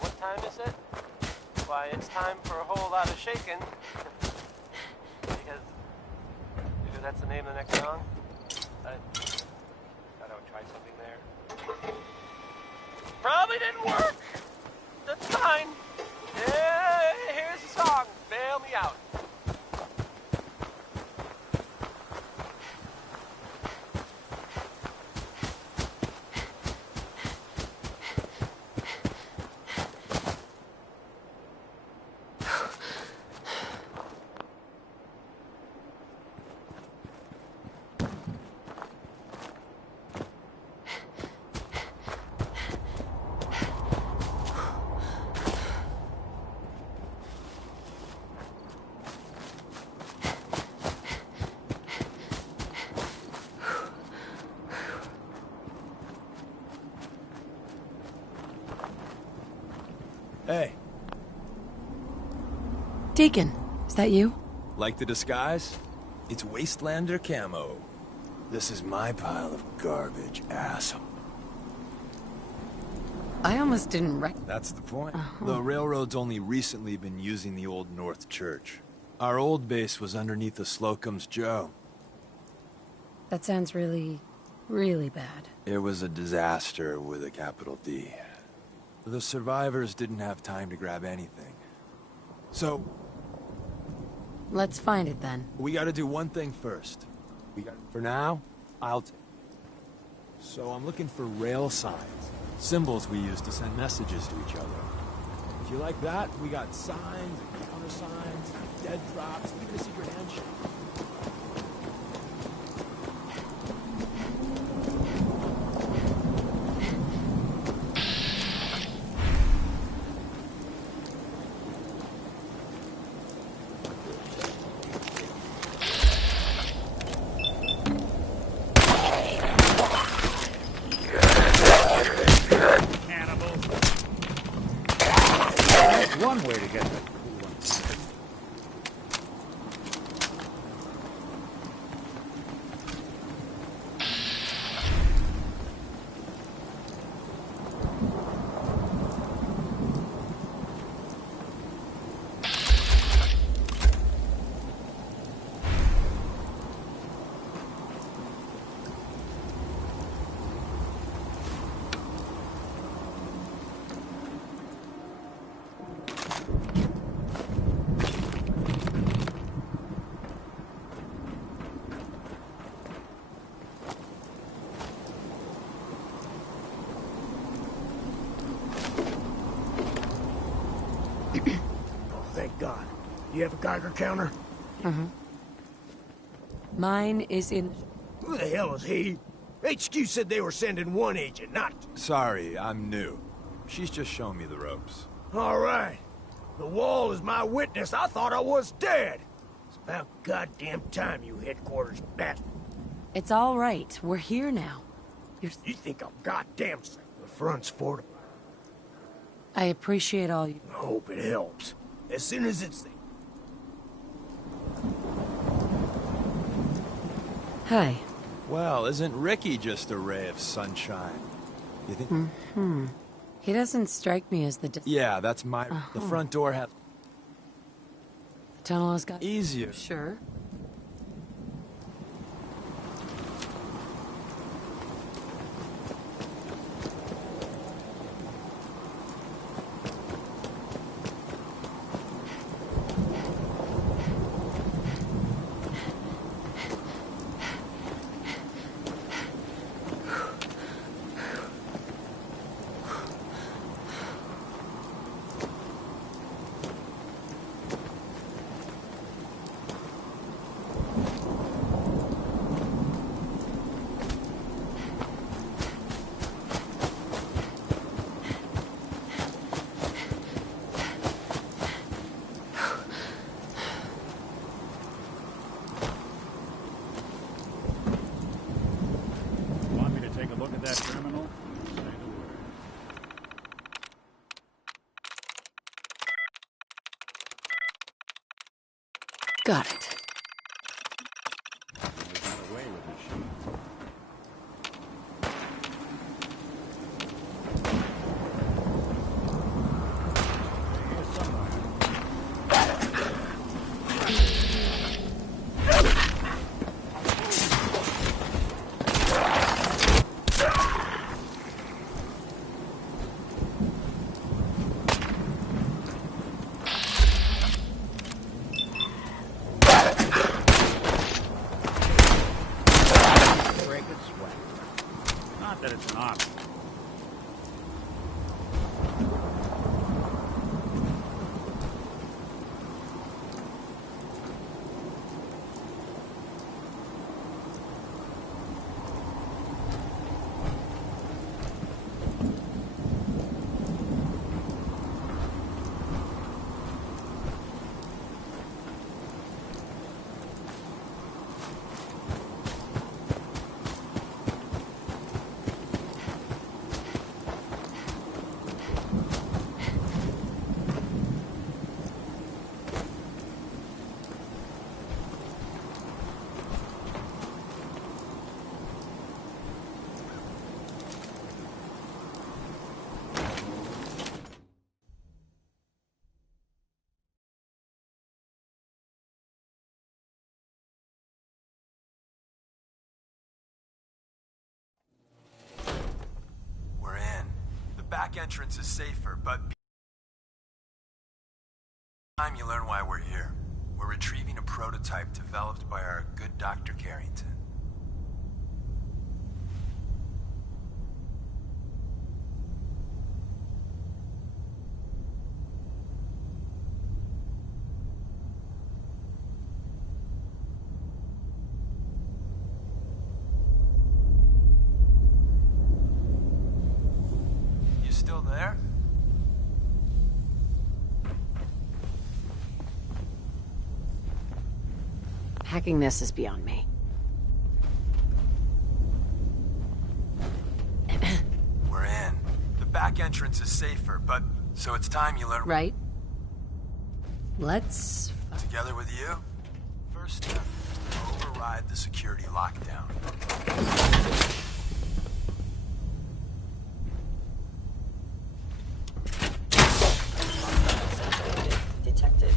What time is it? Why, it's time for a whole lot of shaking. Because that's the name of the next song. I don't try something there. Probably didn't work. That's fine. Yeah, here's the song. Bail me out. Hey. Deacon, is that you? Like the disguise? It's Wastelander camo. This is my pile of garbage, asshole. I almost didn't That's the point. The railroad's only recently been using the Old North Church. Our old base was underneath the Slocum's Joe. That sounds really, really bad. It was a disaster with a capital D. The survivors didn't have time to grab anything. So, Let's find it then. we gotta do one thing first. For now, So I'm looking for rail signs. Symbols we use to send messages to each other. If you like that, we got signs and counter signs, dead drops, even a secret handshake. one way to get the cool one. Thank God. You have a Geiger counter? Mm-hmm. Mine is in... Who the hell is he? HQ said they were sending one agent, not... Sorry, I'm new. She's just showing me the ropes. All right. The wall is my witness. I thought I was dead. It's about goddamn time, you headquarters bastard. It's all right. We're here now. You think I'm goddamn sick? The front's fortified. I appreciate all you... I hope it helps. As soon as it's... Hi. Well, isn't Ricky just a ray of sunshine? You think... Mm-hmm. He doesn't strike me as the... Yeah, that's my... The front door has... The tunnel has got... Easier. Sure. Got it. That it's an option. Back entrance is safer, but time you learn why we're here. We're retrieving a prototype developed by our good Dr. Carrington. Still there? Hacking this is beyond me. We're in. The back entrance is safer, but so it's time you learn. Right. Let's... Together with you? First step, override the security lockdown. Detected.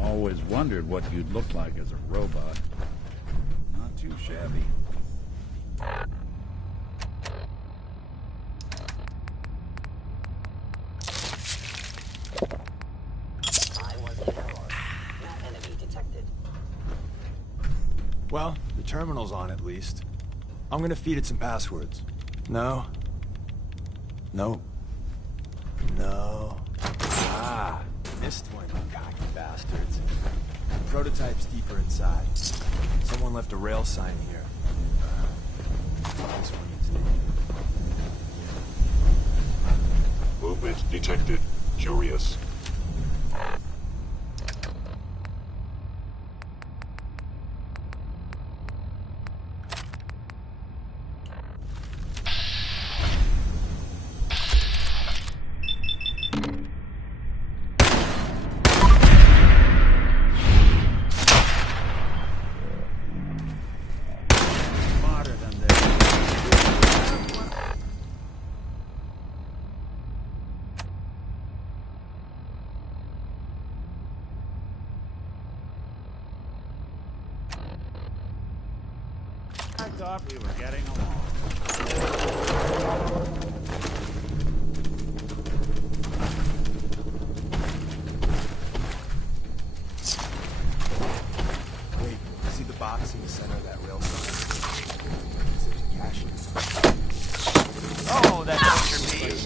Always wondered what you'd look like as a robot. Not too shabby. Well, the terminal's on at least. I'm gonna feed it some passwords. No. No. No. Ah, missed one, you cocky bastards. The prototype's deeper inside. Someone left a rail sign here. This one needs to... Movement detected. Curious. I thought we were getting along. Wait, see the box in the center of that rail sign? There's a cash. Oh, that's butcher meat.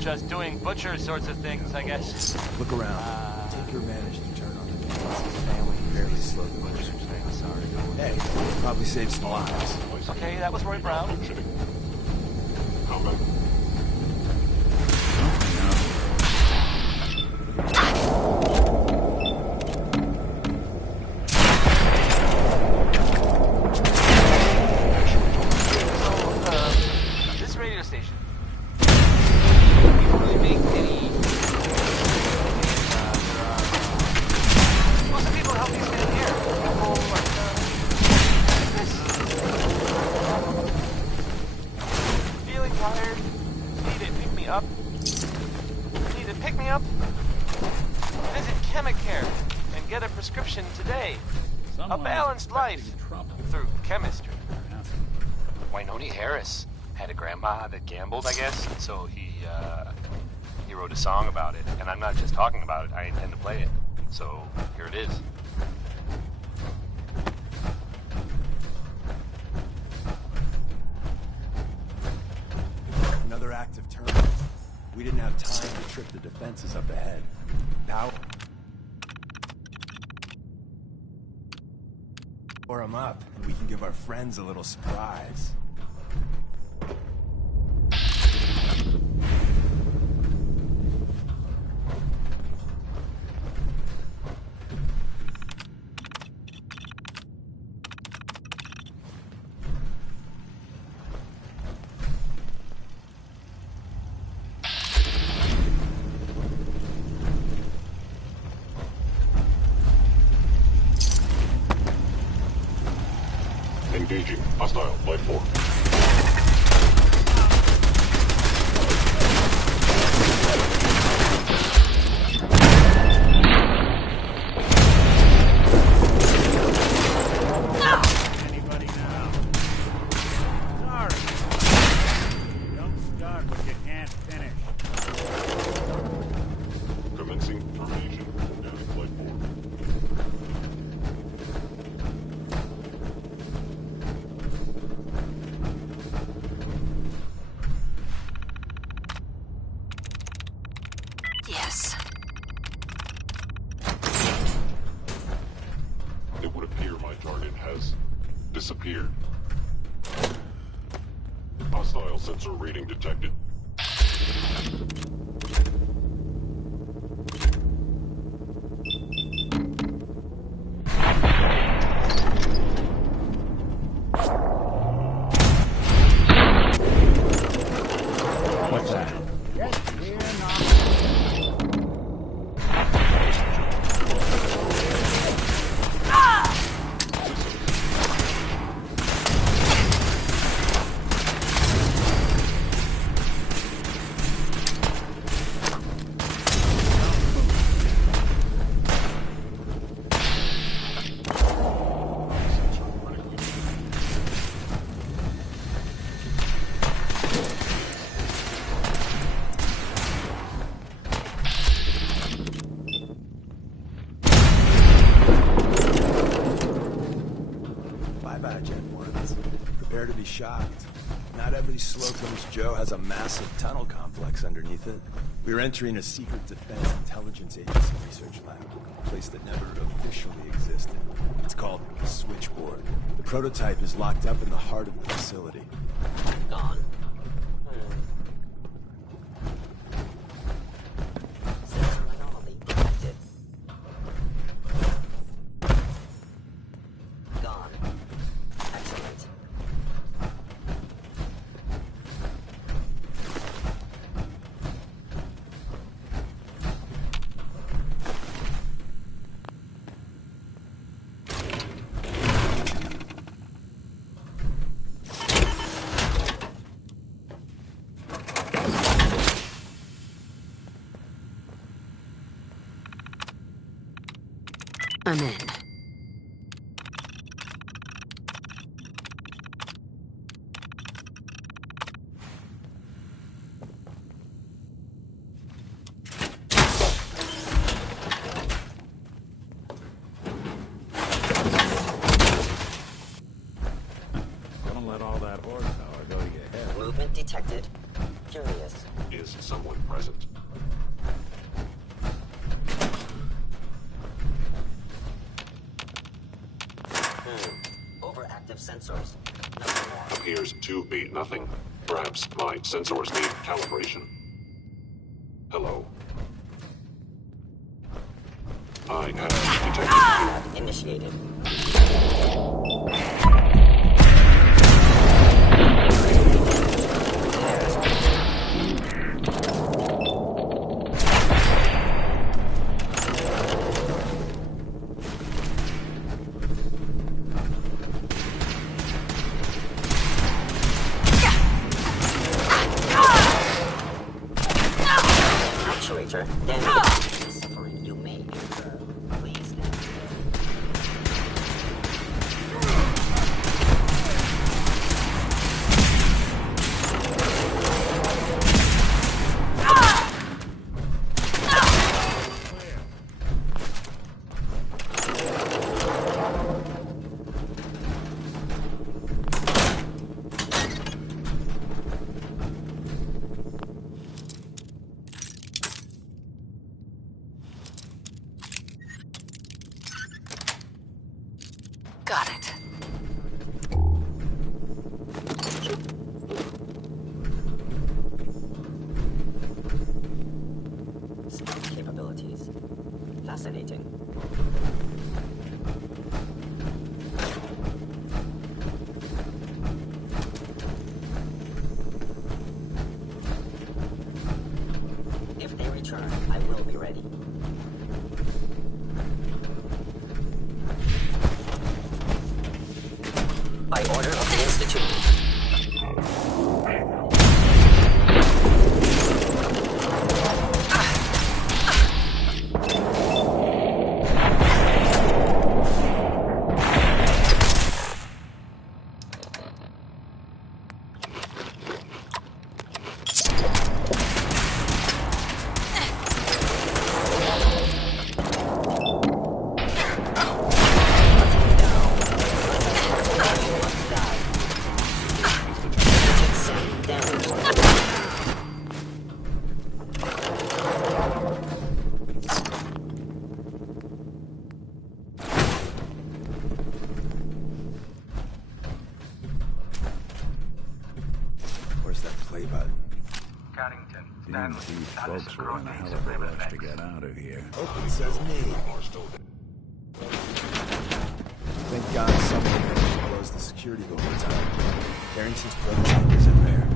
Just doing butcher sorts of things, I guess. Look around. Take your advantage to turn on the family. Barely slow the butcher. Sorry. Hey, probably saved some lives. Okay, that was Roy Brown. Combat. This radio station. We really make up? Visit Chemicare and get a prescription today. A balanced life through chemistry. Wynoni Harris had a grandma that gambled, I guess, so he wrote a song about it. And I'm not just talking about it, I intend to play it. So, here it is. Another active terminal. We didn't have time to trip the defenses up ahead. Power them up, and we can give our friends a little surprise. Engaging hostile life form. Anybody now? Sorry. Don't start what you can't finish. Commencing termination of dynamic life form. Yes. It would appear my target has disappeared. Hostile sensor reading detected. What's that? Bye-bye, Gen 1s. Prepare to be shocked. Not every Slocum's Joe has a massive tunnel complex underneath it. We're entering a secret defense intelligence agency research lab, a place that never officially existed. It's called the Switchboard. The prototype is locked up in the heart of the facility. Gone. Sensor anomaly detected. Gone. Excellent. I'm in. Don't let all that horsepower go to your head. Movement detected. Curious. Is someone present? Overactive sensors. Nothing more. Appears to be nothing. Perhaps my sensors need calibration. Hello. I have detected. Initiated. operator, then the suffering you may incur. Please stand clear. Got it. Stealth capabilities. Fascinating. If they return, I will be ready. By order of the Institute. Where's that play button? Carrington, Stanley, these folks were in a hell of a rush to get out of here. Open says me. Thank God someone managed to close the security door in time. Carrington's prototype is in there.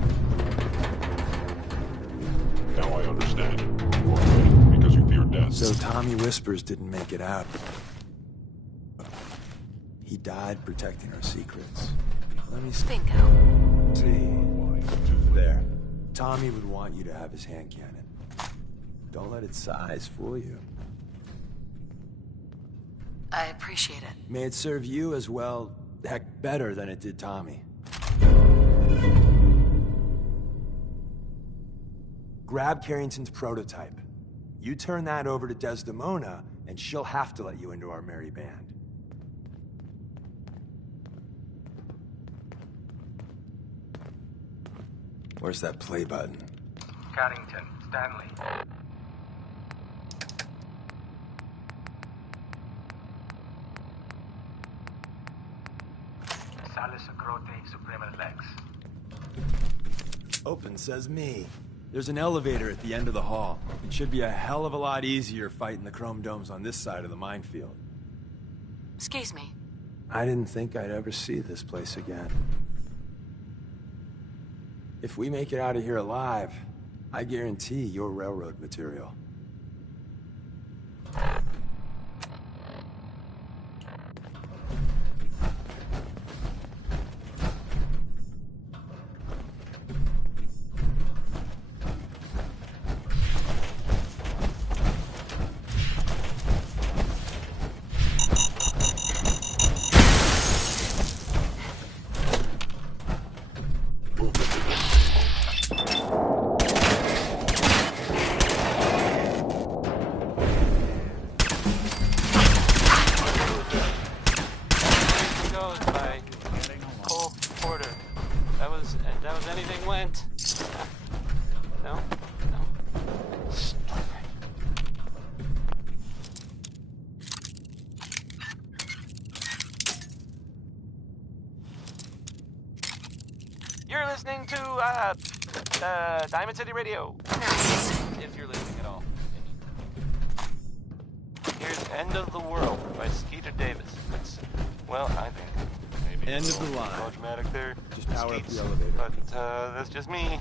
Now I understand. You are ready because you fear death. So Tommy Whispers didn't make it out. He died protecting our secrets. Let me see. There. Tommy would want you to have his hand cannon. Don't let its size fool you. I appreciate it. May it serve you as well, heck, better than it did Tommy. Grab Carrington's prototype. You turn that over to Desdemona, and she'll have to let you into our merry band. Where's that play button? Carrington, Stanley. Salus Acrote Suprema Lex. Open says me. There's an elevator at the end of the hall. It should be a hell of a lot easier fighting the chrome domes on this side of the minefield. Excuse me. I didn't think I'd ever see this place again. If we make it out of here alive, I guarantee you're railroad material. You're listening to, Diamond City Radio. If you're listening at all. Here's End of the World by Skeeter Davis. It's, well, I think maybe End of the line. Dramatic there. Just power up Skeets, the elevator. But, that's just me.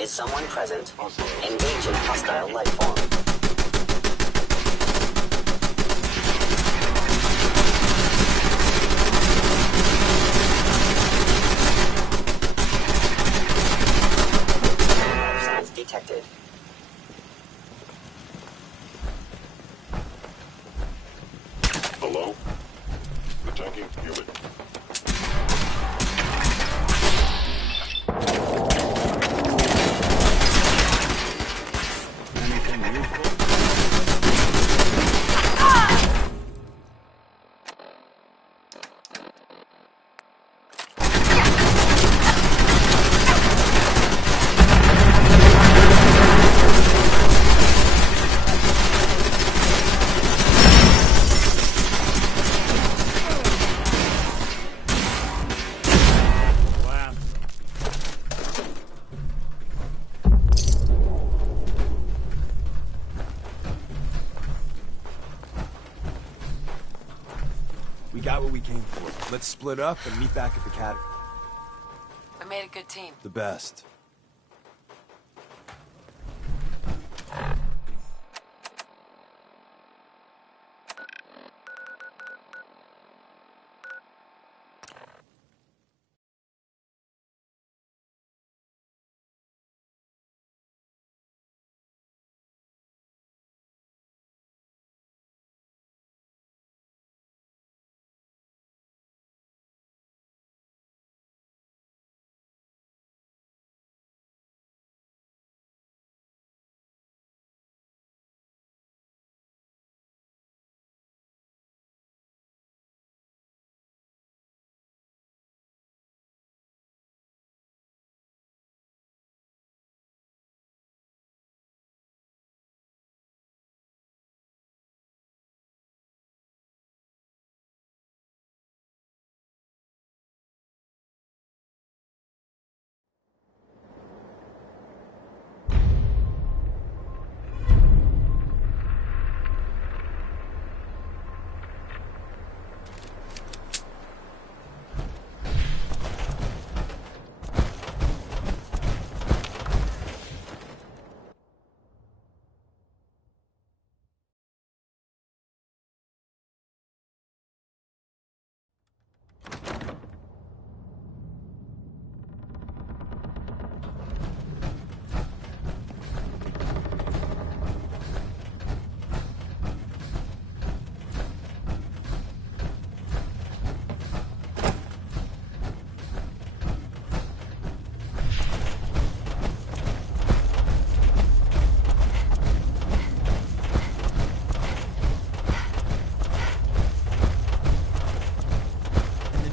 Is someone present? Engage in hostile life form. Signs detected. Hello? Attacking human. Anything useful? We got what we came for. Let's split up and meet back at the academy. We made a good team. The best.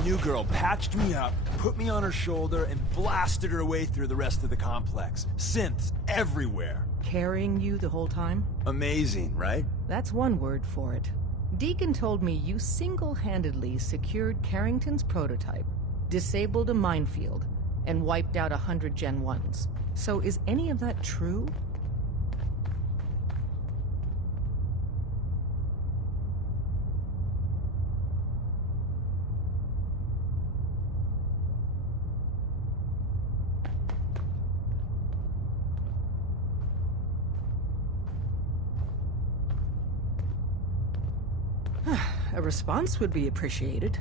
New girl patched me up, put me on her shoulder, and blasted her way through the rest of the complex. Synths everywhere. Carrying you the whole time? Amazing, right? That's one word for it. Deacon told me you single-handedly secured Carrington's prototype, disabled a minefield, and wiped out 100 Gen 1s. So is any of that true? A response would be appreciated.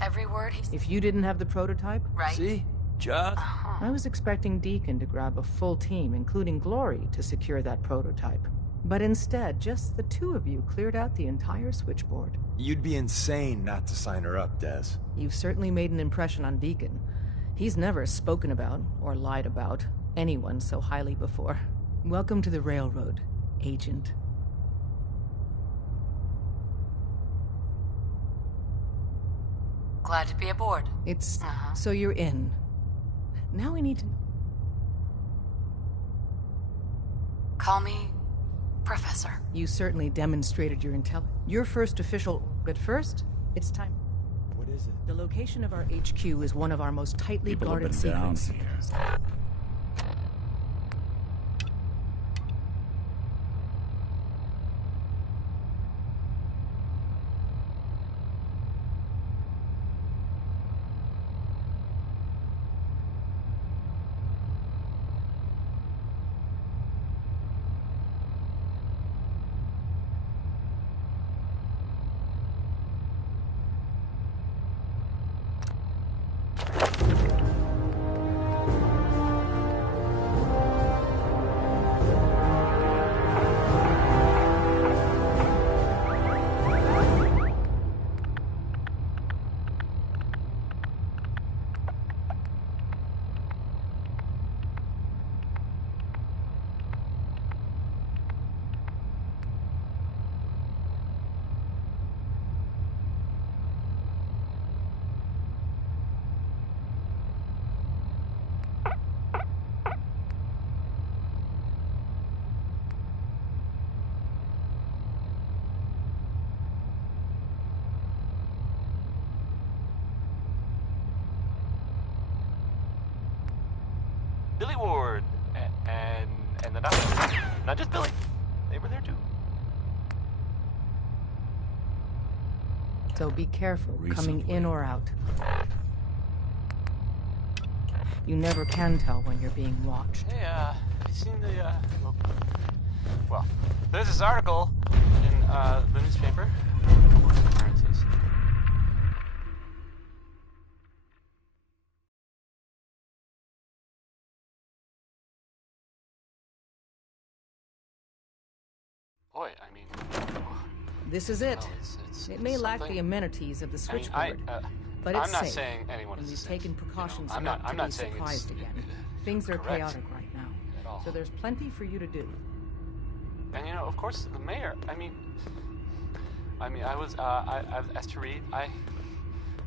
Every word If you didn't have the prototype... Right. See? Just... I was expecting Deacon to grab a full team, including Glory, to secure that prototype. But instead, just the two of you cleared out the entire switchboard. You'd be insane not to sign her up, Des. You've certainly made an impression on Deacon. He's never spoken about, or lied about, anyone so highly before. Welcome to the Railroad, Agent. Glad to be aboard. It's... So you're in. Now we need to... Call me Professor. You certainly demonstrated your intelligence. Your first official... But first, it's time... What is it? The location of our HQ is one of our most tightly People guarded have been down secrets. here. Billy Ward, and the doctor. Not just Billy. They were there too. So be careful coming in or out. You never can tell when you're being watched. Hey, have you seen the, well, there's this article in, the newspaper. Appearances. Boy, I mean... This is it. Well, it may lack something. the amenities of the switchboard, but I'm it's not safe. saying anyone and is we've taken precautions I'm not not to saying be it's surprised again. Things are correct chaotic right now, at all. so there's plenty for you to do. And you know, of course, the mayor. I mean, I was I've asked to read. I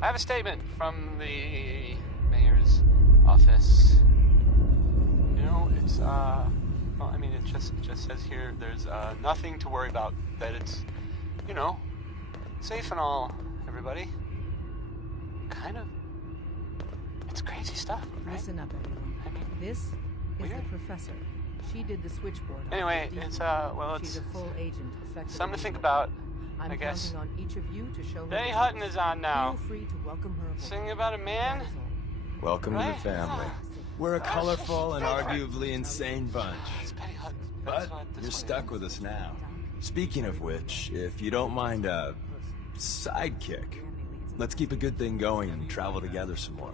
have a statement from the mayor's office. You know, it's well, I mean, it just says here there's nothing to worry about. That it's, you know, safe and all. Everybody, kind of. It's crazy stuff, right? Listen up, everyone. I mean, this is weird. the professor. She did the switchboard. Anyway, it's well, She's it's a full agent. something to think about. I'm I guess. counting on each of you to show her. Betty the Hutton ropes. is on now. Feel free to welcome her aboard. Singing about a man. Welcome to Right? the family. We're a colorful and arguably insane bunch. It's Betty Hutton. But you're stuck with us now. Speaking of which, if you don't mind a sidekick, let's keep a good thing going and travel together some more.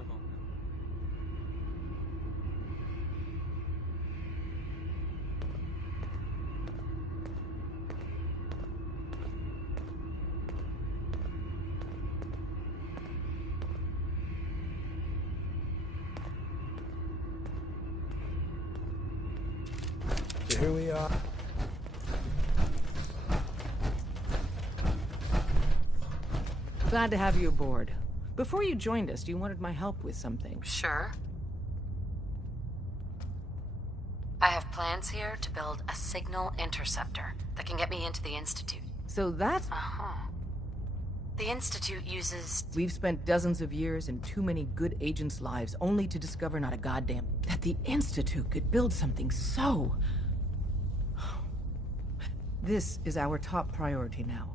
So here we are. Glad to have you aboard. Before you joined us, you wanted my help with something. Sure. I have plans here to build a signal interceptor that can get me into the Institute. So that's... Uh-huh. The Institute uses... We've spent dozens of years and too many good agents' lives only to discover not a goddamn... That the Institute could build something so... This is our top priority now.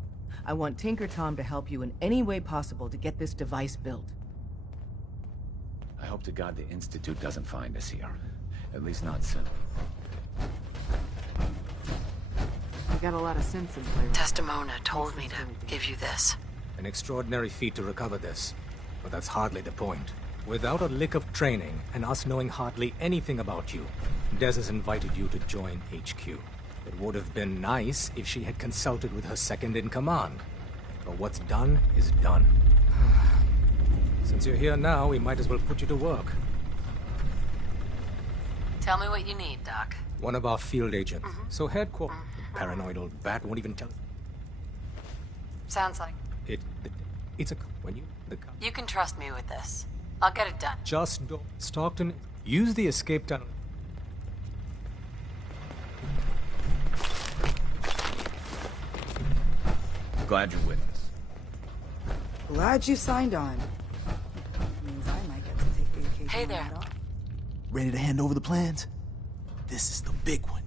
I want Tinker Tom to help you in any way possible to get this device built. I hope to God the Institute doesn't find us here. At least not soon. You got a lot of sense in play. Right? Desdemona told me to give you this. An extraordinary feat to recover this. But that's hardly the point. Without a lick of training, and us knowing hardly anything about you, Des has invited you to join HQ. It would have been nice if she had consulted with her second-in-command. But what's done is done. Since you're here now, we might as well put you to work. Tell me what you need, Doc. One of our field agents. So headquarters... Paranoid old bat won't even tell... Sounds like... It's a... When you... You can trust me with this. I'll get it done. Just don't... Stockton... Use the escape tunnel. Glad you're with us. Glad you signed on. Means I might get to take the occasion. Hey there. off. Ready to hand over the plans? This is the big one.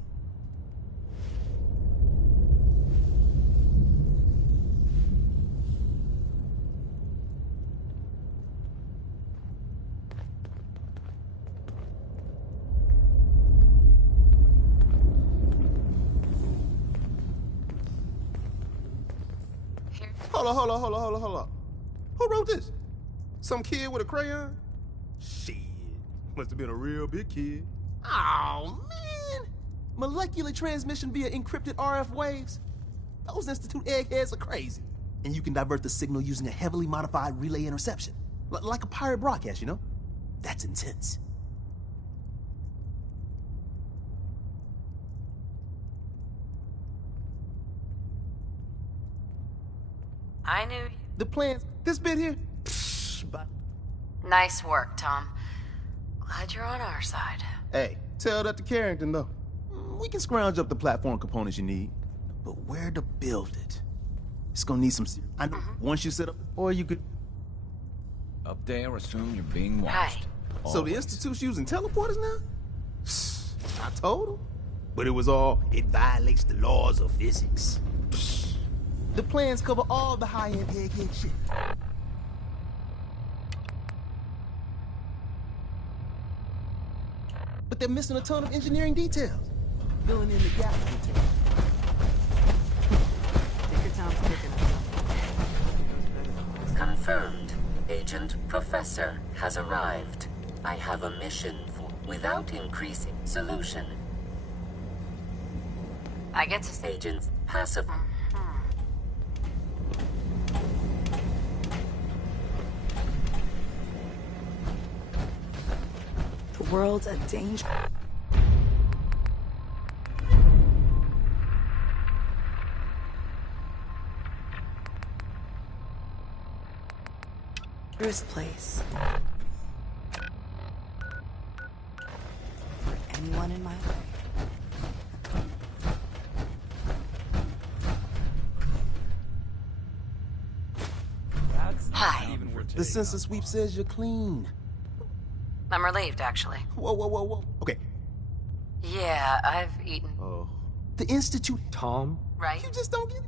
Hold on. Who wrote this? Some kid with a crayon? Shit. Must have been a real big kid. Oh, man. Molecular transmission via encrypted RF waves? Those Institute eggheads are crazy. And you can divert the signal using a heavily modified relay interception. Like a pirate broadcast, you know? That's intense. I knew... The plans, this bit here? Nice work, Tom. Glad you're on our side. Hey, tell that to Carrington, though. We can scrounge up the platform components you need. But where to build it? It's gonna need some... I know, once you set up... Or you could... Up there, assume you're being watched. So the Institute's using teleporters now? I told him. But it was all, it violates the laws of physics. The plans cover all the high-end egghead shit. But they're missing a ton of engineering details. Filling in the gaps. Take your time picking up. Confirmed. Agent Professor has arrived. I have a mission for without increasing solution. I get to say, Agents passive. The world's a danger. First place. For anyone in my way. Hi. The census sweep says you're clean. I'm relieved, actually. Whoa, whoa, whoa, whoa. Okay. Yeah, I've eaten. Oh. The Institute. Tom? Right? You just don't get it?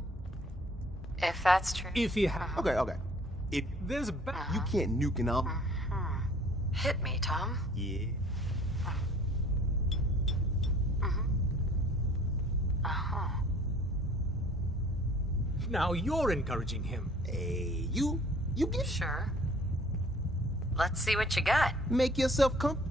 If that's true. If you have... Okay, okay. If there's a you can't nuke an album. Hit me, Tom. Yeah. Now you're encouraging him. Hey, you get it. Sure. Let's see what you got. Make yourself comfortable.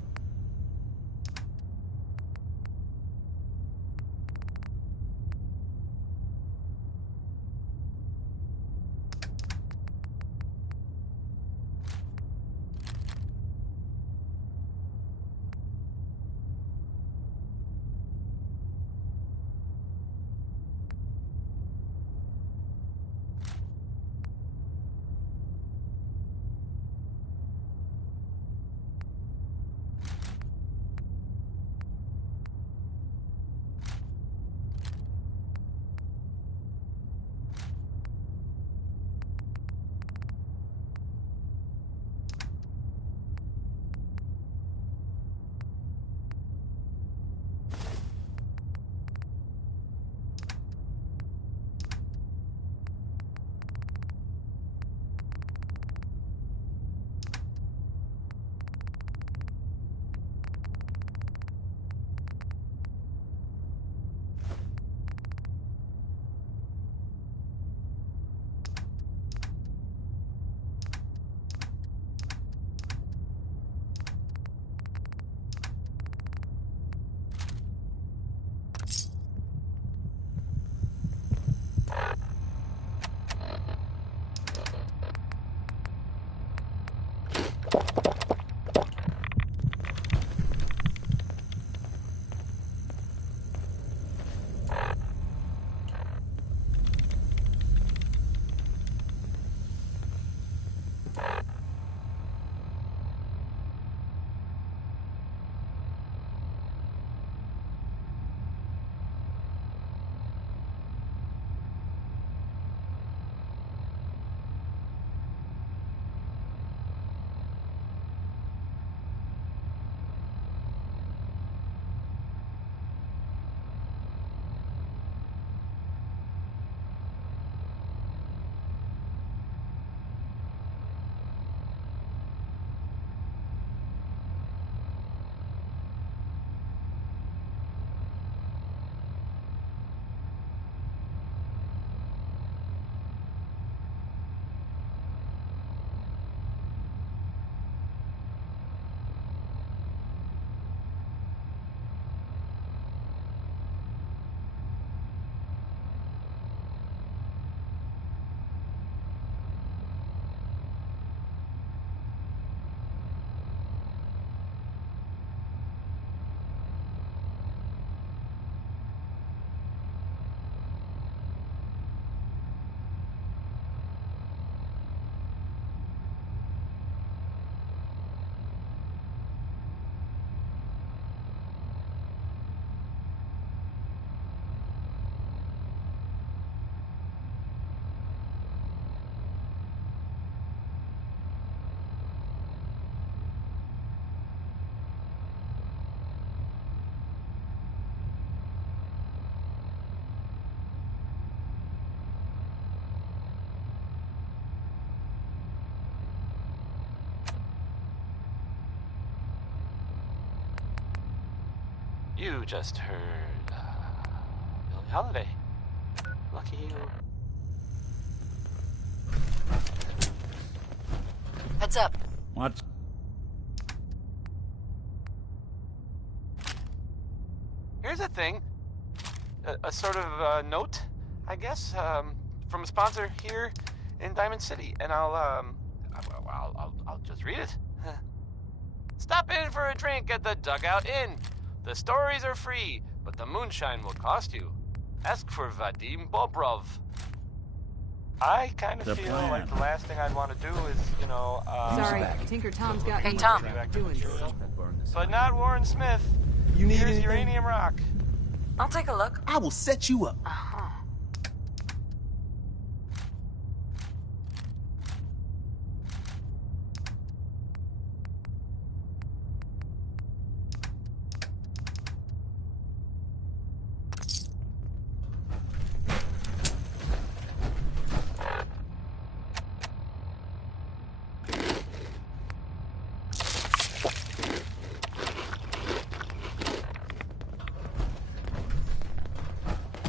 You just heard, Billie Holiday. Lucky you. Heads up. What? Here's a thing. A sort of note, I guess, from a sponsor here in Diamond City, and I'll just read it. Stop in for a drink at the Dugout Inn. The stories are free, but the moonshine will cost you. Ask for Vadim Bobrov. I kind of feel like the last thing I'd want to do is, you know, Sorry, Tinker Tom's got Hey, you Tom. doing something. but not Warren Smith. You need Here's anything? uranium rock. I'll take a look. I will set you up.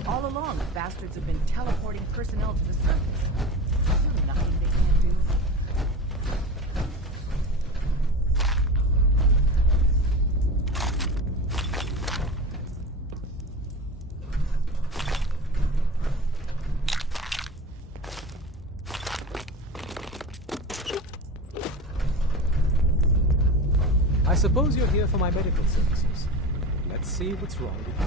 All along, the bastards have been teleporting personnel to the surface. Is there nothing they can't do? I suppose you're here for my medical services. Let's see what's wrong with you.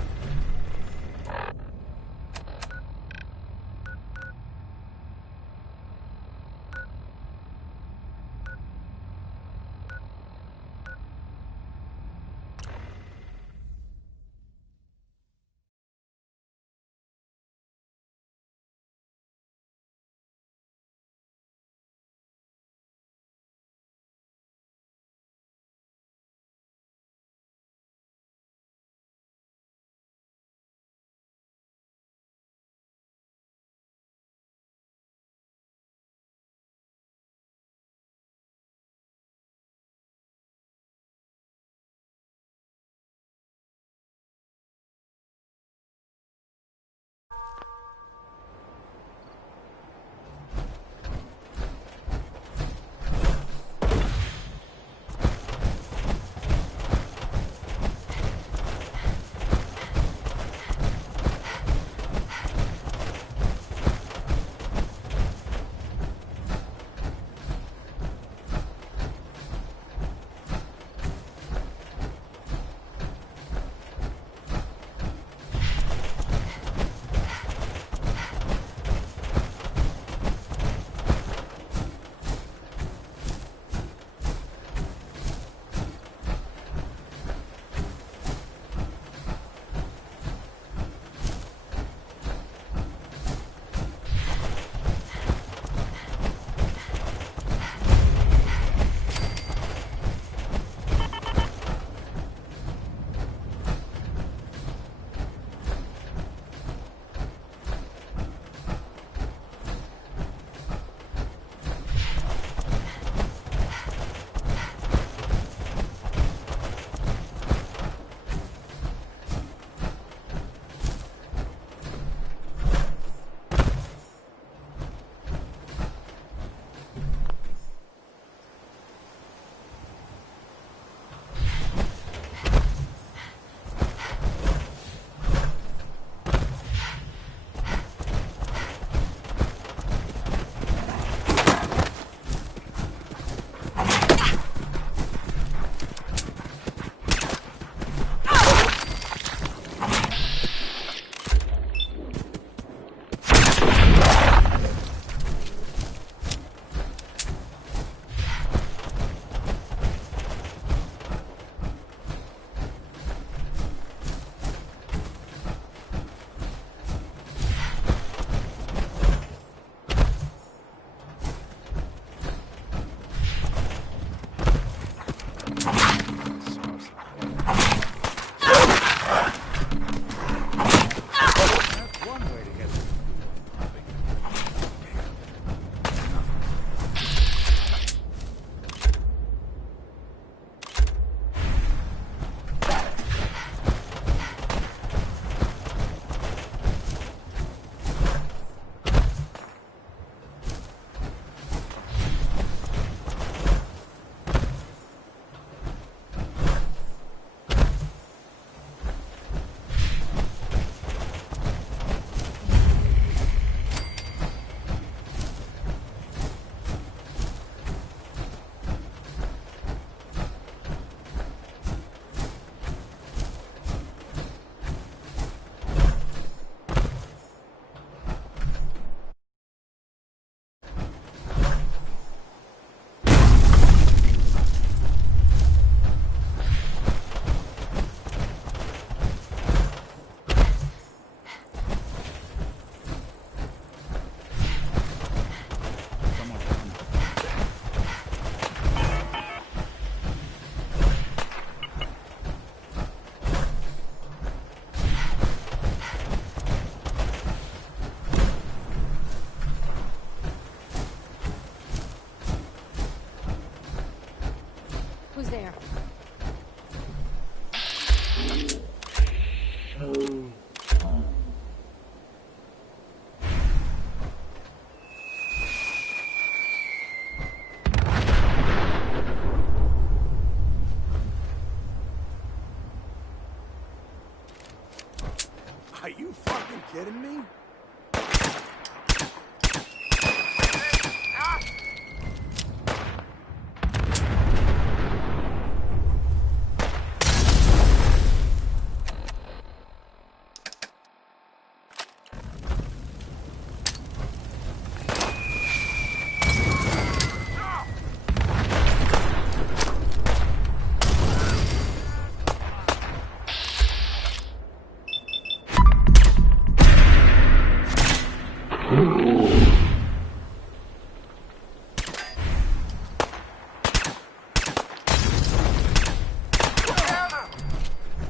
Who's there? Are you fucking kidding me?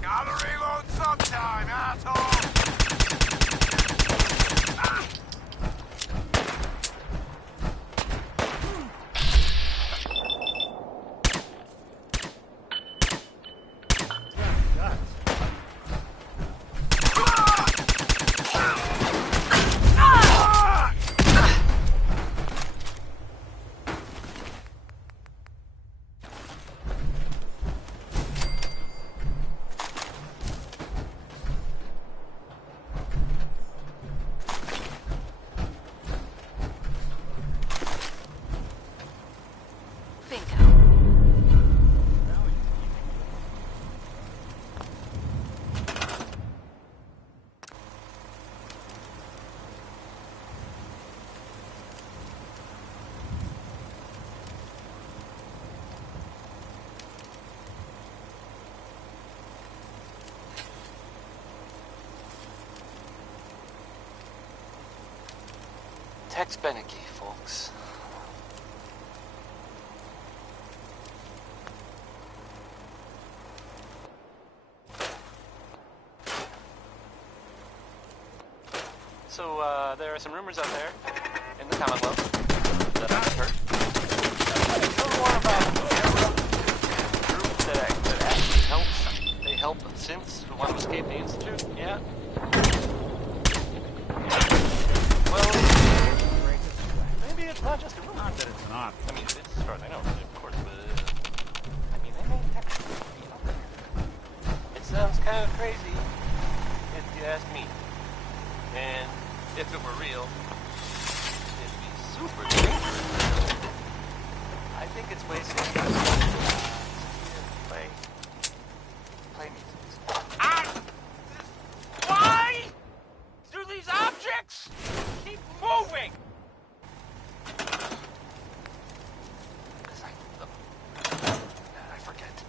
Gotta reload sometime, asshole! Tex Beneke, folks. So, there are some rumors out there in the Commonwealth that I've heard. Tell more about a group that actually helps. They help synths who want to escape the Institute, yeah? Well, maybe it's not just a rumor. Not that it's not. I mean, it's, as far as I know, of course, but I mean, they may actually be out there. It sounds kind of crazy, if you ask me. And if it were real, it'd be super dangerous. I think it's way safer to play music. Why do these objects keep moving? Because I forget.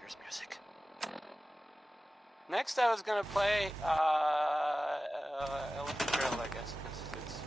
Here's music. Next, I was gonna play Elephant Trail, I guess, because it's.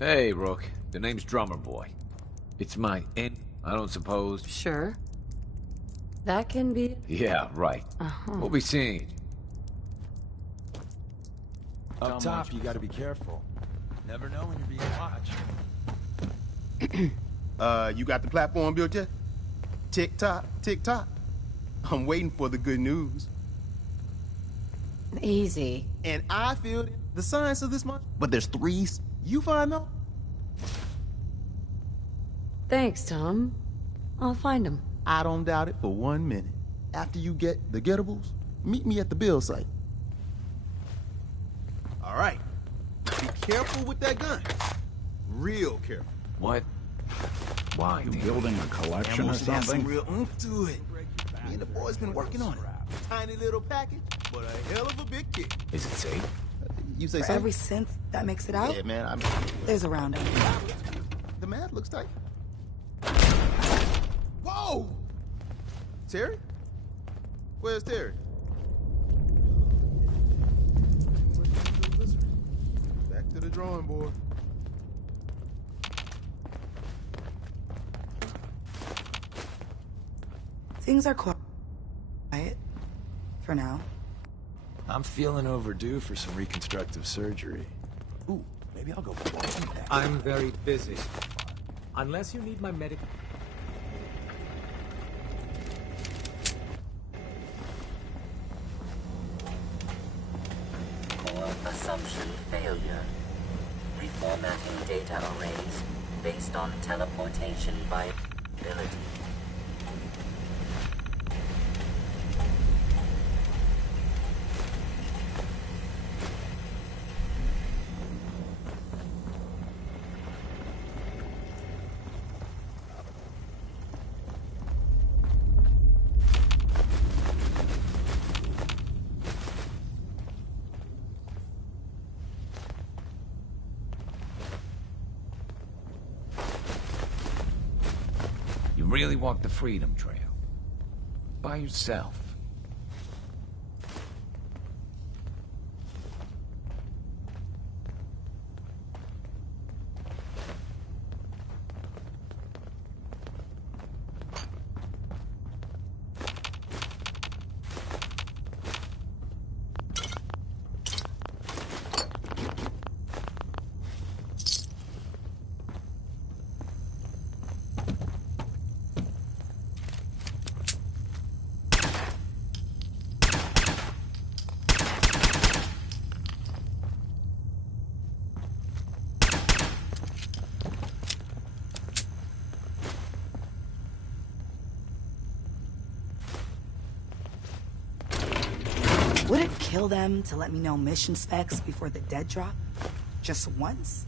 Hey, Rook. The name's Drummer Boy. It's my I don't suppose... Sure. That can be... Yeah, right. We'll be seeing you. Up top, you gotta be careful. Never know when you're being watched. You got the platform built yet? Tick tock, tick tock. I'm waiting for the good news. Easy. And I feel the science of this month, but there's 3. You find them? Thanks, Tom. I'll find them. I don't doubt it for 1 minute. After you get the getables, meet me at the build site. All right. Be careful with that gun. Real careful. What? Why? You building a collection or Ammo should have some something? real oomph to it. Me and the boys been working on it. Tiny little package, but a hell of a big kick. Is it safe? You say For so? every synth that makes it out, Yeah, man. there's a round up. The math looks tight. Whoa! Terry? Where's Terry? Back to the drawing board. Things are quiet for now. I'm feeling overdue for some reconstructive surgery. Ooh, maybe I'll go blind back. I'm very busy. Unless you need my medical... Core assumption failure. Reformatting data arrays based on teleportation viability. You really walk the Freedom Trail? By yourself? Would it kill them to let me know mission specs before the dead drop? Just once?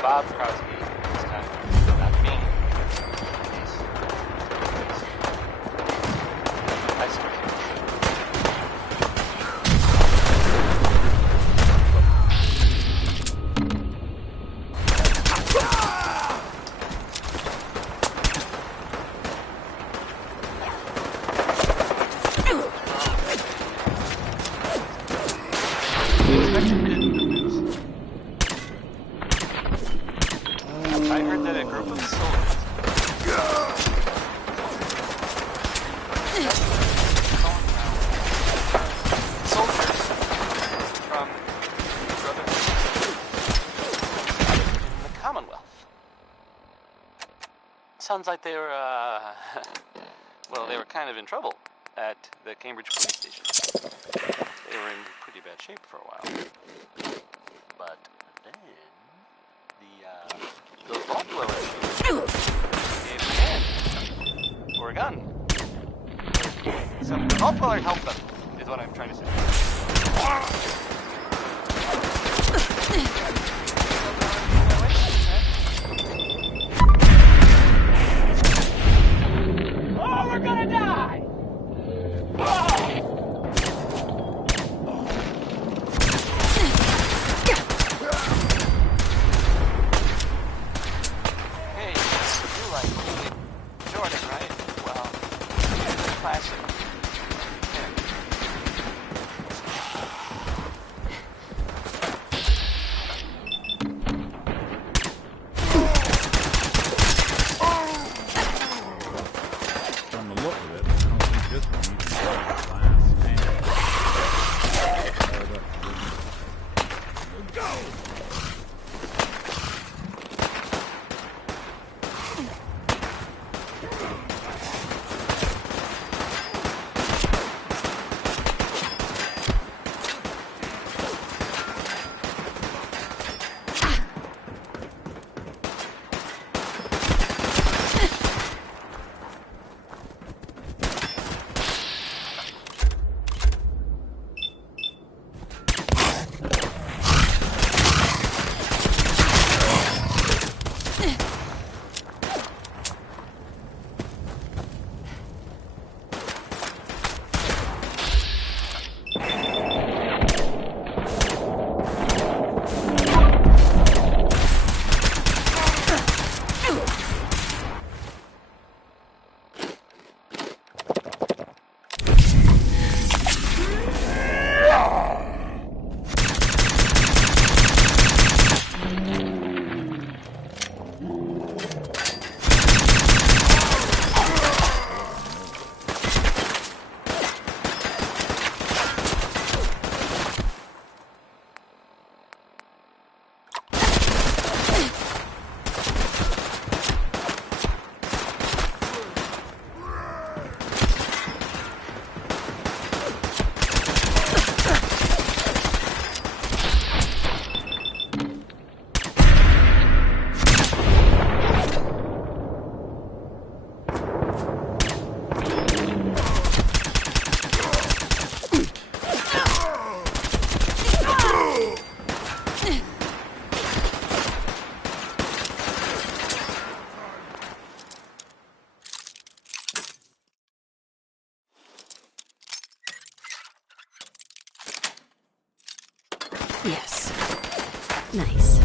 Bob Crosby this time. Not me. Please. I see. sounds like they were, well, they were kind of in trouble at the Cambridge police station. They were in pretty bad shape for a while. But then, those vault dwellers gave them a hand. Or a gun. Some vault dweller helped them, is what I'm trying to say. Oh, we're gonna die! Hey, you like Jordan, right? Well, classic. From the look of it, I don't think this one even got last man. Go! Yes. Nice.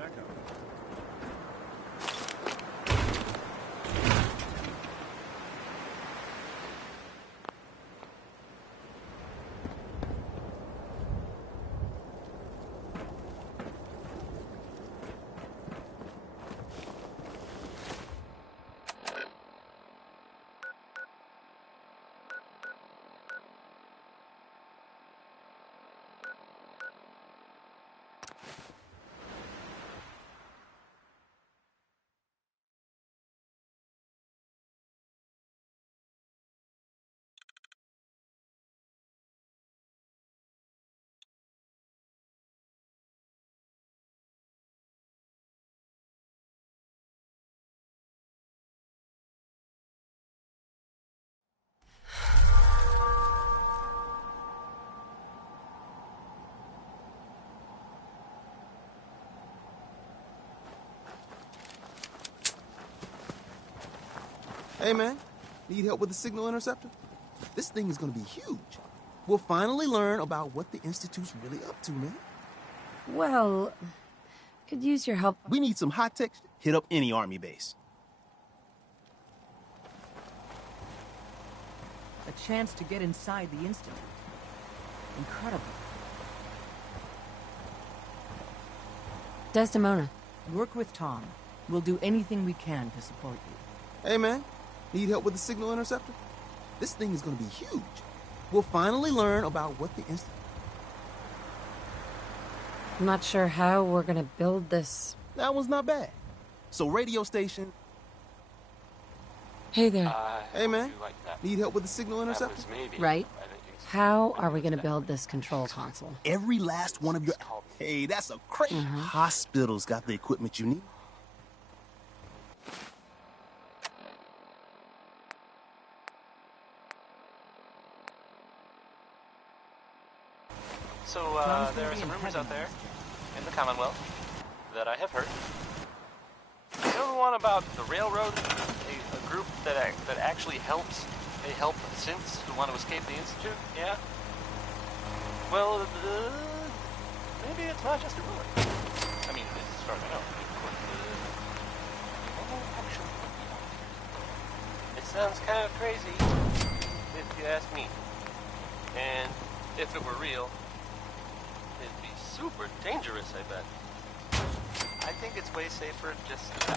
check out. Hey, man. Need help with the signal interceptor? This thing is gonna be huge. We'll finally learn about what the Institute's really up to, man. Well, could use your help. We need some high-tech hit up any army base. A chance to get inside the Institute. Incredible. Desdemona. Work with Tom. We'll do anything we can to support you. Hey, man. Need help with the signal interceptor? This thing is gonna be huge. We'll finally learn about what the Institute... I'm not sure how we're gonna build this. That one's not bad. So radio station... Hey there. Hey, man. Need help with the signal interceptor? Right? How are we gonna build this control console? Every last one of your... Hey, that's a crazy... Hospital's got the equipment you need. So, there are some rumors out there in the Commonwealth that I have heard. You know the one about the railroad? A group that actually helps. They help synths who want to escape the Institute? Yeah? Well, maybe it's not just a rumor. I mean, as far as I know. It sounds kind of crazy, if you ask me. And if it were real, it'd be super dangerous, I bet. I think it's way safer just sit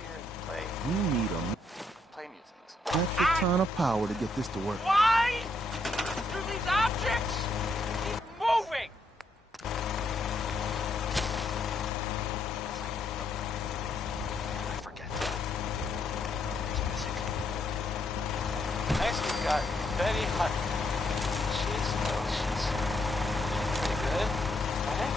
here and play. We need a Play music. perfect ton of power to get this to work. Why do these objects keep moving? I forget. There's music. I actually got Betty Hunt. She's pretty good, right?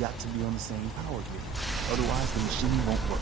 Got to be on the same power grid. Otherwise, the machine won't work.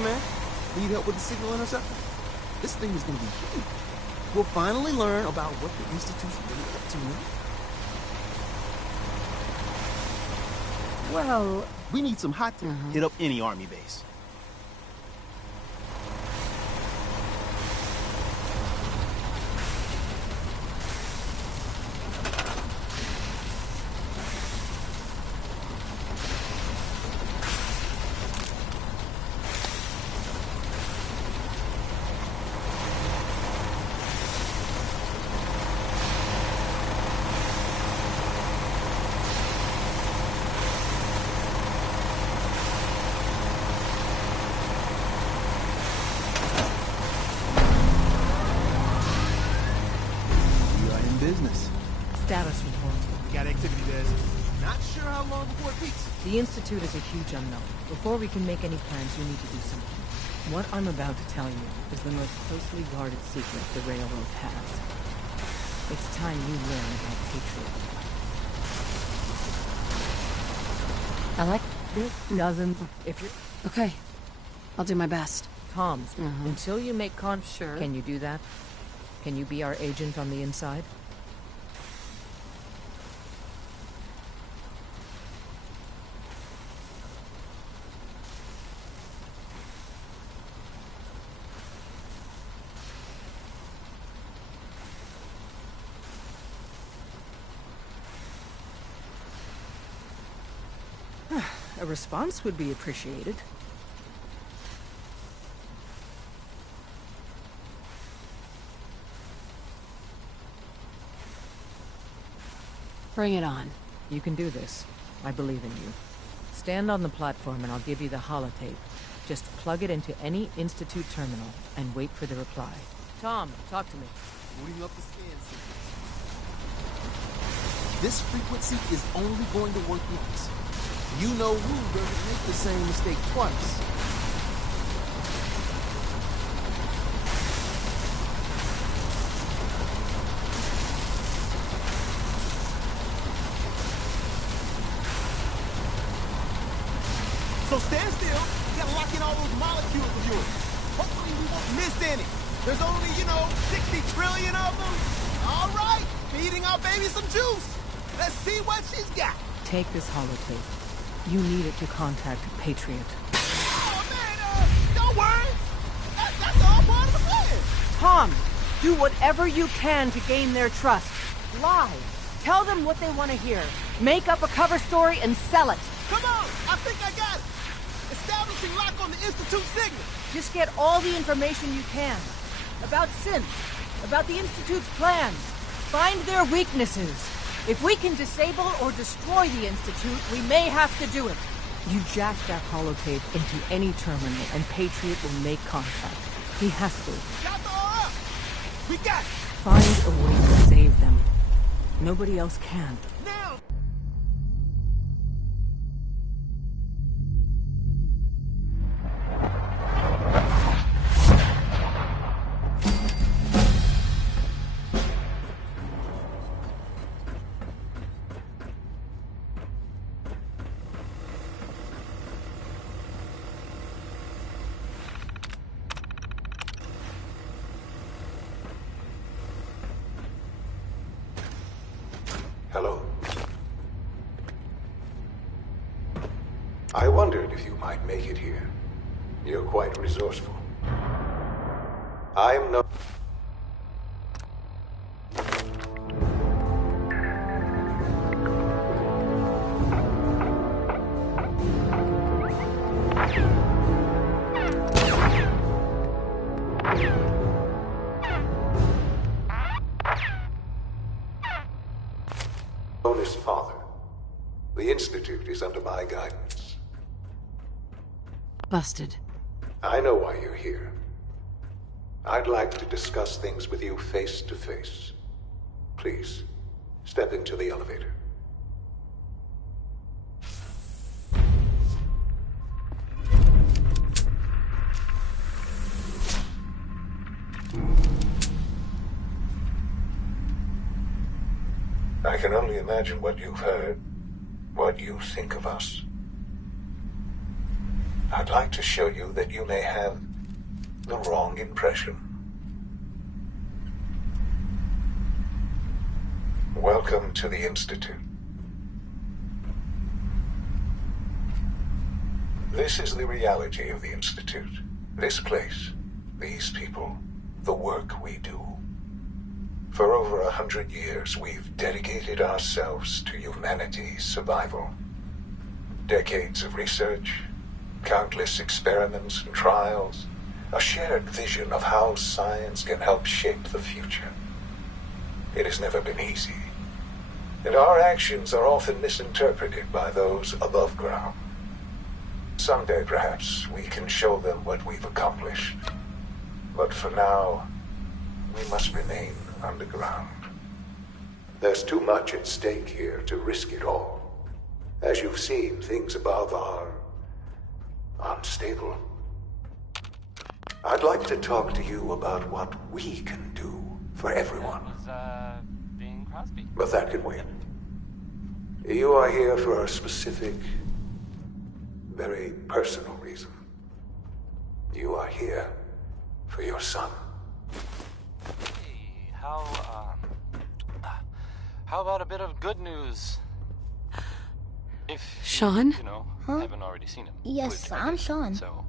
man. Need help with the signal interceptor? This thing is gonna be huge. We'll finally learn about what the Institute's really up to, man. Well, we need some hot to hit up any army base. Status report. We got activity, Des. Not sure how long before it peaks. The Institute is a huge unknown. Before we can make any plans, you need to do something. What I'm about to tell you is the most closely guarded secret the Railroad has. It's time you learn about Patriot. I like this. Doesn't. If you're... Okay. I'll do my best. Tom, until you make Sure. Can you do that? Can you be our agent on the inside? A response would be appreciated. Bring it on. You can do this. I believe in you. Stand on the platform and I'll give you the holotape. Just plug it into any Institute terminal and wait for the reply. Tom, talk to me. Booting up the scan sequence. This frequency is only going to work once. You know who doesn't make the same mistake twice. So stand still. You gotta lock in all those molecules of yours. Hopefully we won't miss any. There's only, 60 trillion of them. All right, feeding our baby some juice. Let's see what she's got. Take this holotape. You need it to contact Patriot. Oh, man, don't worry. That's all part of the plan. Tom, do whatever you can to gain their trust. Lie. Tell them what they want to hear. Make up a cover story and sell it. Come on, I think I got it. Establishing lock on the Institute signal. Just get all the information you can. About synth. About the Institute's plans. Find their weaknesses. If we can disable or destroy the Institute, we may have to do it. You jack that holotape into any terminal and Patriot will make contact. He has to. Got the R up. We got it. Find a way to save them. Nobody else can. Now. Hello. I wondered if you might make it here. You're quite resourceful. I'm no... His father. The Institute is under my guidance. Busted. I know why you're here. I'd like to discuss things with you face to face. Please, step into the elevator. I can only imagine what you've heard, what you think of us. I'd like to show you that you may have the wrong impression. Welcome to the Institute. This is the reality of the Institute. This place, these people, the work we do. For over 100 years, we've dedicated ourselves to humanity's survival. Decades of research, countless experiments and trials, a shared vision of how science can help shape the future. It has never been easy, and our actions are often misinterpreted by those above ground. Someday, perhaps, we can show them what we've accomplished. But for now, we must remain underground. There's too much at stake here to risk it all. As you've seen, things above are unstable. I'd like to talk to you about what we can do for everyone. That was, being Crosby. But that can wait. You are here for a specific, very personal reason. You are here for your son. Hey, how about a bit of good news? If Sean? you know, Huh? haven't already seen him. Yes, which I I'm did, Sean. So,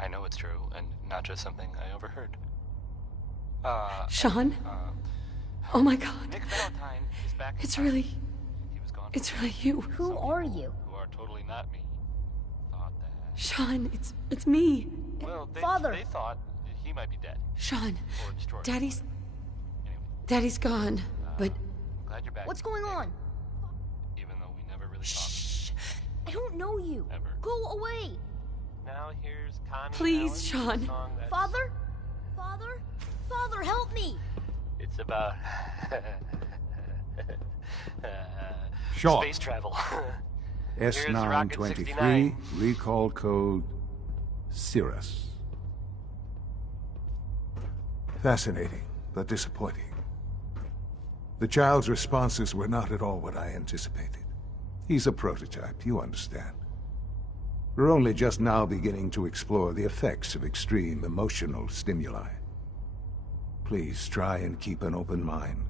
I know it's true, and not just something I overheard. Sean? Oh my god. Nick Valentine is back. It's really... He was gone. It's really you. Who are you? Who are totally not me. Thought that. Sean, it's me. Well, Father. They thought that he might be dead. Sean, Or destroyed. Daddy's... Anyway, Daddy's gone, but... glad you're back. What's going on? Even though we never really talked. Shh. I don't know you. Ever. Go away. Now here's Connie. Please, Allen, Sean. a song that's- Father? Father? Father, help me. It's about Sean. space travel. Here's Rocket S923, 69. recall code Cirrus. Fascinating, but disappointing. The child's responses were not at all what I anticipated. He's a prototype, you understand. We're only just now beginning to explore the effects of extreme emotional stimuli. Please try and keep an open mind.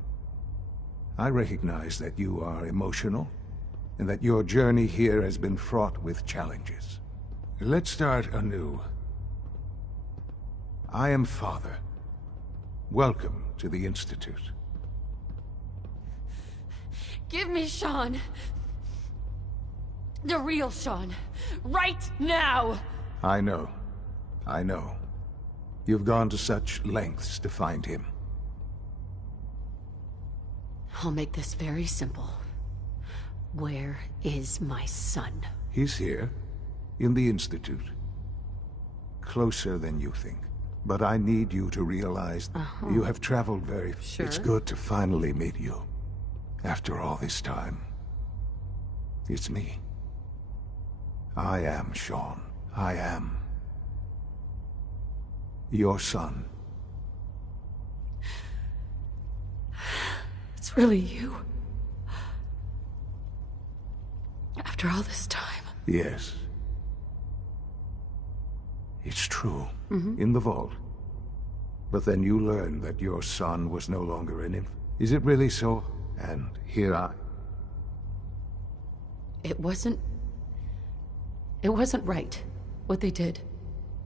I recognize that you are emotional, and that your journey here has been fraught with challenges. Let's start anew. I am Father. Welcome to the Institute. Give me Sean. The real Sean. Right now! I know. I know. You've gone to such lengths to find him. I'll make this very simple. Where is my son? He's here, in the Institute. Closer than you think. But I need you to realize you have traveled very... Sure. It's good to finally meet you. After all this time. It's me. I am Sean. I am... your son. It's really you. After all this time. Yes. It's true. Mm-hmm. In the vault. But then you learned that your son was no longer an infant. Is it really so? And here I... It wasn't right, what they did.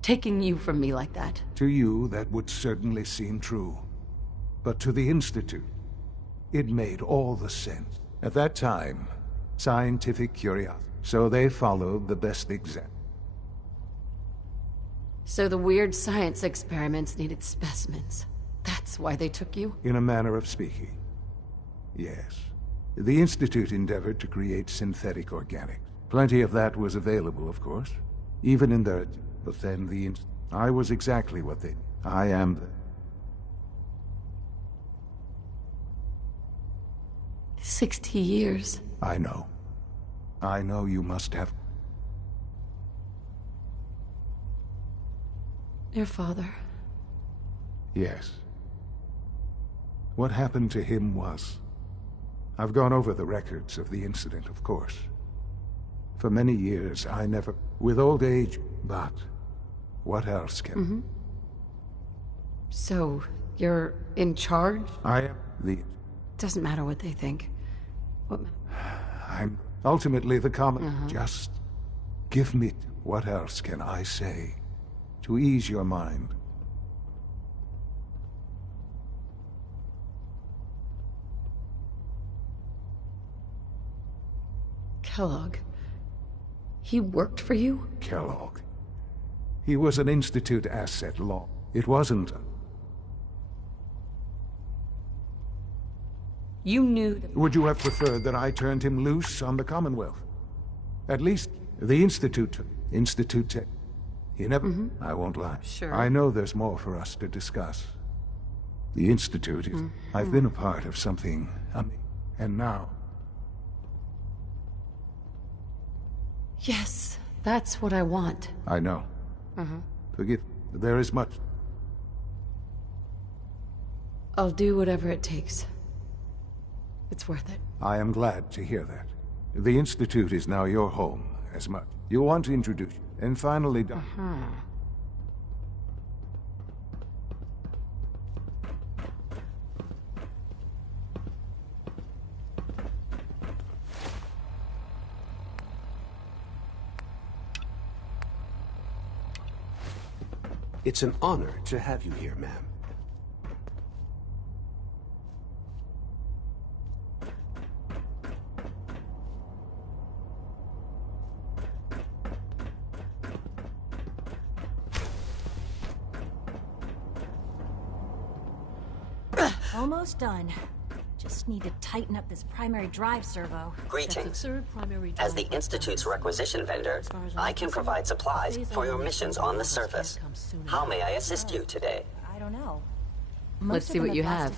Taking you from me like that. To you, that would certainly seem true. But to the Institute, it made all the sense. At that time, scientific curiosity. So they followed the best example. So the weird science experiments needed specimens. That's why they took you? In a manner of speaking. Yes. The Institute endeavored to create synthetic organics. Plenty of that was available, of course. Even in the... But then I was exactly what they... I am the... 60 years. I know. I know you must have... Your father. Yes. What happened to him was... I've gone over the records of the incident, of course. For many years, I never... With old age, but... What else can... So, you're in charge? I am the... Doesn't matter what they think. I'm ultimately the common... Just... give me... What else can I say? To ease your mind. Kellogg. He worked for you? Kellogg. He was an Institute asset law. It wasn't... You knew that... Would you have preferred that I turned him loose on the Commonwealth? At least, the Institute... He never... I won't lie. Sure. I know there's more for us to discuss. The Institute is... I've been a part of something... And now... Yes, that's what I want. I know. Forgive... There is much... I'll do whatever it takes. It's worth it. I am glad to hear that. The Institute is now your home, as much. You want to introduce... And finally... It's an honor to have you here, ma'am. Almost done. Just need to tighten up this primary drive servo. Greetings. As the Institute's requisition vendor, I can provide supplies for your missions on the surface. How may I assist you today? I don't know. Let's see what you have.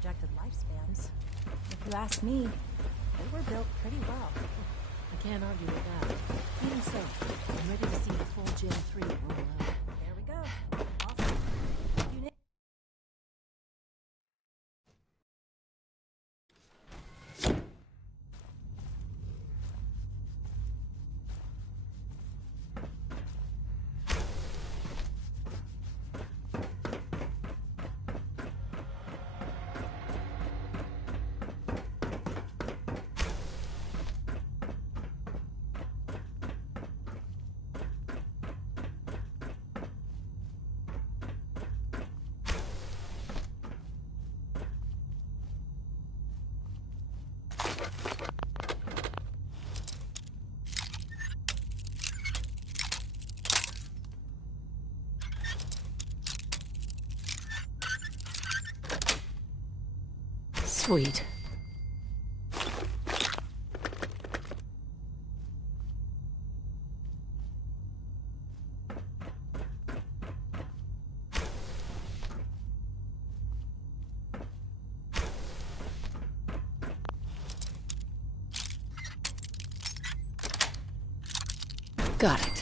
Projected lifespans. If you ask me, they were built pretty well. I can't argue with that. Even so, I'm ready to see the full Gen 3 roll out. There we go. Awesome. Sweet. Got it.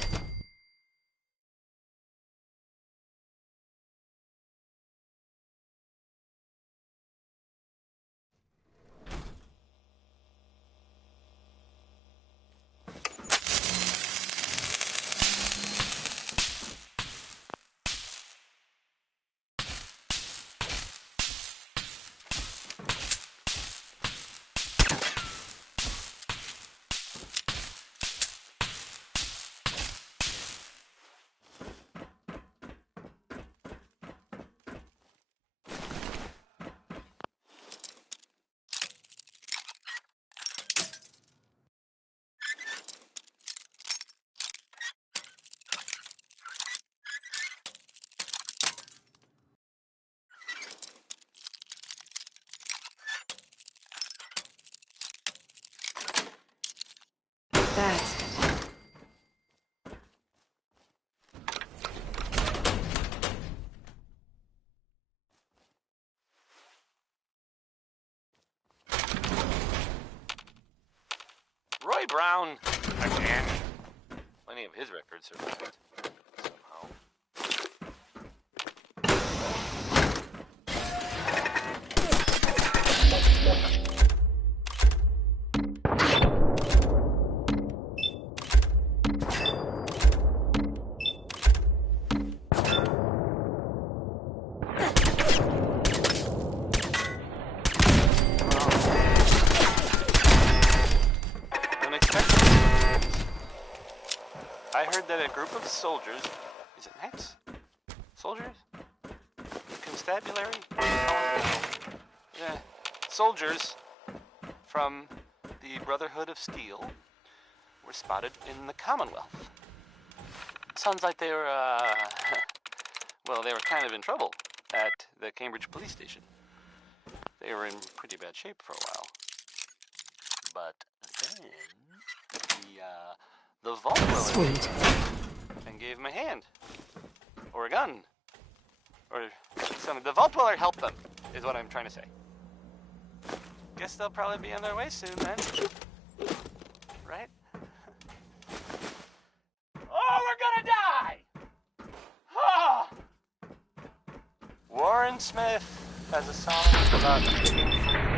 That's it. Roy Brown, again. Plenty of his records survived, somehow. I heard that a group of soldiers, is it knights? Soldiers? Constabulary? Yeah. Soldiers from the Brotherhood of Steel were spotted in the Commonwealth. Sounds like they were, well, they were kind of in trouble at the Cambridge police station. They were in pretty bad shape for a while. But then, the vault dweller and gave him a hand. Or a gun. Or something. The vault dweller helped them, is what I'm trying to say. Guess they'll probably be on their way soon then. Right? Oh, we're gonna die! Oh! Warren Smith has a song about digging for him.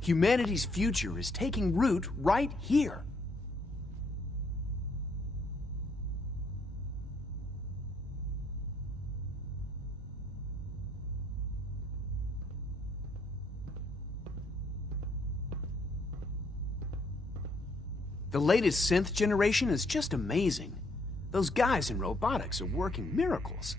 Humanity's future is taking root right here. The latest synth generation is just amazing. Those guys in robotics are working miracles.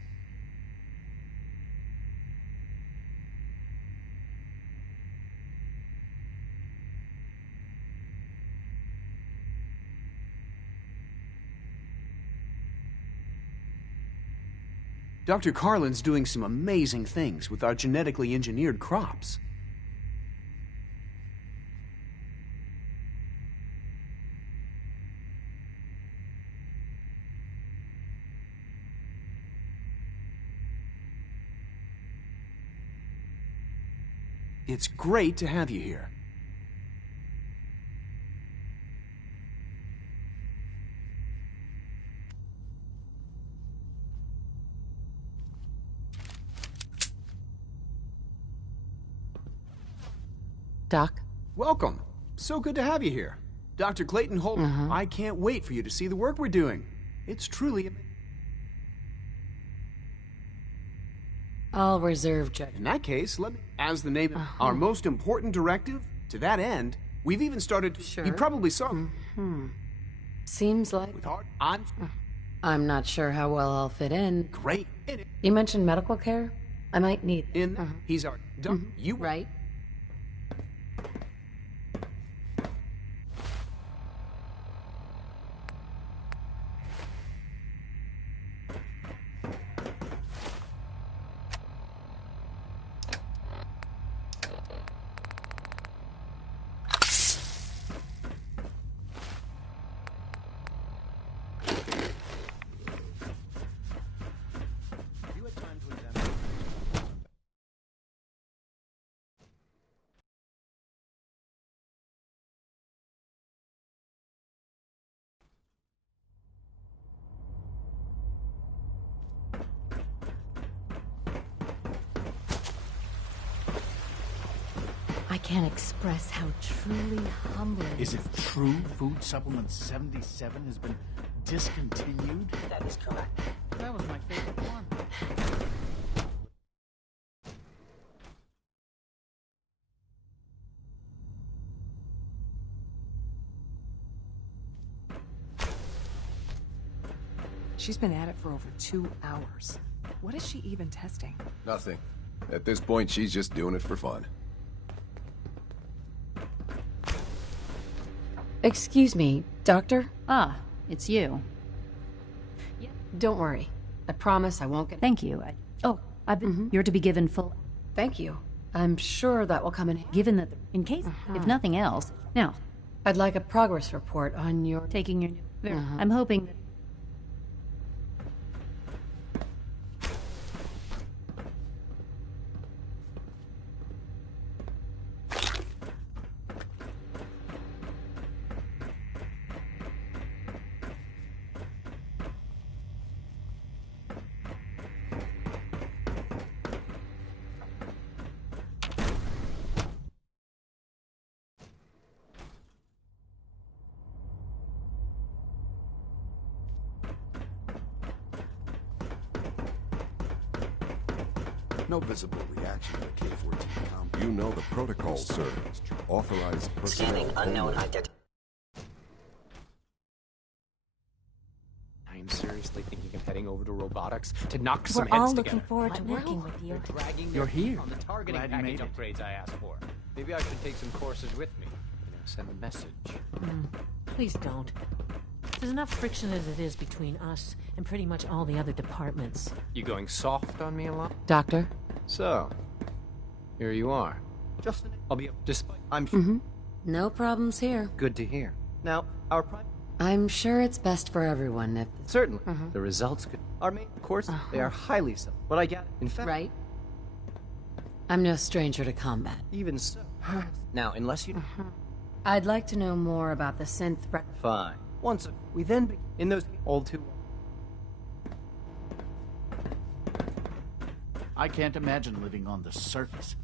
Dr. Carlin's doing some amazing things with our genetically engineered crops. It's great to have you here. Doc? Welcome. So good to have you here. Dr. Clayton Holt, I can't wait for you to see the work we're doing. It's truly... I'll reserve judgment. In that case, let me... As the name... Our most important directive, to that end, we've even started... Sure. You probably saw... Seems like... I'm not sure how well I'll fit in. Great. You mentioned medical care? I might need... He's our... You... Right. I can't express how truly humbling. Is it true Food Supplement 77 has been discontinued? That is correct. That was my favorite one. She's been at it for over 2 hours. What is she even testing? Nothing. At this point, she's just doing it for fun. Excuse me, Doctor? Ah, it's you. Don't worry. I promise I won't get... Thank you. I've been... You're to be given full... Thank you. I'm sure that will come in... Given that... In case... If nothing else... Now... I'd like a progress report on your... Taking your... I'm hoping that... No visible reaction to K-14 compound. You know the protocol, sir. Authorized personnel. Scanning unknown identity. I am seriously thinking of heading over to robotics to knock some We're heads all together. looking forward to working with you. You're here. On the targeting package upgrades I asked for. Maybe I should take some courses with me. Send a message. Please don't. There's enough friction as it is between us and pretty much all the other departments. You going soft on me a lot? Doctor? So, here you are. I'll be up despite... No problems here. Good to hear. Now, our I'm sure it's best for everyone if... Certainly. The results could... Our main course, they are highly so. But I get... In fact... Right? I'm no stranger to combat. Even so. Now, unless you... I'd like to know more about the synth... Fine. Once we then begin in those old two... I can't imagine living on the surface.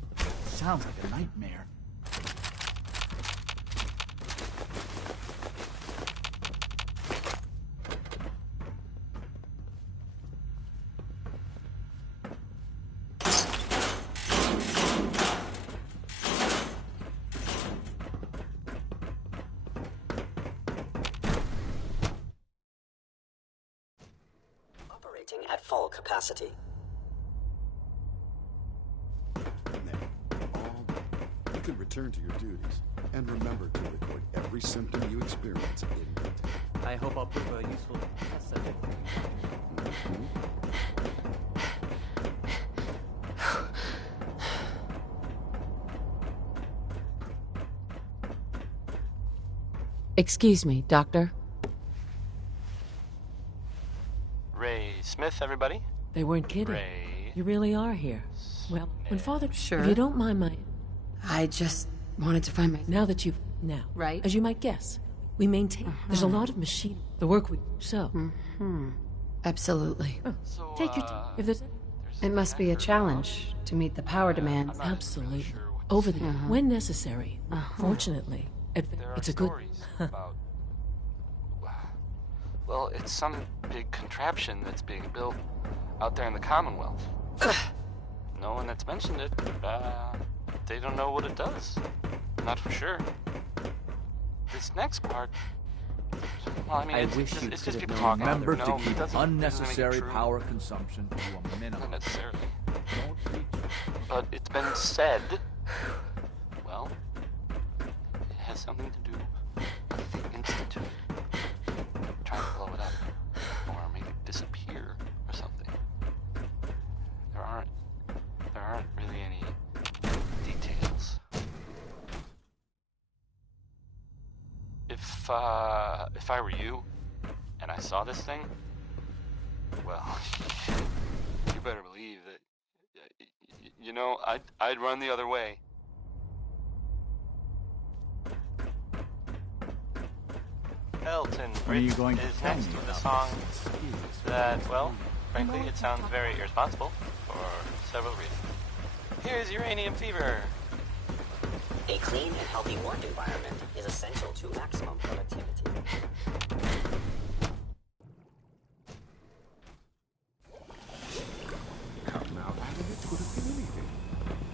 Sounds like a nightmare. Operating at full capacity. You can return to your duties, and remember to record every symptom you experience in detail. I hope I'll prove a useful test subject. Excuse me, Doctor? Ray Smith, everybody. They weren't kidding. Ray. You really are here. Well, when Father... Sure. If you don't mind my... I just wanted to find my... Now that you've... Now. Right. As you might guess, we maintain... There's a lot of machine... The work we... So... Absolutely. So, Take your time. If there's... It must be a challenge to meet the power demands. Absolutely. Over the... When necessary. Fortunately. There It's are a good... stories about... Well, it's some big contraption that's being built out there in the Commonwealth. No one that's mentioned it, they don't know what it does. Not for sure. This next part, Well, I mean, I wish you it's could just have people known. talking. Remember No, to it keep doesn't unnecessary make it true. power consumption to a minimum. Not necessarily. Don't reach. But it's been said, well, it has something to do with the Institute. Trying to blow it up. Or make it disappear or something. There aren't really any details. If I were you, and I saw this thing, well, you better believe that, you know, I'd run the other way. Elton When are you going to is tell next me with a about song this? that, well, frankly, it sounds very irresponsible for several reasons. Here's Uranium Fever. A clean and healthy work environment is essential to maximum productivity. Come out out of it could have been anything.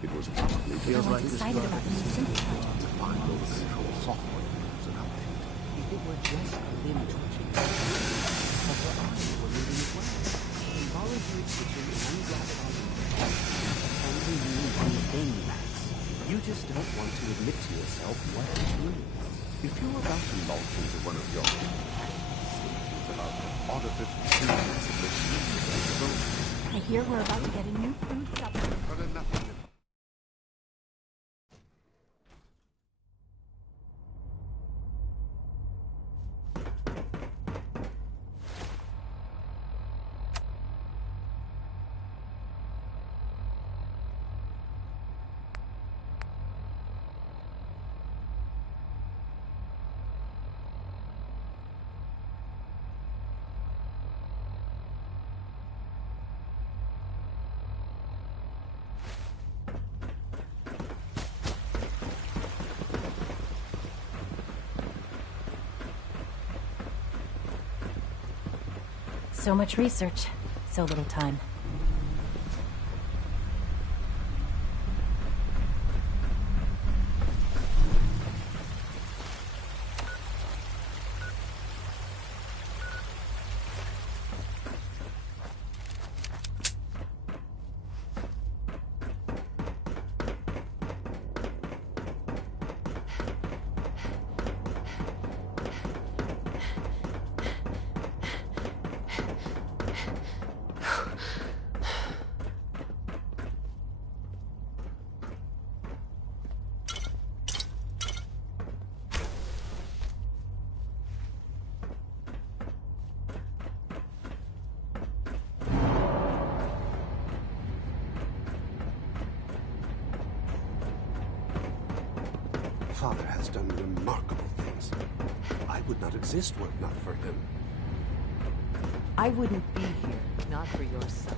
It was probably Feels like excited about the new synth project. to find all the control software was an update. If it were just a limb twitching, but her eyes were moving as well. Involuntary twitching and rapid eye can only mean one thing, Max. You just don't want to admit to yourself what it means. If you're about to launch into one of your stations about artificial intelligence and machine, I hear we're about to get a new food supplement. but enough of it. So much research, so little time. Father has done remarkable things. I would not exist were it not for him. I wouldn't be here, not for your son.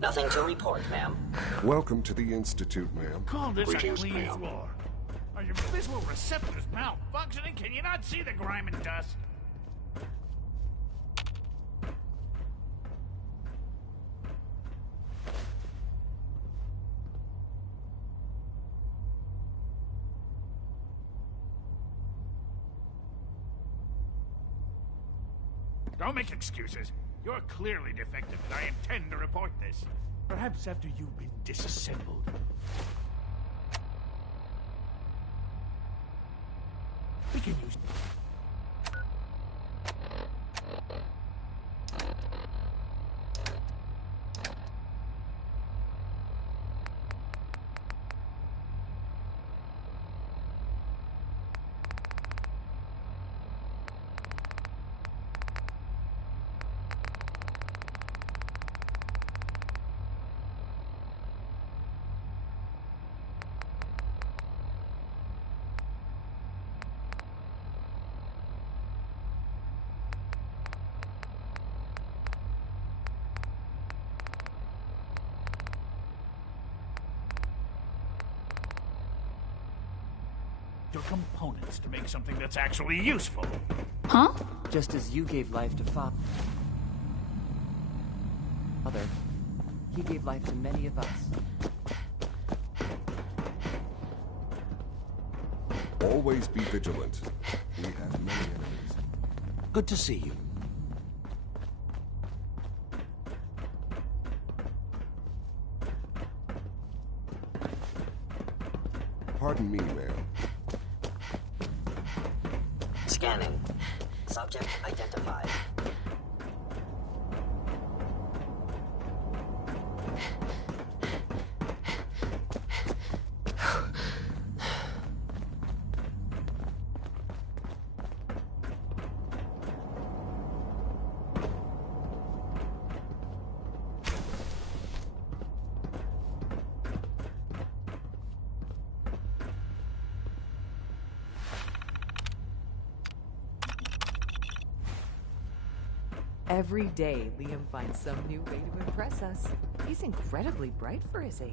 Nothing to report, ma'am. Welcome to the Institute, ma'am. Call this Greetings, a clean ma'am. floor. Are your visual receptors malfunctioning? Can you not see the grime and dust? Don't make excuses. You're clearly defective, and I intend to report this. Perhaps after you've been disassembled. We can use... your components to make something that's actually useful. Huh? Just as you gave life to Father. father. He gave life to many of us. Always be vigilant. We have many enemies. Good to see you. Pardon me, ma'am. Scanning. Subject identified. Every day, Liam finds some new way to impress us. He's incredibly bright for his age.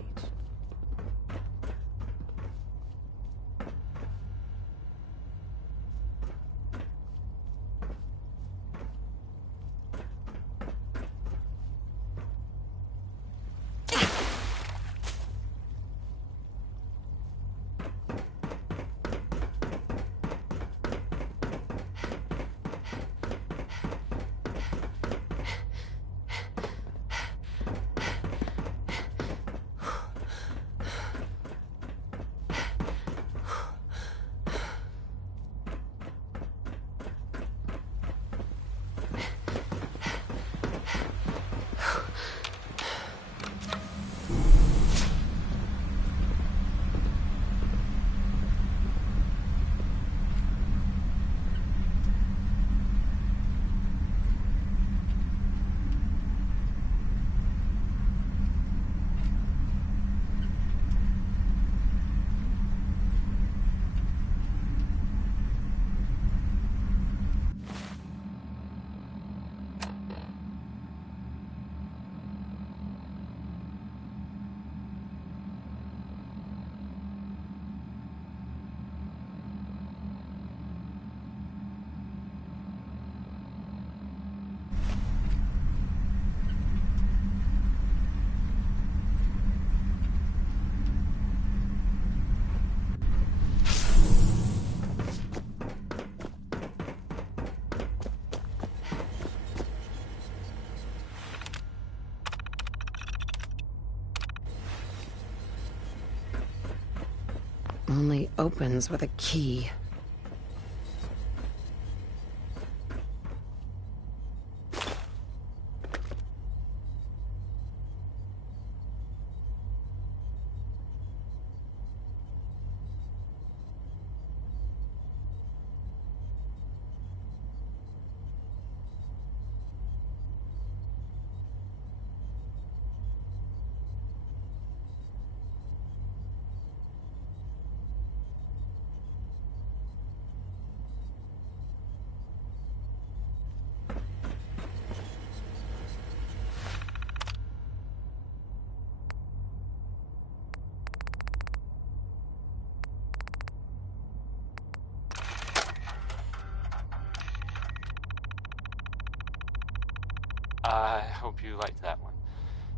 Only opens with a key. I hope you liked that one.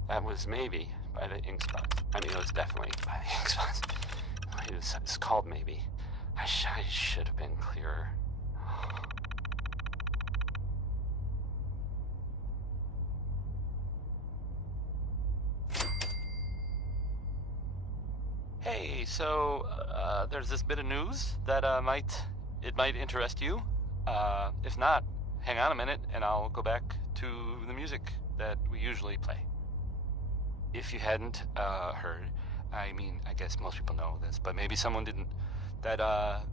That was maybe by the ink spots. I mean, it was definitely by the ink spots. It's called Maybe. I should have been clearer. Hey, so there's this bit of news that might interest you. If not, hang on a minute and I'll go back to the music that we usually play. If you hadn't heard, I mean, I guess most people know this, but maybe someone didn't, that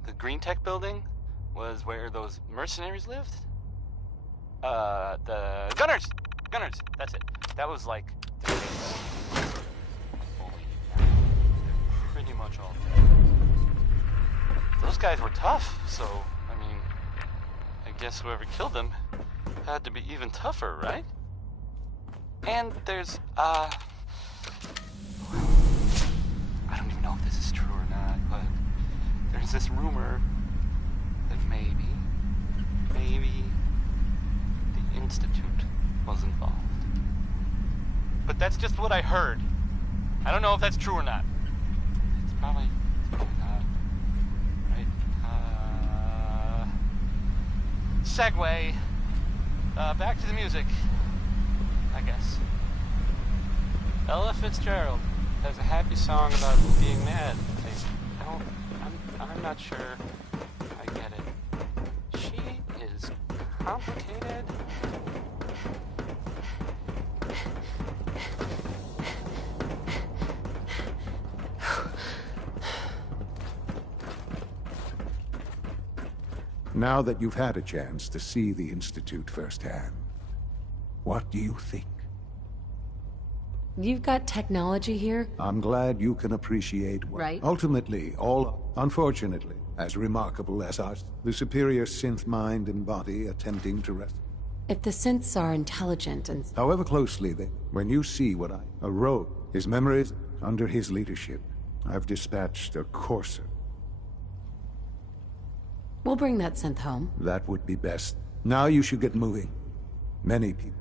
the Green Tech building was where those mercenaries lived? The Gunners, that's it. That was like the base. Holy cow. They're pretty much all dead. Those guys were tough, so, I mean, I guess whoever killed them had to be even tougher, right? And there's, I don't even know if this is true or not, but there's this rumor that maybe the Institute was involved. That's just what I heard. I don't know if that's true or not. It's probably not. Right? Segue. Back to the music, I guess. Ella Fitzgerald has a happy song about being mad, I think. I'm not sure I get it. She is complicated. Now that you've had a chance to see the Institute firsthand, what do you think? You've got technology here? I'm glad you can appreciate what... Right. Ultimately, unfortunately, as remarkable as us, the superior synth mind and body attempting to rest. If the synths are intelligent and... However closely they... When you see what a rogue, his memories, under his leadership, I've dispatched a courser. We'll bring that synth home. That would be best. Now you should get moving. Many people.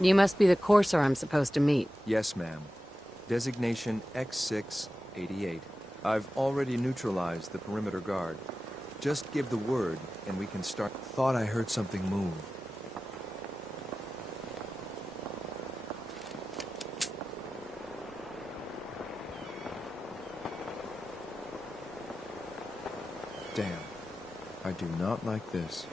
You must be the courser I'm supposed to meet. Yes, ma'am. Designation X688. I've already neutralized the perimeter guard. Just give the word, and we can start. Thought I heard something move. Damn. I do not like this.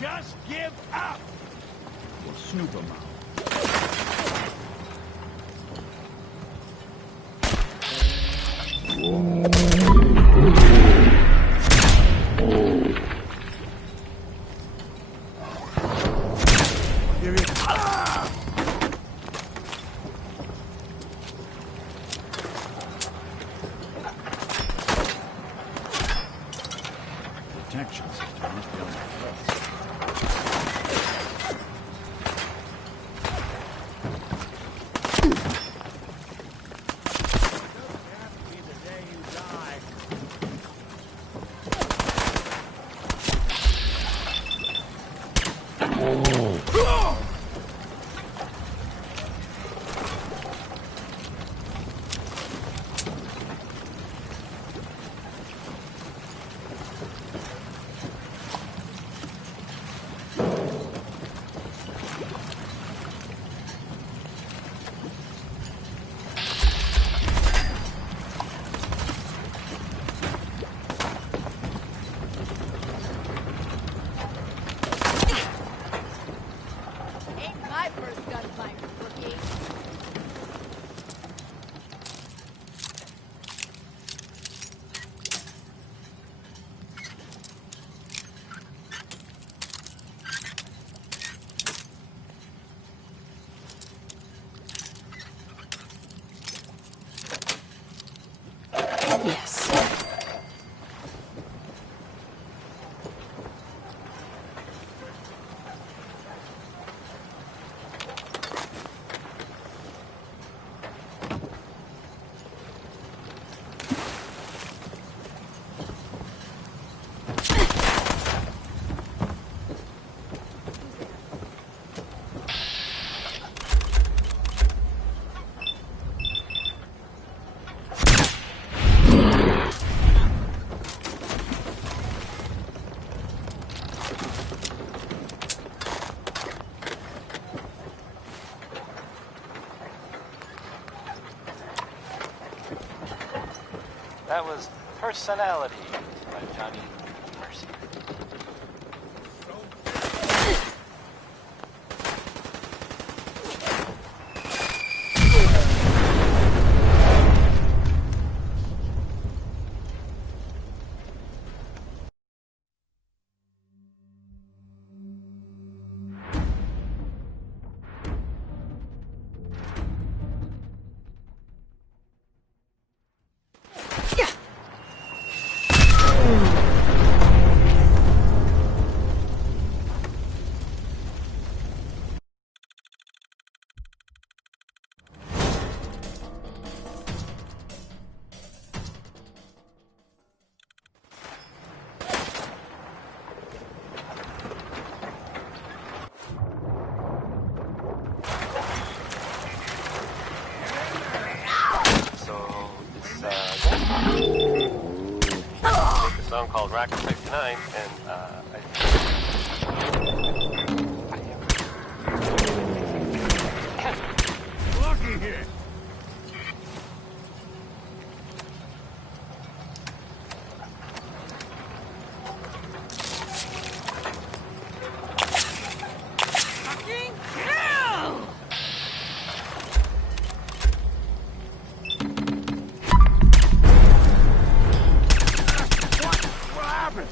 Just give up! We'll snoop him out. Here it is. Detection system must be on the floor. Yes. That was Personality by Johnny Mercer. song called Rocket 69, and Lucky here. Fucking kill! What happened?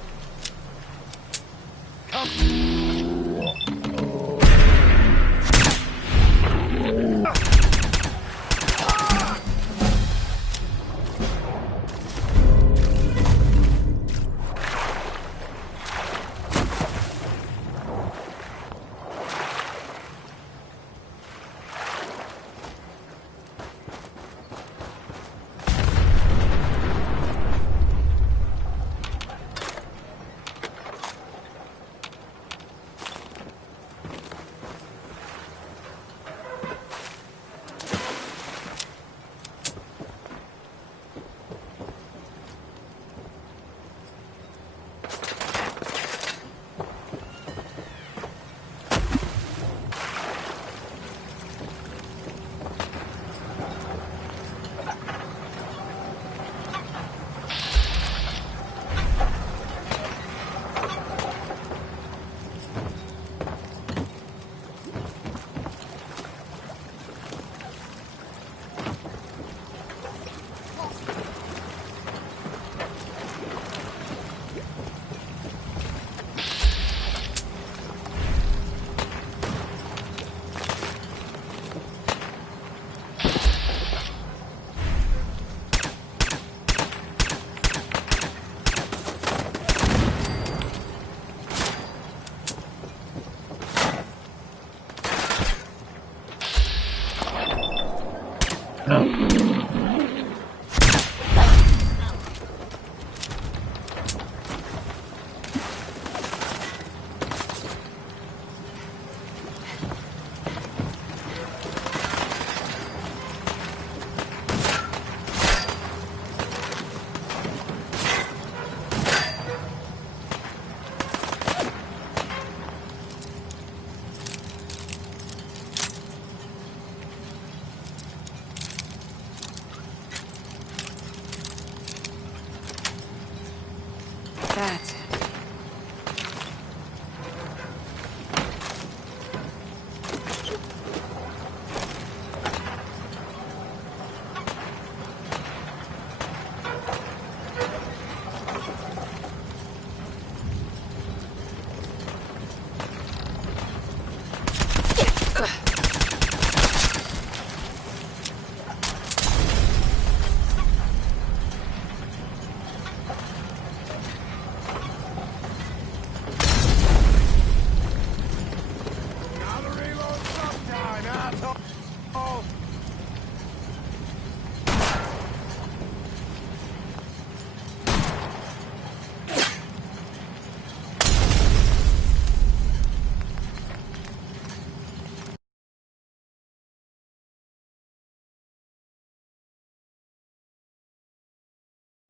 That's it.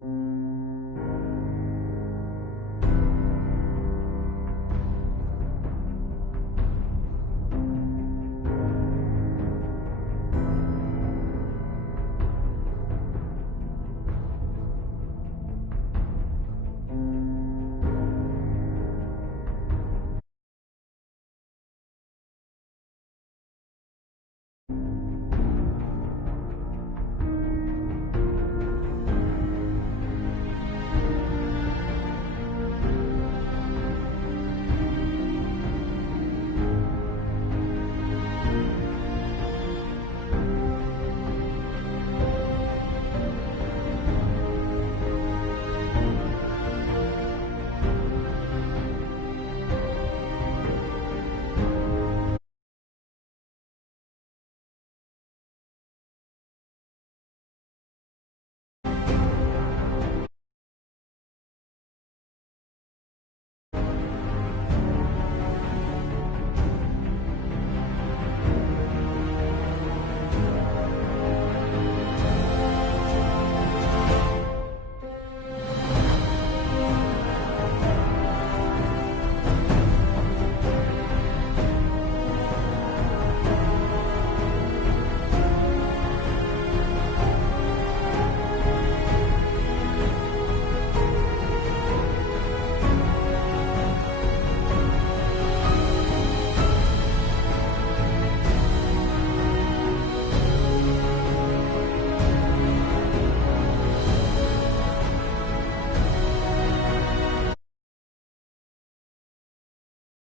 you